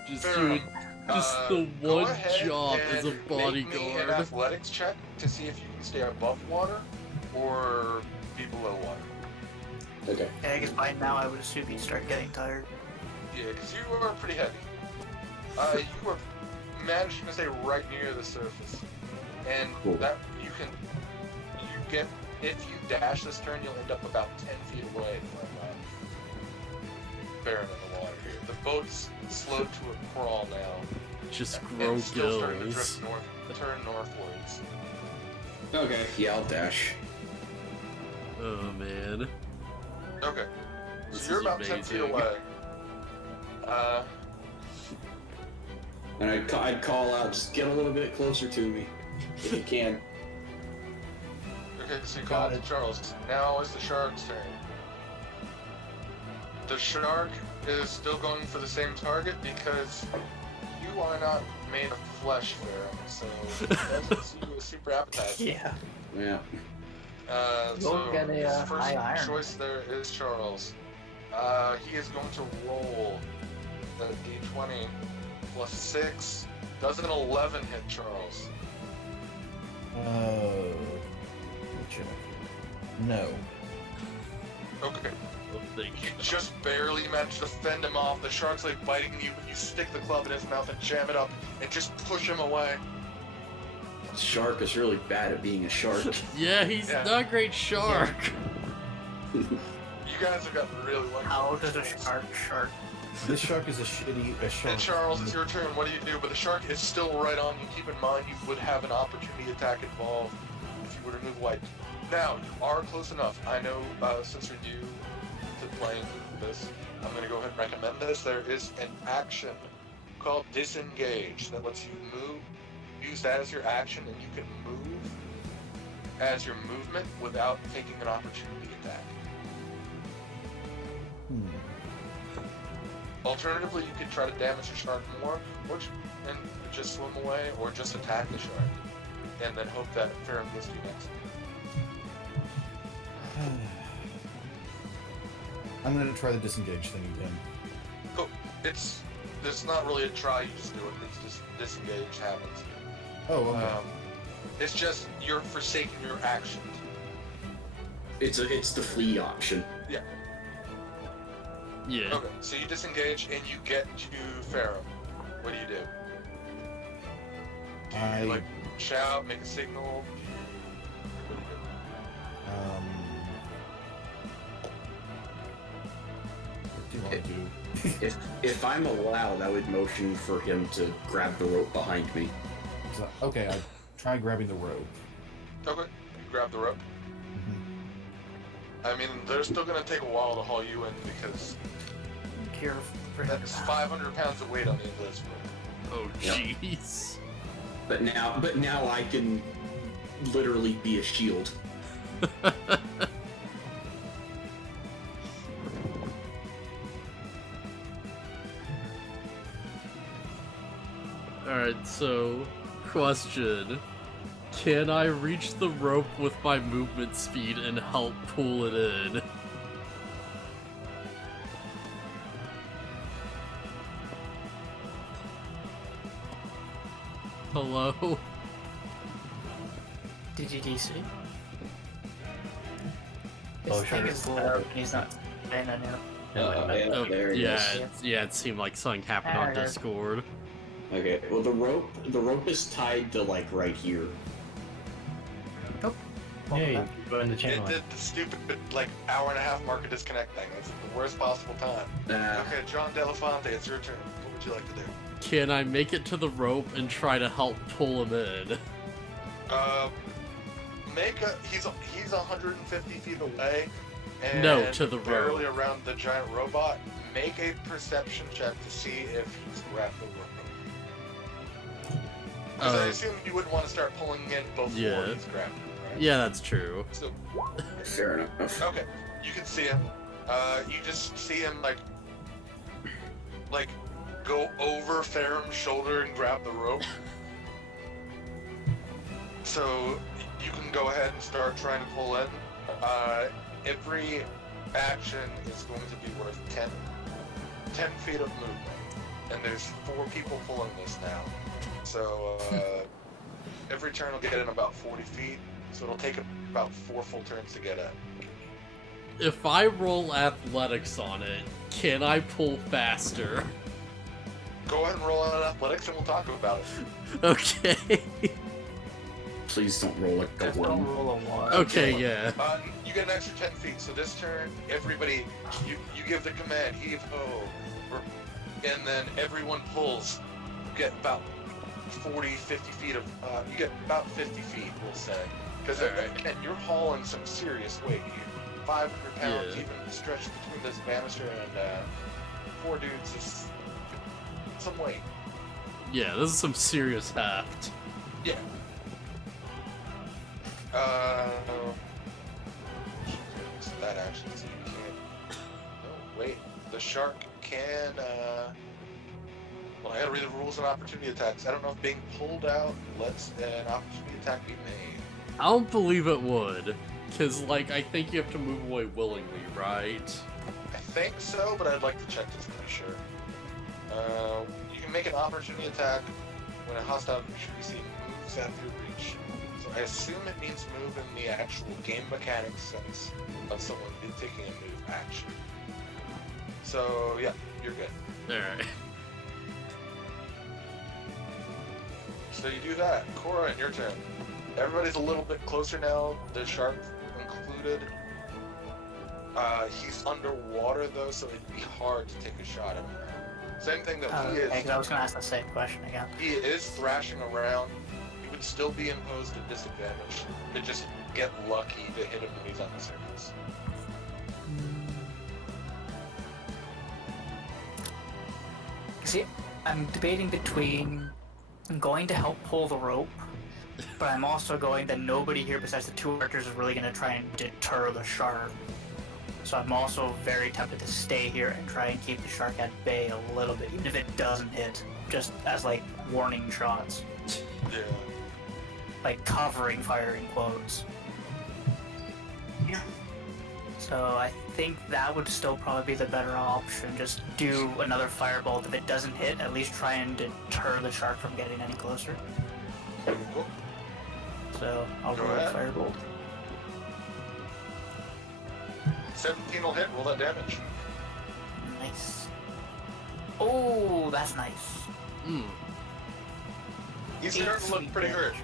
Just Fair doing enough. just the Go one ahead job as a and Make me an bodyguard. athletics check to see if you can stay above water or be below water. Okay. I guess by now I would assume you'd start getting tired. Yeah, because you are pretty heavy. You are managing to stay right near the surface, and Cool. that you get. If you dash this turn, you'll end up about 10 feet away from Baron in the water here. The boat's slowed to a crawl now. Just And grow it's still starting to gills. drift north, turn northwards. Okay, yeah, I'll dash. Oh man. Okay. This So you're is about 10 feet amazing. away. And I'd call out, just get a little bit closer to me, if you can. Okay, so you call it to Charles. Now it's the shark's turn. The shark is still going for the same target because you are not made of flesh, Baron, so it doesn't see you as super appetizing. Yeah. Yeah. So get a, his high first iron. choice there is Charles. He is going to roll the d20 plus 6. Does an 11 hit Charles? Check. No. Okay. Oh, thank You you. just barely manage to fend him off. The shark's like biting you, but you stick the club in his mouth and jam it up and just push him away. Shark is really bad at being a shark. Yeah, he's Yeah. not a great shark. You guys have gotten really lucky. How does a shark? This shark is a shark. And Charles, it's your turn. What do you do? But the shark is still right on you. Keep in mind, you would have an opportunity attack involved if you were to move wide. Now, you are close enough. I know, since you're new to playing this, I'm going to go ahead and recommend this. There is an action called Disengage that lets you move. Use that as your action, and you can move as your movement without taking an opportunity attack. Alternatively, you could try to damage the shark more, and just swim away, or just attack the shark, and then hope that Ferrum gets you next. I'm gonna try the disengage thing again. Cool. It's not really a try. You just do it. It's just disengage happens. Oh, okay. It's just you're forsaking your action. It's the flee option. Yeah. Yeah. Okay. So you disengage and you get to Ferrum. What do you do? I Like shout, make a signal. What do you do? what do you want to do? If I'm allowed, I would motion for him to grab the rope behind me. So, okay, I try grabbing the rope. Okay. You grab the rope. Mhm. I mean, they're still gonna take a while to haul you in because Here for that's 500 pounds of weight on the end of this rope. Oh Yep. jeez. But now I can literally be a shield. Alright, so question. Can I reach the rope with my movement speed and help pull it in? Hello? Did you DC? Oh, His sure. thing is low. He's not paying on you. Oh, there it yeah, is. it seemed like something happened on There. Discord. Okay, well the rope is tied to like right here. Hey, go in the It channel. did the stupid, like, hour and a half market disconnect thing. That's the worst possible time. Okay, John Delafonte, it's your turn. What would you like to do? Can I make it to the rope and try to help pull him in? He's 150 feet away. And No, to the barely around the giant robot. Make a perception check to see if he's grabbed the rope. Because I assume you wouldn't want to start pulling in before Yeah. he's grabbed it, right? Yeah, that's true. So, Fair enough. okay, you can see him. You just see him like go over Ferrum's shoulder and grab the rope. So you can go ahead and start trying to pull in. Every action is going to be worth 10 feet of movement, and there's 4 people pulling this now. So every turn will get in about 40 feet. So it'll take about 4 full turns to get in. If I roll athletics on it, can I pull faster? Go ahead and roll out athletics, and we'll talk about it. Okay. Please don't roll like a Just don't 1. roll a 1. Okay, yeah. You get an extra 10 feet. So this turn, everybody, you give the command, heave ho, and then everyone pulls. You get about 40, 50 feet of, you get about 50 feet, we'll say. Because again, you're hauling some serious weight here. 500 pounds, Yeah. even stretched between this banister and 4 dudes is some weight. Yeah, this is some serious heft. Yeah. So that actually, so you can't. No, wait. The shark can. Well, I gotta read the rules of opportunity attacks. I don't know if being pulled out lets an opportunity attack be made. I don't believe it would. Because, like, I think you have to move away willingly, right? I think so, but I'd like to check this to be sure. You can make an opportunity attack when a hostile creature you see moves out of your reach. So I assume it means move in the actual game mechanics sense of someone taking a move action. So yeah, you're good. Alright. So you do that. Cora, your turn. Everybody's a little bit closer now, the shark included. He's underwater though, so it'd be hard to take a shot at him. Same thing though, he Okay, is. 'cause I was gonna ask the same question again. He is thrashing around. He would still be imposed a disadvantage to just get lucky to hit him when he's on the surface. See, I'm debating between I'm going to help pull the rope, but I'm also going that nobody here besides the 2 archers is really going to try and deter the shark. So I'm also very tempted to stay here and try and keep the shark at bay a little bit, even if it doesn't hit, just as like warning shots, Yeah. like covering fire in quotes. Yeah. So I think that would still probably be the better option. Just do another firebolt. If it doesn't hit, at least try and deter the shark from getting any closer. Cool. So I'll Go roll a ahead. firebolt. 17 will hit. Roll that damage. Nice. Oh, that's nice. Hmm. He's starting to look pretty hurt.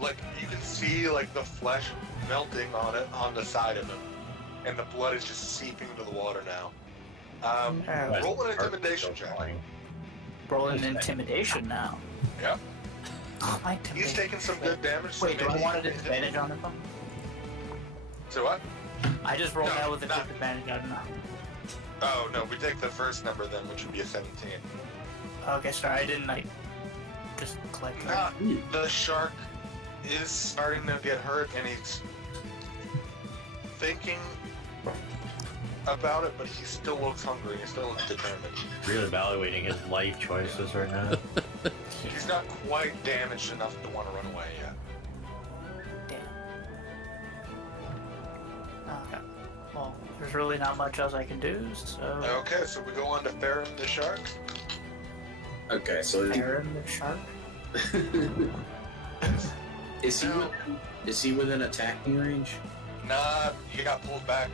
Like you can see like the flesh melting on it on the side of him, and the blood is just seeping into the water now. Alright. Roll an intimidation check. Roll an intimidation now. Yep. Oh, my intimidation. He's taking some good damage. So Wait, do I maybe want he a can hit disadvantage him. on this one? So what? I just rolled No, that with a not- disadvantage. I don't know. Oh no, we take the first number then, which would be a 17. Okay, sorry, I didn't like just click. Nah, the shark is starting to get hurt, and he's thinking about it, but he still looks hungry. He still looks determined. Really evaluating his life choices right now. He's not quite damaged enough to want to run away yet. Damn. Okay. Well, there's really not much else I can do, so. Okay, so we go on to Farron the shark. Okay, so Aaron the shark? is he within attacking range? Nah, he got pulled back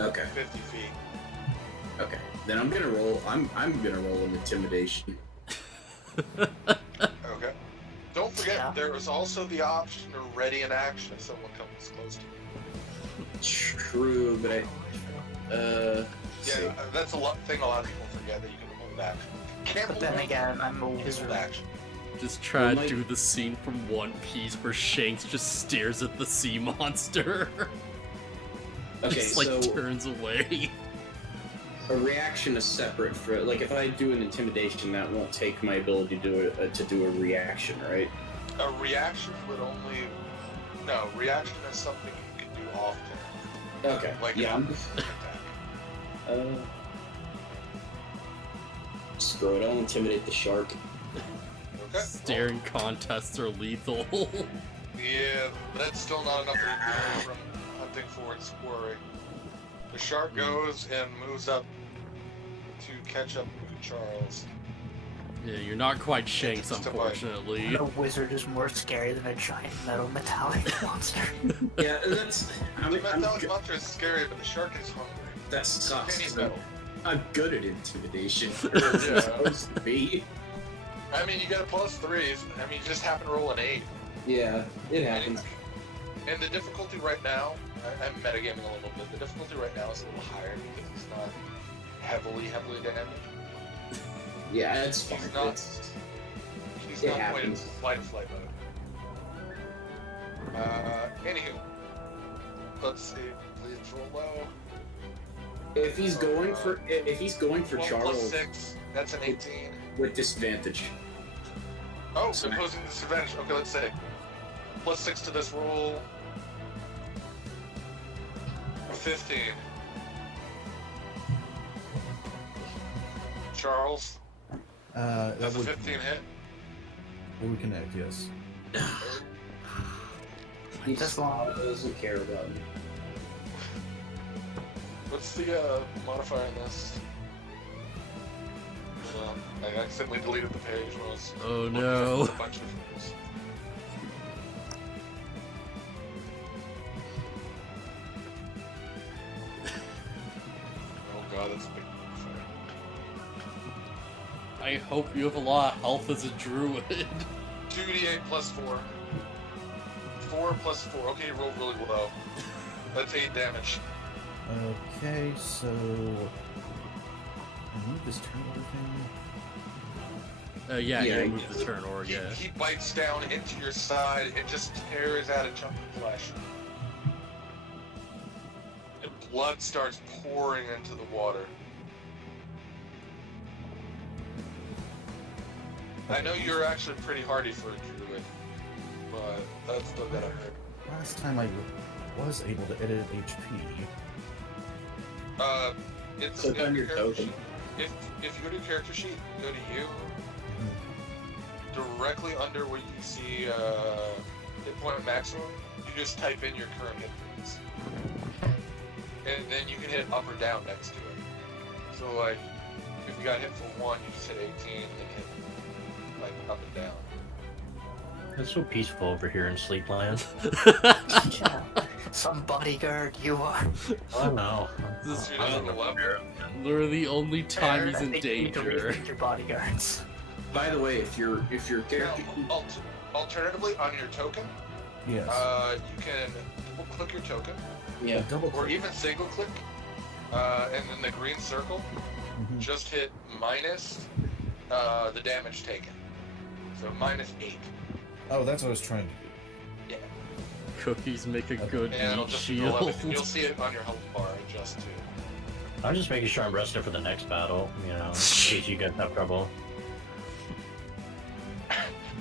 Okay. 50 feet. Okay. Then I'm gonna roll. I'm gonna roll an intimidation. Okay. Don't forget, Yeah. there is also the option to ready an action if someone comes close to you. True, but Yeah, that's a thing a lot of people forget, that you can hold action. Can't But then hold again, I'm a hold wizard. action. Just try Well, to like- do the scene from One Piece where Shanks just stares at the sea monster. Okay, just like so turns away. a reaction is separate for like if I do an intimidation, that won't take my ability to do a reaction, right? A reaction would only... No, reaction is something you can do often. Okay. Like yeah. an I'm just, attack. screw it. I'll intimidate the shark. Okay. Staring contests are lethal. Yeah, that's still not enough to deter from hunting for its quarry. The shark goes and moves up to catch up with Charles. Yeah, you're not quite Shanks, It's a fight. unfortunately. A wizard is more scary than a giant metal metallic monster. Yeah, that's. The metallic monster is scary, but the shark is hungry. That sucks. Penny's 'cause metal. I'm good at intimidation. Yeah. Supposed to be. I mean, you got a +3s. I mean, you just happen to roll an 8. Yeah, it happens. And the difficulty right now, I'm metagaming a little bit. The difficulty right now is a little higher because he's not heavily damaged. Yeah, it's fine. He's not. It's, He's It not quite in happens. flight mode. Anywho, let's see. Please roll low. If he's going for 1 plus Charles 6. That's an 18. with disadvantage. Oh, imposing disadvantage. Okay, let's say. Plus 6 to this roll. 15. Charles, That that's a would 15 hit. it would connect. Yes. He Just long. doesn't care about me. What's the modifier in this? I accidentally deleted the page when I was Oh looking no. at a bunch of things. Oh god, that's a big modifier. I hope you have a lot of health as a druid. 2d8 plus 4. 4 plus 4. Okay, you rolled really low. That's 8 damage. Okay, so I move this turn order thing. Yeah, Yeah, you move the turn or yeah. He bites down into your side and just tears out a chunk of flesh. And blood starts pouring into the water. I know you're actually pretty hardy for a druid, but that's still gotta hurt. Last time I was able to edit HP. It's Click in on your character token. sheet. If you go to character sheet, go to you. Directly under where you see hit point maximum, you just type in your current hit points. And then you can hit up or down next to it. So like, if you got hit for 1, you just hit 18 and then hit like up and down. It's so peaceful over here in Sleepland. Yeah. Some bodyguard you are. Oh no. This So you don't level up. Literally the only time he's I in think you need to danger. rethink your bodyguards. By the way, if your character Now, alternatively, on your token, Yes. you can double click your token, yeah, Double or click. even single click, and then the green circle, Mhm. just hit minus the damage taken. So minus 8. Oh, that's what I was trying to do. Cookies make a good And it'll meat just be shield. 11. And you'll see it on your health bar adjust too. I'm just making sure I'm rested for the next battle, you know, in case you guys have trouble.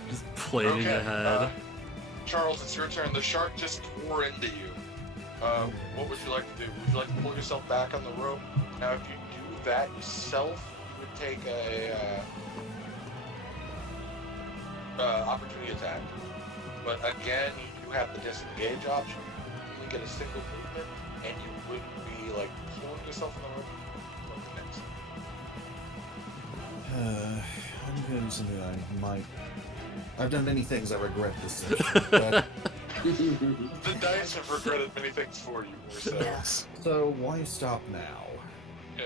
Just planning ahead. Charles, it's your turn. The shark just tore into you. What would you like to do? Would you like to pull yourself back on the rope? Now, if you do that yourself, you would take a opportunity attack. But again, you have the disengage option. You only get a single movement, and you wouldn't be like pulling yourself on the rope. I'm doing something I might. I've done many things I regret this session. But, The dice have regretted many things for you, or so. Yes. so why stop now? Yeah.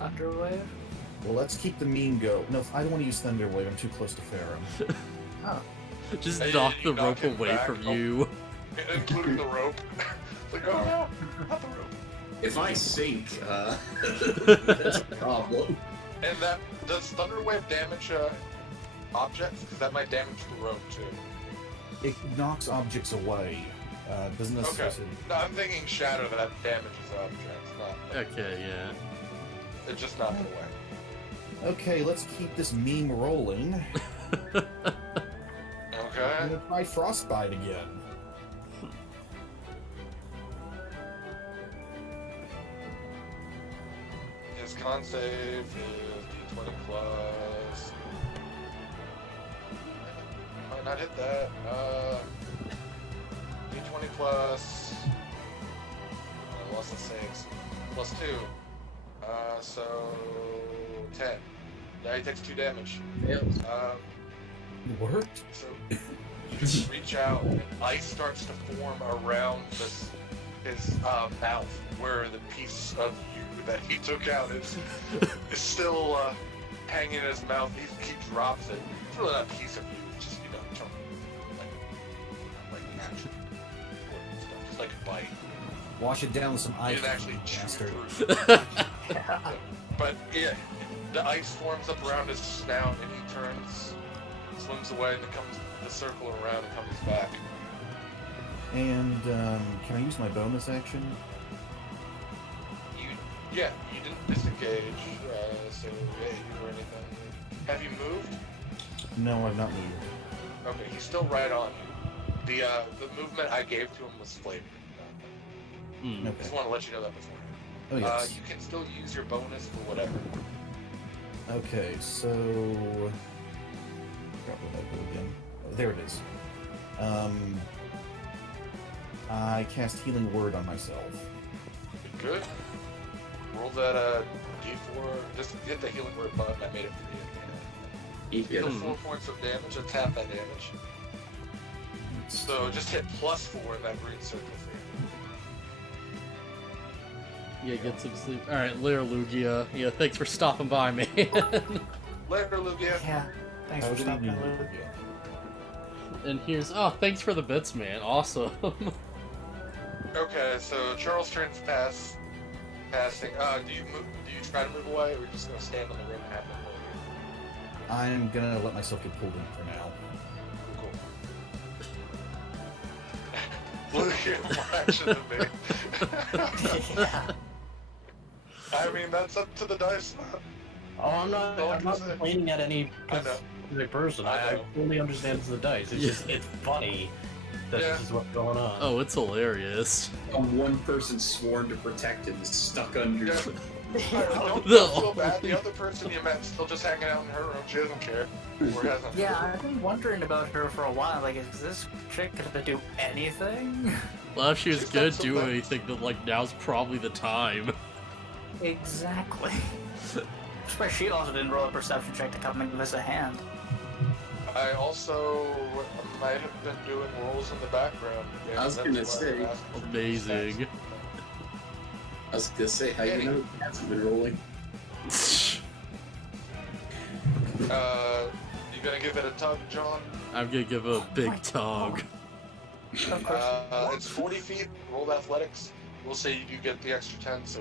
Thunderwave? Well, let's keep the meme go. No, I don't want to use Thunderwave. I'm too close to Farum. Oh. Just Hey, knock you the knock rope him away back. from Oh. you. Including the rope. Like, oh no, not the rope. if I sink, that's a problem. And that does Thunderwave damage objects? Because that might damage the rope too. It knocks objects away. Doesn't necessarily. Okay. No, I'm thinking Shadow that damages objects, not. Okay, yeah. It's just knock it away. Okay, let's keep this meme rolling. Okay. I'm gonna try Frostbite again. His con save is D20 plus. Might not hit that. D20 plus. I lost the 6. Plus 2. So 10. Now he takes 2 damage. Yep. It worked. So you just reach out, and ice starts to form around his mouth, where the piece of you that he took out is still hanging in his mouth. He drops it. It's really not a piece of you. It's just like natural stuff, just like a bite. Wash it down with some You ice. didn't actually chew bastard. through. Yeah. But yeah, the ice forms up around his snout, and he turns, swims away, and then comes the circle around and comes back. And can I use my bonus action? You didn't disengage, so yeah, you or anything. Have you moved? No, I've not moved. Okay, he's still right on you. The movement I gave to him was flavored. Hmm. Just want to let you know that before. Oh, yes. You can still use your bonus for whatever. Okay, so... Crap, what did I do again? Oh, there it is. I cast Healing Word on myself. Good. Roll that D4. Just hit the healing word button. I made it for you. Get 4 points of damage and tap that damage. So just hit +4 in that green circle for you. Yeah, get some sleep. Alright, later, Lugia. Yeah, thanks for stopping by, man. Later, Lugia. Yeah. Thanks for Good stopping evening, by. Lugia. And here's thanks for the bits, man. Awesome. Okay, so Charles turns passing. Do you try to move away, or are you just gonna stand on the rim and have them hold you? I'm gonna let myself get pulled in for now. Cool. Lugia, more action than me. Yeah. I mean, that's up to the dice. Oh, I'm All I not can say. complaining at any I know. specific person. I I know. fully understand it's the dice. It's Yeah. just, it's funny that Yeah. this is what's going on. Oh, it's hilarious. One person sworn to protect him is stuck under. Yeah. Don't No. feel bad. The other person you met still just hanging out in her room. She doesn't care. Or hasn't. Yeah, I've been wondering about her for a while. Like, is this chick gonna do anything? Well, if she was She's gonna done do something. anything, then like now's probably the time. Exactly. Especially she also didn't roll a perception check to come and give us a hand. I also might have been doing rolls in the background. I was That's gonna why say, I'm asking for Amazing. I was gonna say, how you know he hasn't been rolling? You gonna give it a tug, John? I'm gonna give it a big tug. Of course. It's 40 feet. Roll athletics. We'll say you do get the extra 10, so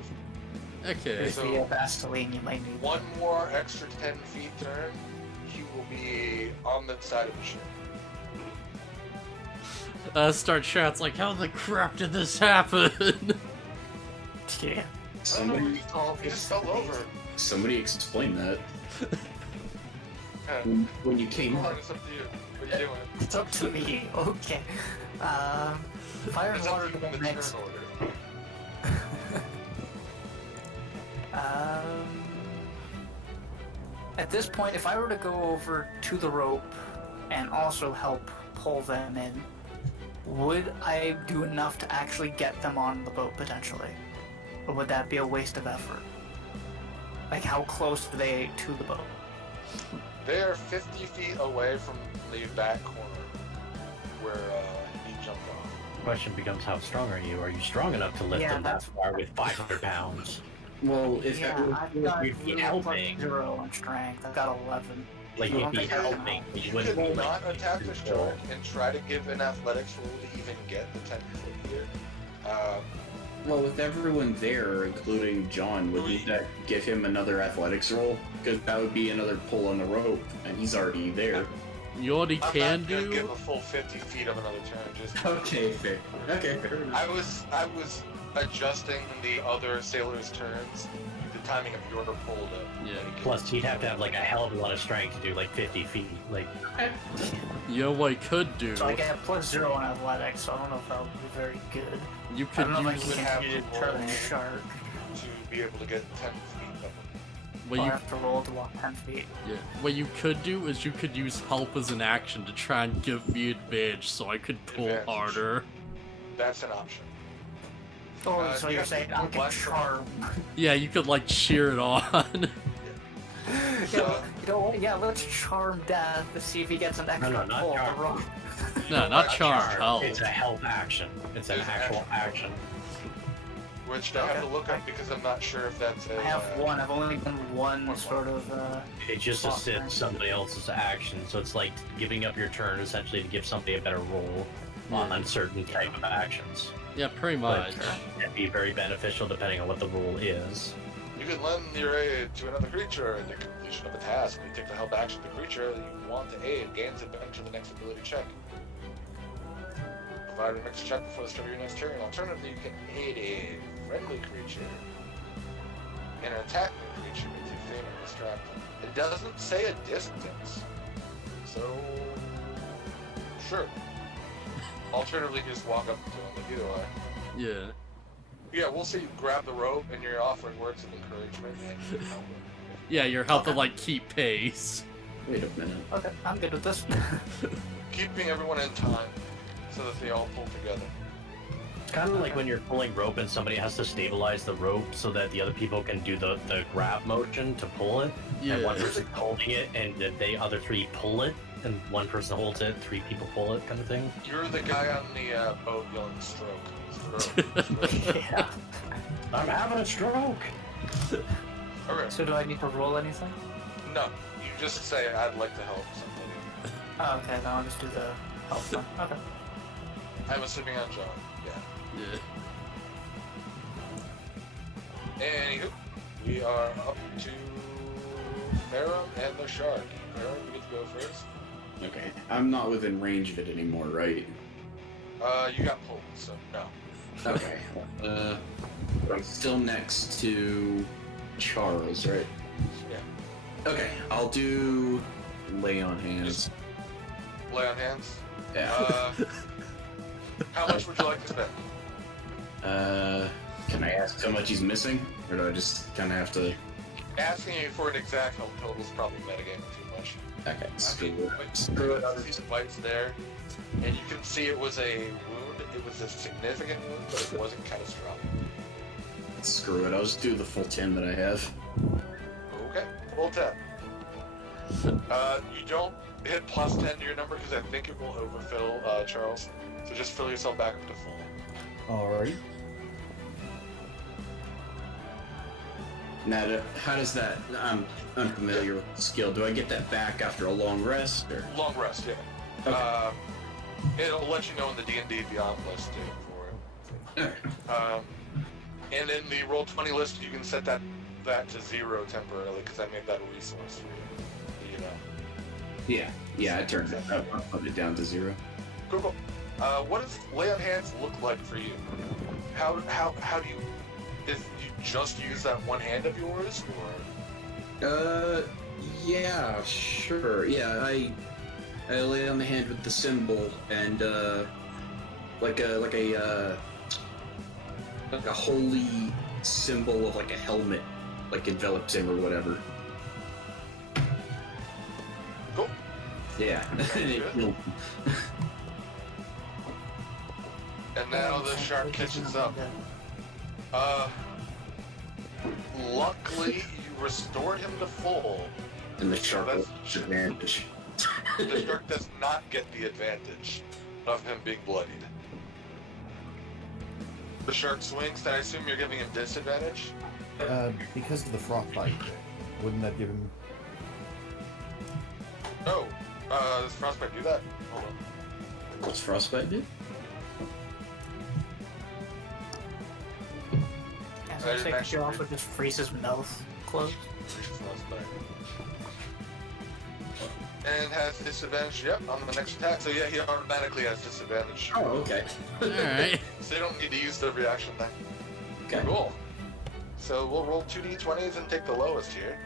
Okay. If you have Vaseline, you might need one more extra 10 feet turn, you will be on the side of the ship. Start shots like, how the crap did this happen? Yeah. Somebody, You just fell over. somebody explain that. Yeah. When you came Come on, up, it's up to you. What are you doing? It's up to me. Okay. Fire and It's up water to you go in the next. turn order. At this point, if I were to go over to the rope and also help pull them in, would I do enough to actually get them on the boat potentially? Or would that be a waste of effort? Like, how close are they to the boat? They are 50 feet away from the back corner where he jumped off. The question becomes, how strong are you? Are you strong enough to lift Yeah, them that that's- far with 500 pounds? well, if Yeah, that I've got you'd be really helping. +0 on strength. I've got 11. Like, You you'd be don't think- helping, but you You wouldn't could be not like, attack this shark and try to give an athletics roll to even get the 10 foot here. well, with everyone there, including John, wouldn't that give him another athletics roll? Because that would be another pull on the rope, and he's already there. You know what he I'm can not gonna give do? a full 50 feet of another turn. Just Okay, fair. Okay, fair enough. I was adjusting the other sailors' turns, the timing of your pull to. Yeah. plus he'd have to have like a hell of a lot of strength to do like 50 feet. Like, You know what he could do? So I get +0 on athletics, so I don't know if that would be very good. You I could don't know if I use. would can have continue to to turn roll. the shark. To be able to get 10 feet of them. What I'll you, have to roll to walk 10 feet. yeah. What you could do is you could use help as an action to try and give me advantage, so I could pull Advantage. harder. That's an option. Oh, so you you're have to saying do I can less than- charm. Yeah, you could like cheer it on. Yeah, you know what? Yeah, let's charm Death to see if he gets an extra no, not pull. charm. Roll. No, not charm. Help. it's a help action. It's an It's an actual action. Which I have to Okay. look up because I'm not sure if that's a. I have one. I've only done one One. sort of. It just Fuck, assists man. somebody else's action, so it's like giving up your turn essentially to give somebody a better roll on certain type of actions. Yeah, pretty much. But it'd be very beneficial depending on what the rule is. You can lend your aid to another creature in the completion of a task. When you take the help action, the creature that you want to aid gains advantage on the next ability check. Provide a mixed check before the start of your next turn. Alternatively, you can aid a friendly creature and an attacking creature with your favorite distract. It doesn't say a distance, so sure. Alternatively, just walk up to him. Like, either way. Yeah. Yeah, we'll say you grab the rope and you're offering words of encouragement. And you help him. Yeah, you're helping like keep pace. Wait a minute. Okay, I'm good with this. Keeping everyone in time so that they all pull together. It's kind of like when you're pulling rope and somebody has to stabilize the rope so that the other people can do the grab motion to pull it. Yeah. And one person holding it, and the other three pull it, and one person holds it, 3 people pull it, kind of thing. You're the guy on the boat yelling stroke. Stroke. Yeah. I'm having a stroke! Okay. So do I need to roll anything? No, you just say, I'd like to help somebody. Oh, okay, then I'll just do the help one. Okay. I'm assuming I'm John. Yeah. Yeah. Anywho, we are up to Baron and the shark. Baron, you get to go first. Okay, I'm not within range of it anymore, right? You got pulled, so no. Okay. I'm still next to Charles, right? Yeah. Okay, I'll do lay on hands. Lay on hands. Yeah. How much would you like to spend? Can I ask how much he's missing, or do I just kind of have to? Asking you for an exact help total is probably metagaming too much. Okay, screw it. But Screw it. you see the bites there, and you can see it was a wound. It was a significant wound, but it wasn't catastrophic. Screw it. I'll just do the full 10 that I have. Okay, full 10. You don't hit plus 10 to your number because I think it will overfill, Charles. So just fill yourself back up to full. Alrighty. Now, how does that? I'm unfamiliar with the skill. Do I get that back after a long rest, or? Long rest, yeah. Okay. It'll let you know in the D&D Beyond list too for it. And in the Roll20 list, you can set that to 0 temporarily because I made that a resource for you. You know. Yeah, I turned it. I'll put it down to 0. Cool. What does lay on hands look like for you? How do you? Is you just use that one hand of yours, or? Yeah, sure. Yeah, I lay on the hand with the symbol and like a holy symbol of like a helmet, like envelops him or whatever. Cool. Yeah. And now the shark catches up. Luckily, you restored him to full. And the shark That's- has advantage. The shark does not get the advantage of him being bloodied. The shark swings, and I assume you're giving him disadvantage? Because of the frostbite, wouldn't that give him? No. Does Frostbite do that? Hold on. What's frostbite do? Yeah, so I say, could you also just freeze his mouth closed? Frostbite. And has disadvantage, yep, on the next attack. So yeah, he automatically has disadvantage. Oh, okay. Alright. So you don't need to use the reaction thing. Okay. Cool. So we'll roll 2d20s and take the lowest here.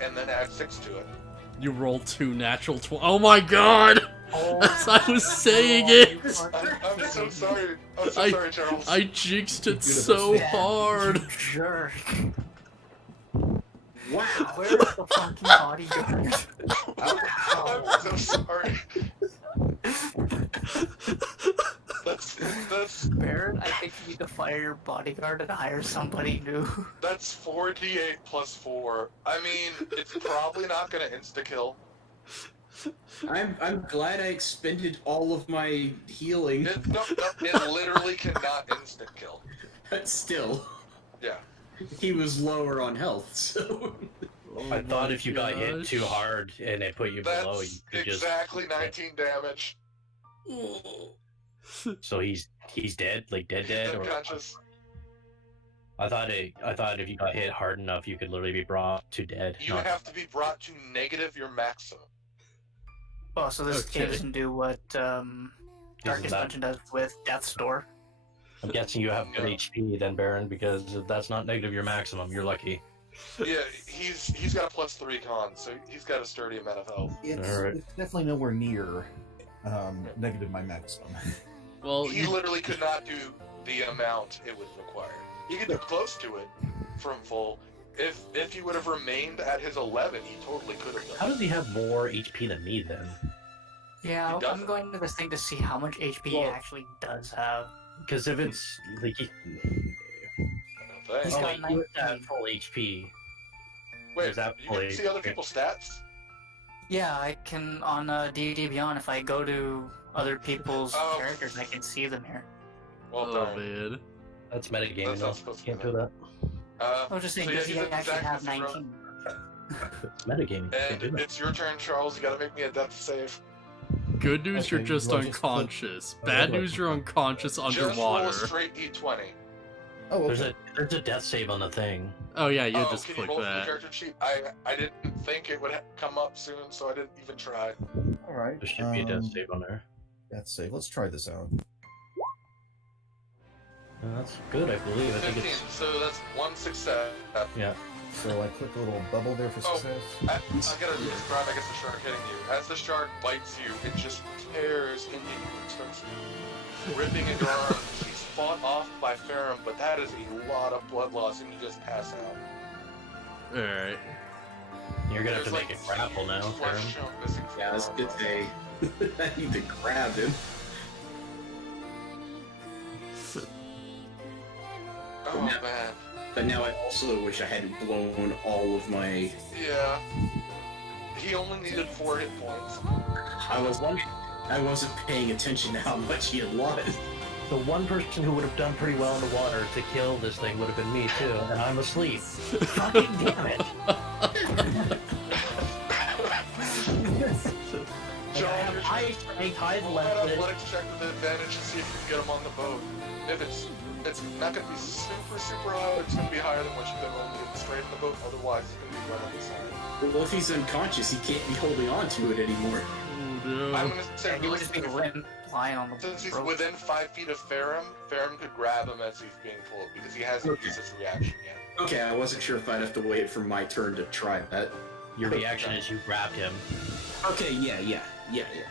And then add 6 to it. You rolled 2 natural 20. Oh my god! Oh, As I was saying it! I'm so sorry. I'm so sorry, Charles. I jinxed it so hard! Jerk. Wow. Where's the fucking bodyguard? I'm so sorry. That's Baron, I think you need to fire your bodyguard and hire somebody new. that's 4d8 plus 4. I mean, it's probably not gonna insta kill. I'm glad I expended all of my healing. It literally cannot instant kill. But still, Yeah. he was lower on health, so. I thought if you got hit gosh. too hard and it put you below, you That's could just. exactly 19 damage. So he's dead, like dead, or Unconscious. I thought if you got hit hard enough, you could literally be brought to dead. You have to be brought to negative your maximum. Oh, so this Okay. kid doesn't do what Darkest that- Dungeon does with Death's Door. I'm guessing you have good Yeah. HP then, Baron, because if that's not negative your maximum, you're lucky. Yeah, he's got a +3 con, so he's got a sturdy amount of health. Alright. It's definitely nowhere near negative my maximum. Well, He literally could not do the amount it would require. He could do close to it from full. If he would have remained at his 11, he totally could have How done. does he have more HP than me then? Yeah, He I'm doesn't. going to this thing to see how much HP he Well- actually does have. Because if it's like He's oh, got wait, you have 19. full HP. Wait, Is that you can fully- see other people's stats? Yeah, I can on D&D Beyond. If I go to other people's Oh. characters, I can see them here. Well oh done. man. That's metagaming. That's though. not supposed to be Can't do that. I was just saying, so yeah, does he he's actually exactly have the throw. 19? It's metagaming. Can't do And that. it's your turn, Charles. You gotta make me a death save. Good news, Okay, you're just do I just click- unconscious. Oh, Bad what do I news, click you're on? unconscious Just roll underwater. a straight D20. Oh, There's okay. a death save on the thing. Oh yeah, you Oh, just can click you roll from the that. character sheet? I didn't think it would come up soon, so I didn't even try. All right. There should be a death save on there. Death save. Let's try this out. That's good, I believe. I think 15, it's so that's one success. yeah. So I click a little bubble there for Oh. success. I gotta describe, I guess, the shark hitting you. As the shark bites you, it just tears into you and starts ripping at your arm. He's fought off by Ferrum, but that is a lot of blood loss, and you just pass out. Alright. You're gonna have to There's, make a grapple now, flesh Aaron. chunk missing from Yeah, your that's arm, good bro. day. I need to grab him. Oh Yeah. man. But now I also wish I had blown all of my. Yeah. He only needed 4 hit points. I wasn't paying attention to how much he had lost. The one person who would have done pretty well in the water to kill this thing would have been me too, and I'm asleep. Fucking damn it! John, I have you're high strength, high roll that left. athletics check with advantage and see if you can get him on the boat. If it's not gonna be super high, it's gonna be higher than what you've been rolling to get straight in the boat, otherwise it's gonna be right on the side. Well, if he's unconscious, he can't be holding on to it anymore. Oh no. I'm gonna say He would just be limp, lying on the since he's rope. within 5 feet of Ferrum could grab him as he's being pulled because he hasn't Okay. used his reaction yet. Okay, I wasn't sure if I'd have to wait for my turn to try that. Your reaction is you grabbed him. Okay, yeah,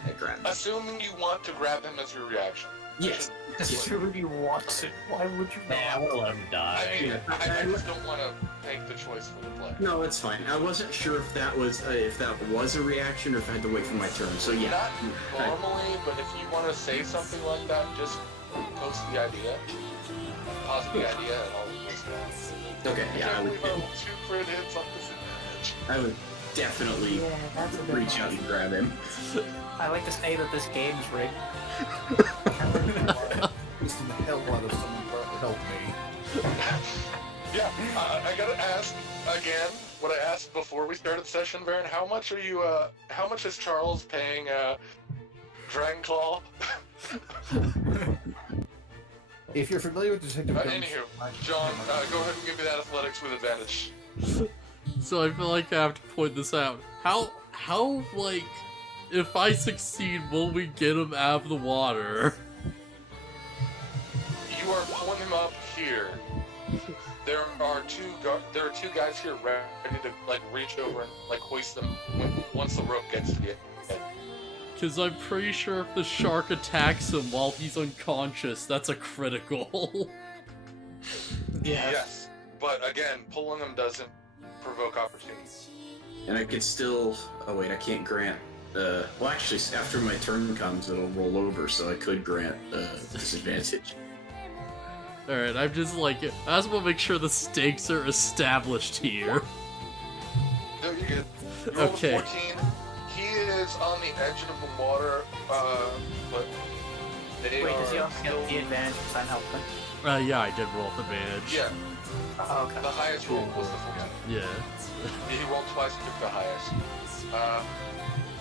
I grabbed him. Assuming you want to grab him as your reaction. Yes. Assuming you want to. Why would you Nah, I not? want to let him I die. mean, Yeah. I just don't want to make the choice for the play. No, it's fine. I wasn't sure if that was a reaction or if I had to wait for my turn. So yeah. Not normally, but if you want to say something like that, just post the idea. Posit the idea and I'll post that. Okay, I yeah, I can't would. believe I rolled 2 crit hits on disadvantage. I would definitely Yeah, that's a bit reach out much. and grab him. I like to say that this game's rigged. Just the hell out of someone to help me. Yeah, I gotta ask again what I asked before we started the session, Baron. How much are you? How much is Charles paying Dragonclaw? If you're familiar with Detective Anywho, John, go ahead and give me that athletics with advantage. So I feel like I have to point this out. How like, if I succeed, will we get him out of the water? You are pulling him up here. There are two guys here ready to like reach over and like hoist them once the rope gets to you. Because I'm pretty sure if the shark attacks him while he's unconscious, that's a critical. Yes, but again, pulling them doesn't provoke opportunities. And I could still. Oh wait, I can't grant. Well, actually, after my turn comes, it'll roll over, so I could grant disadvantage. Alright, I'm just like, I just want to make sure the stakes are established here. No, you're good. You rolled a Okay. 14. He is on the edge of the water, but they Wait, are does he also still... get the advantage because I'm helping? Yeah, I did roll with advantage. Yeah, Oh, the okay. highest roll was the 14. Yeah. He rolled twice and took the highest.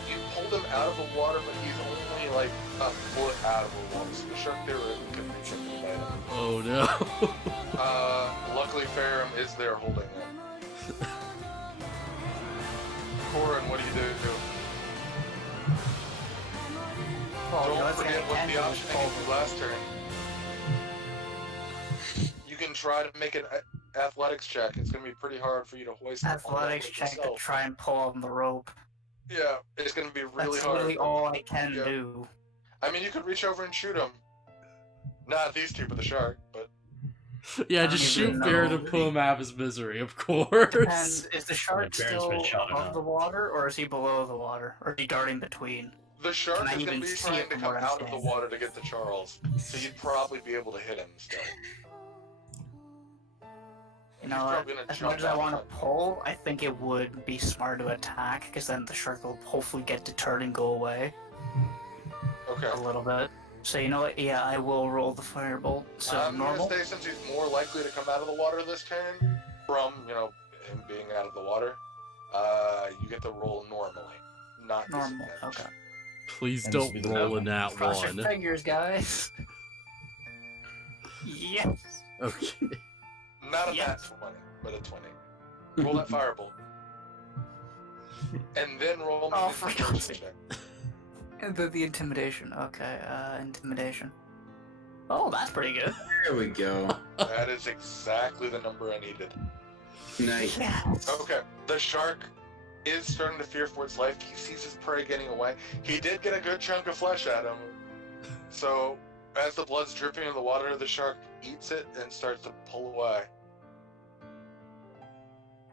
You pulled him out of the water, but he's only like a foot out of the water, so the shark there couldn't reach him to bite him. Oh no. Luckily, Ferrum is there holding him. Corin, what do you do? Well, the Don't only thing forget I what can the do is option I pull gave you last turn. You can try to make an athletics check. It's going to be pretty hard for you to hoist on the athletics rope check to yourself. try and pull on the rope. Yeah, it's going to be really That's hard. really all I can Yeah. do. I mean, you could reach over and shoot him. Not these two, but the shark. But Yeah, I just don't shoot even Baron know. and pull him out of his misery, of And course. is the shark Yeah, Baron's been still shot above enough. the water, or is he below the water? Or is he darting between? the shark Can I is going even to be see trying it to from come where I'm out of the standing? water to get to Charles. So you'd probably be able to hit him still. You know, He's probably gonna as jump much as I out want to front. pull, I think it would be smart to attack, because then the shark will hopefully get deterred and go away Okay. a little bit. So you know what? Yeah, I will roll the firebolt. So I'm normal. gonna say since he's more likely to come out of the water this turn, from him being out of the water, you get to roll normally, not Normal. disadvantage. Okay. Please And don't this will be the roll a one. nat Cross your 1. fingers, guys. Yes. Okay. Not a Yes. nat 20, but a 20. Roll that firebolt, and then roll me Oh, an for intimidation God's sake. check. And the intimidation. Okay. Intimidation. Oh, that's pretty good. There we go. That is exactly the number I needed. Nice. Yes. Okay, the shark is starting to fear for its life. He sees his prey getting away. He did get a good chunk of flesh at him. So, as the blood's dripping in the water, the shark eats it and starts to pull away.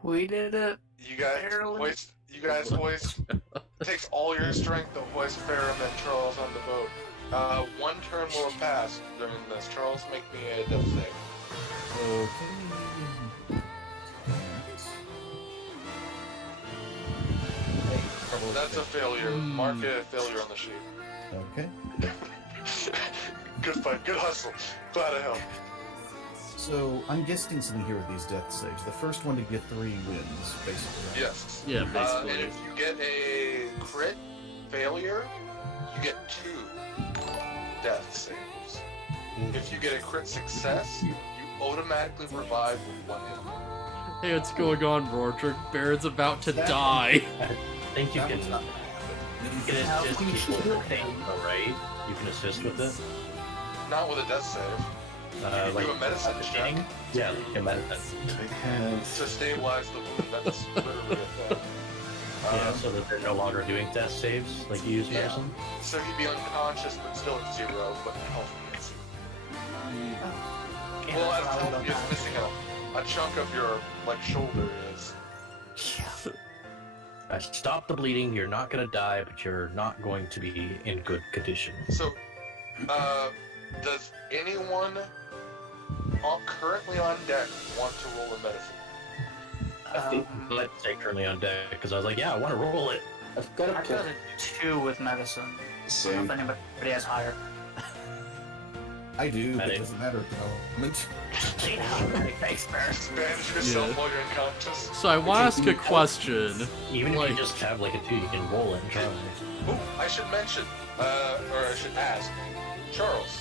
We did it. You guys Barely. hoist. It takes all your strength to hoist Farron and Charles on the boat. One turn will have passed during this. Charles, make me a death save. Okay. That's a failure. Mark a failure on the sheet. Okay. Good fight. Good hustle. Glad I helped. So I'm guessing something here with these death saves. The first one to get 3 wins, basically. Right? Yes. Yeah, And basically. if you get a crit failure, you get 2 death saves. If you get a crit success, you automatically revive with 1 hit. Hey, what's going on, Roderick? Baron's about to die. I think you That can. was not- You can How assist can you people, heal things? though, right? You can assist with it. Not with a death save. You can Like do a medicine check Yeah, like a medicine. I have. to stabilize the wound. That's literally a thing. Yeah, so that they're no longer doing death saves, like you use Yeah. medicine. So he'd be unconscious, but still at 0, but healthy at 0. Yeah, Well, that's as what I healthy was as missing a chunk of your shoulder is. Yeah. Stop the bleeding. You're not gonna die, but you're not going to be in good condition. So, does anyone currently on deck want to roll a medicine? I think let's say currently on deck because I was like, yeah, I want to roll it. I've got a I've got a 2 with medicine. I don't know Same. if anybody has higher. I do, but Medic. it doesn't matter at the moment. Thanks, Baron. Bandage yourself Yeah. while you're unconscious. So I want to ask a question. Even if Like- you just have like a 2, you can roll it and try. Oh, I should mention, or I should ask, Charles.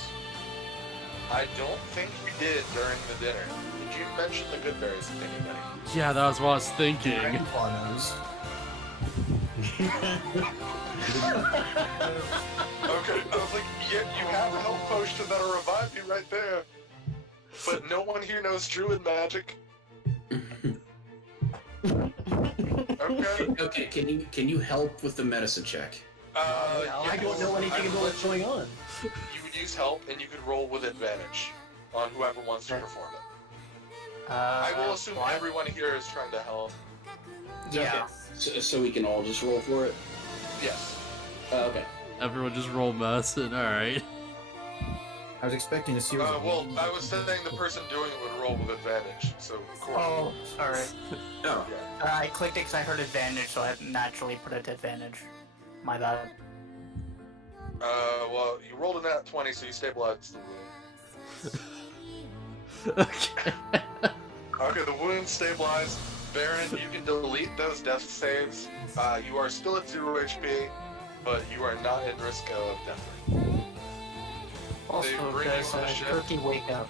I don't think you did during the dinner. Did you mention the good berries to anybody? Yeah, that was what I was thinking. Dragonfly knows. Okay, I was like, yeah, you have a health potion that'll revive you right there. But no one here knows druid magic. Okay. Okay, can you help with the medicine check? I don't know anything about what's going on. You would use help, and you could roll with advantage on whoever wants to perform it. I will assume why? everyone here is trying to help. Yeah. So we can all just roll for it? Yes. Okay. Everyone just roll medicine. All right. I was expecting a series of. Well, I was saying the person doing it would roll with advantage, so Courtney. Oh, sorry. Oh. Yeah. I clicked it because I heard advantage, so I naturally put it to advantage. My bad. Well, you rolled a nat 20, so you stabilized the wound. Okay. Okay, the wound stabilized. Baron, you can delete those death saves. You are still at 0 HP, but you are not at risk of death. Also, bring you does on the ship. Cookie wake up?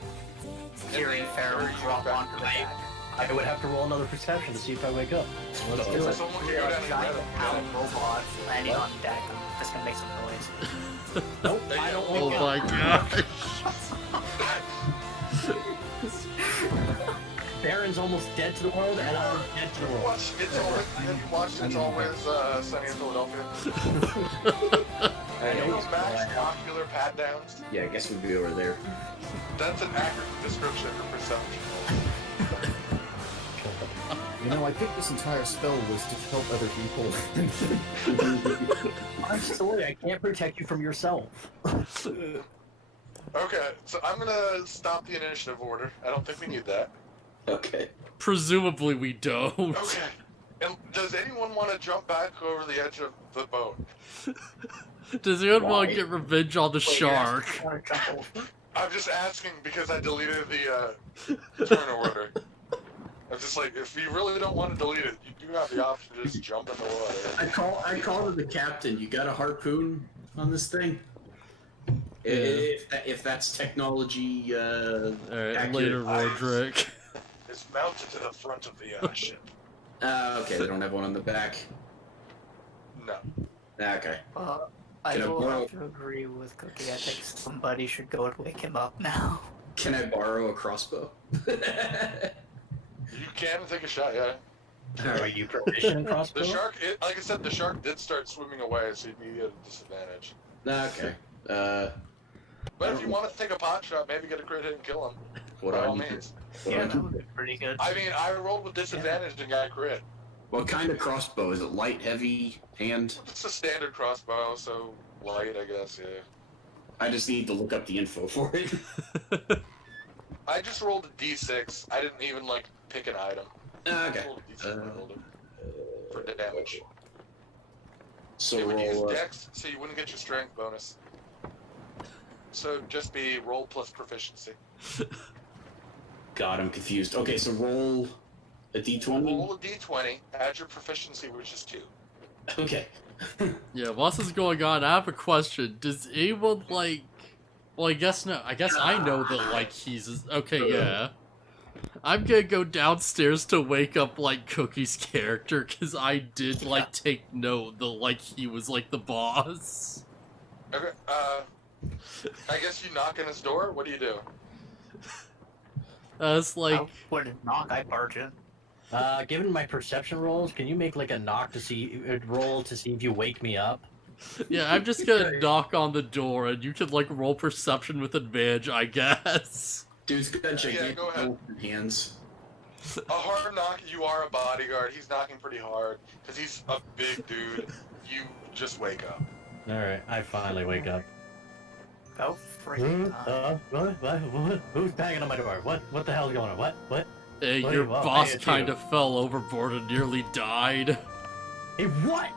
Hearing they Pharaoh carry you drop back onto the to deck. I would have to roll another perception to see if I wake up. Let's do it. Someone can go down and Giant grab power it. robot landing on deck. That's gonna make some noise. Nope, I don't Oh wake my up. god. Baron's almost dead to the world, and I'm dead to the world. Have you watched It's Always Sunny in Philadelphia? I You know know. max ocular pat downs? Yeah, I guess we'd be over there. That's an accurate description of perception. You know, I picked this entire spell list to help other people. I'm sorry, I can't protect you from yourself. Okay, so I'm gonna stop the initiative order. I don't think we need that. Okay. Presumably we don't. Okay. And does anyone want to jump back over the edge of the boat? Does anyone want Why? to get revenge on the shark? I'm just asking because I deleted the turn order. I'm just like, if you really don't want to delete it, you do have the option to just jump in the water. I called to the captain. You got a harpoon on this thing? Yeah. If that's technology, Alright, accurate. later, Roderick. It's mounted to the front of the ship. Okay, they don't have one on the back. No. Okay. I Can I will borrow- have to agree with Cookie. I think somebody should go and wake him up now. Can I borrow a crossbow? You can take a shot, yeah. Are you proficient in crossbow? The shark, like I said, the shark did start swimming away, so you'd be at a disadvantage. Okay. But if you want to take a pot shot, maybe get a crit hit and kill him. What By do I all need to- means. what do I Yeah, need that to- would be pretty good. I mean, I rolled with disadvantage and got a crit. What kind of crossbow? Is it light, heavy, hand? It's a standard crossbow, so light, I guess, yeah. I just need to look up the info for it. I just rolled a d6. I didn't even, like, pick an item. I Okay. rolled a d6 and rolled it for damage. So It would use roll. dex, so you wouldn't get your strength bonus. So it'd just be roll plus proficiency. God, I'm confused. Okay, so roll a d20. Roll a d20, add your proficiency, which is 2. Okay. Yeah, while this is going on, I have a question. Does anyone, like... Well, I guess no. I guess I know that, like, he's... Okay, yeah. I'm gonna go downstairs to wake up, like, Cookie's character, because I did, like, take note that, like, he was, like, the boss. Okay, I guess you knock on his door? What do you do? It's like... I wouldn't knock, I'd barge in. Given my perception rolls, can you make like a knock to see roll to see if you wake me up? Yeah, I'm just gonna knock on the door, and you can, like, roll perception with advantage, I guess. Dude's got gigantic go ahead. open hands. A hard knock, you are a bodyguard. He's knocking pretty hard, because he's a big dude. You just wake up. Alright, I finally wake up. About freaking time. What? Who's banging on my door? What the hell's going on? What? Hey, What do your you want? boss Hey, it's kind you. of fell overboard and nearly died. Hey, what?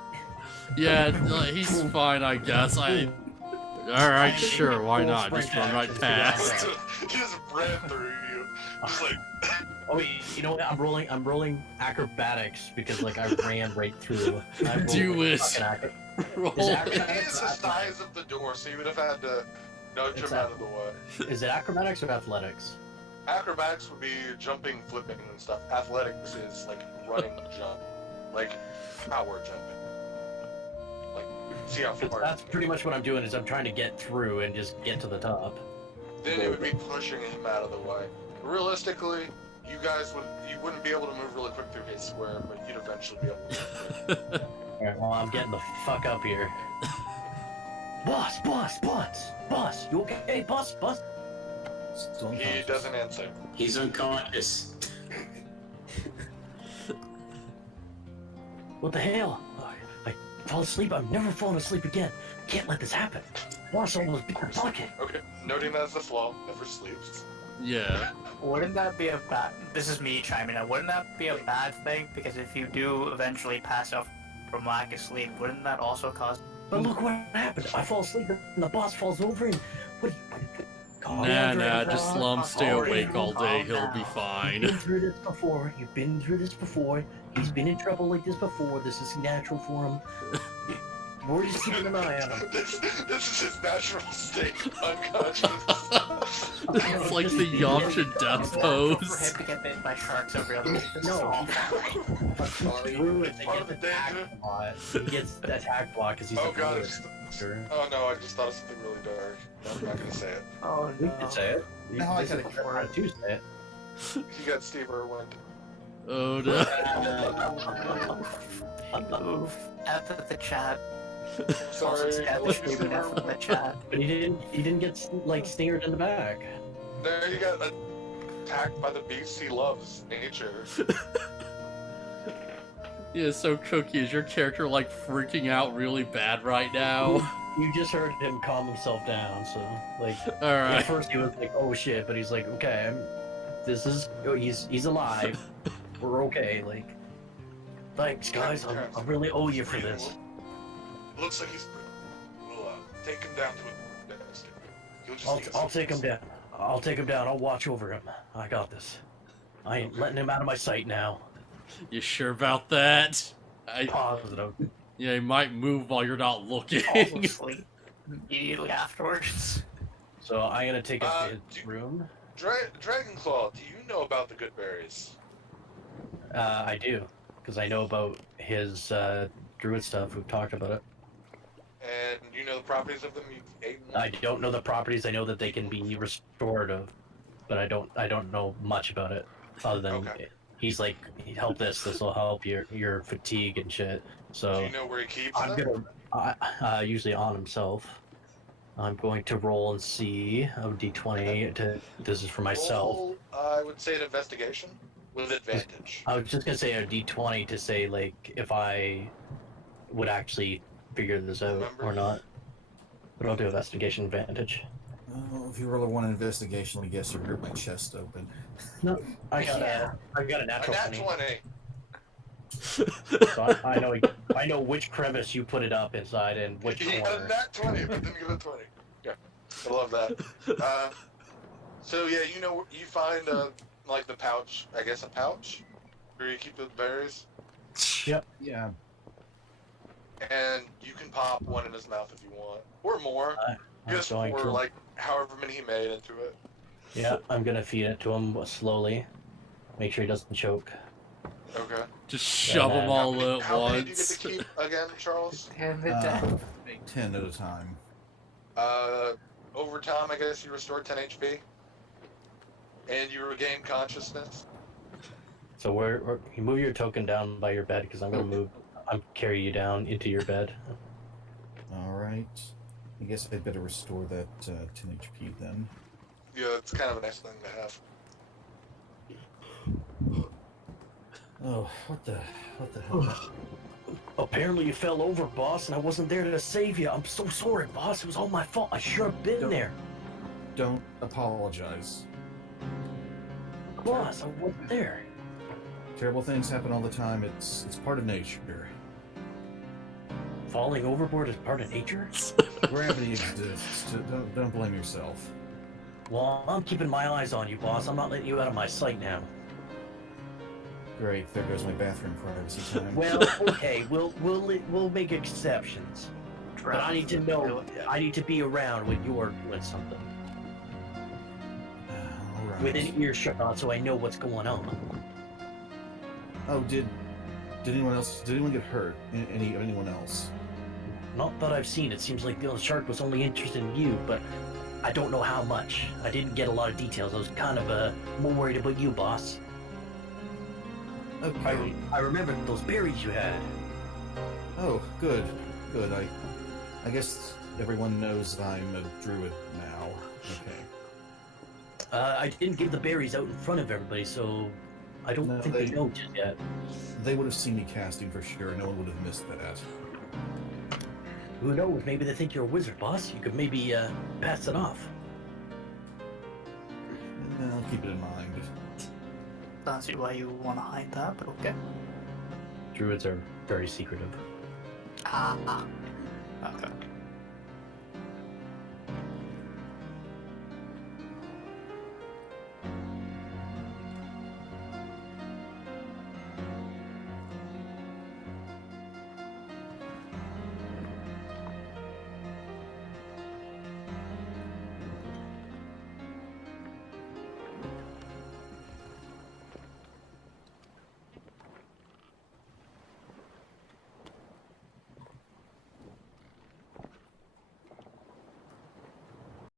Yeah, he's fine, I guess. Alright, sure, why not? Just run right past. He just ran through you. Just like, Oh, you know what? I'm rolling acrobatics because like I ran right through. I rolled Do like it. fucking Roll. Is he acrobatics? is the size of the door, so you would have had to nudge It's him out of the way. Is it acrobatics or athletics? Acrobatics would be jumping, flipping, and stuff. Athletics is like running, jump, like power jumping. Like, see how far. That's pretty much what I'm doing. Is I'm trying to get through and just get to the top. Then it would be pushing him out of the way. Realistically, you wouldn't be able to move really quick through his square, but you'd eventually be able to. All right, well I'm getting the fuck up here. Boss, you okay? Boss. Still He unconscious. doesn't answer. He's unconscious. What the hell? I fall asleep. I'm never falling asleep again. Can't let this happen. Boss almost beat the bucket. Okay, noting that as a flaw, never sleeps. Yeah. Wouldn't that be a bad... This is me chiming in. Wouldn't that be a bad thing? Because if you do eventually pass out from lack of sleep, wouldn't that also cause... But look what happened. I fall asleep and the boss falls over and what? Nah, just let him stay Alright, awake all day. calm He'll be down. You've fine. been through this before. You've been through this before. He's been in trouble like this before. This is natural for him. We're just keeping an eye on him. This is his natural state, unconscious. It's like the Yamcha death For pose. him to get bitten by sharks every other week. This is No. awful. Sorry. Druid that Part of gets the danger. attacked a lot. He gets attacked a lot because he's Oh a god, druid. oh no, I just thought of something really dark. No, I'm not gonna say it. Oh We no. can say it. No, I This gotta is how to say it. You got Steve Irwin. Oh no. Oof. F at the chat. Sorry. I love you, Steve Steve F Irwin. in the chat. But he didn't get like stingered in the back. There you got attacked by the beast he loves, nature. Yeah, so Cookie, is your character like freaking out really bad right now? You just heard him calm himself down, so like at Alright. first he was like, "Oh shit," but he's like, "Okay, he's alive. We're okay." Like, thanks guys, I really owe you for this. Looks like he's. We'll take him down to a desk. He'll just need I'll some- take him down. I'll take him down. I'll watch over him. I got this. I ain't letting him out of my sight now. You sure about that? Positive. Yeah, he might move while you're not looking. Falls asleep immediately afterwards. So I'm gonna take him to his do- room. Dragonclaw, do you know about the good berries? I do, because I know about his druid stuff. We've talked about it. And you know the properties of them? You've eaten them? I don't know the properties. I know that they can be restorative, but I don't know much about it other than Okay. he's like, help this. This will help your fatigue and shit. Do So you know where he keeps I'm them? gonna usually on himself. I'm going to roll and see a d20. This is for myself. Roll, I would say an investigation with advantage. I was just gonna say a d20 to say like if I would actually figure this out Remember? or not. But I'll do investigation advantage. Oh, if you roll a 1 investigation, I guess you rip my chest open. No, I got Yeah. a A natural nat 20. 20. So I know which crevice you put it up inside and which You got a corner. nat 20, but didn't get a 20. Yeah, I love that. So yeah, you know, you find like the pouch, I guess a pouch, where you keep the berries, Yep. Yeah. and you can pop one in his mouth if you want, or more, I'm just going for to. like however many he made into it. Yeah, I'm gonna feed it to him slowly. Make sure he doesn't choke. Okay. Just shove them all at How many do you get once. to keep again, Charles? Damn it, Uh, Dad. 10 at a time. Over time, I guess you restore 10 HP, and you regain consciousness. So you move your token down by your bed because I'm carry you down into your bed. Alright. I guess I'd better restore that 10 HP then. Yeah, it's kind of a nice thing to have. Oh, what the hell? Apparently you fell over, boss, and I wasn't there to save you. I'm so sorry, boss. It was all my fault. I should have been Don't- there. Don't apologize. Boss, I wasn't there. Terrible things happen all the time. It's part of nature. Falling overboard is part of nature? Gravity exists. Don't blame yourself. Well, I'm keeping my eyes on you, boss. I'm not letting you out of my sight now. Great, there goes my bathroom privacy time. Well, okay, we'll make exceptions. But I need to know. I need to be around when you're doing something Alright. within earshot, so I know what's going on. Oh, did anyone else? Did anyone get hurt? Anyone else? Not that I've seen. It seems like the shark was only interested in you, but I don't know how much. I didn't get a lot of details. I was kind of more worried about you, boss. Okay. I remember those berries you had. Oh, good. I guess everyone knows I'm a druid now. Okay. I didn't give the berries out in front of everybody, so I don't No, think they know just yet. They would have seen me casting for sure. No one would have missed that. Who knows? Maybe they think you're a wizard, boss. You could maybe pass it off. I'll keep it in mind. Don't see why you want to hide that, but okay. Druids are very secretive. Okay.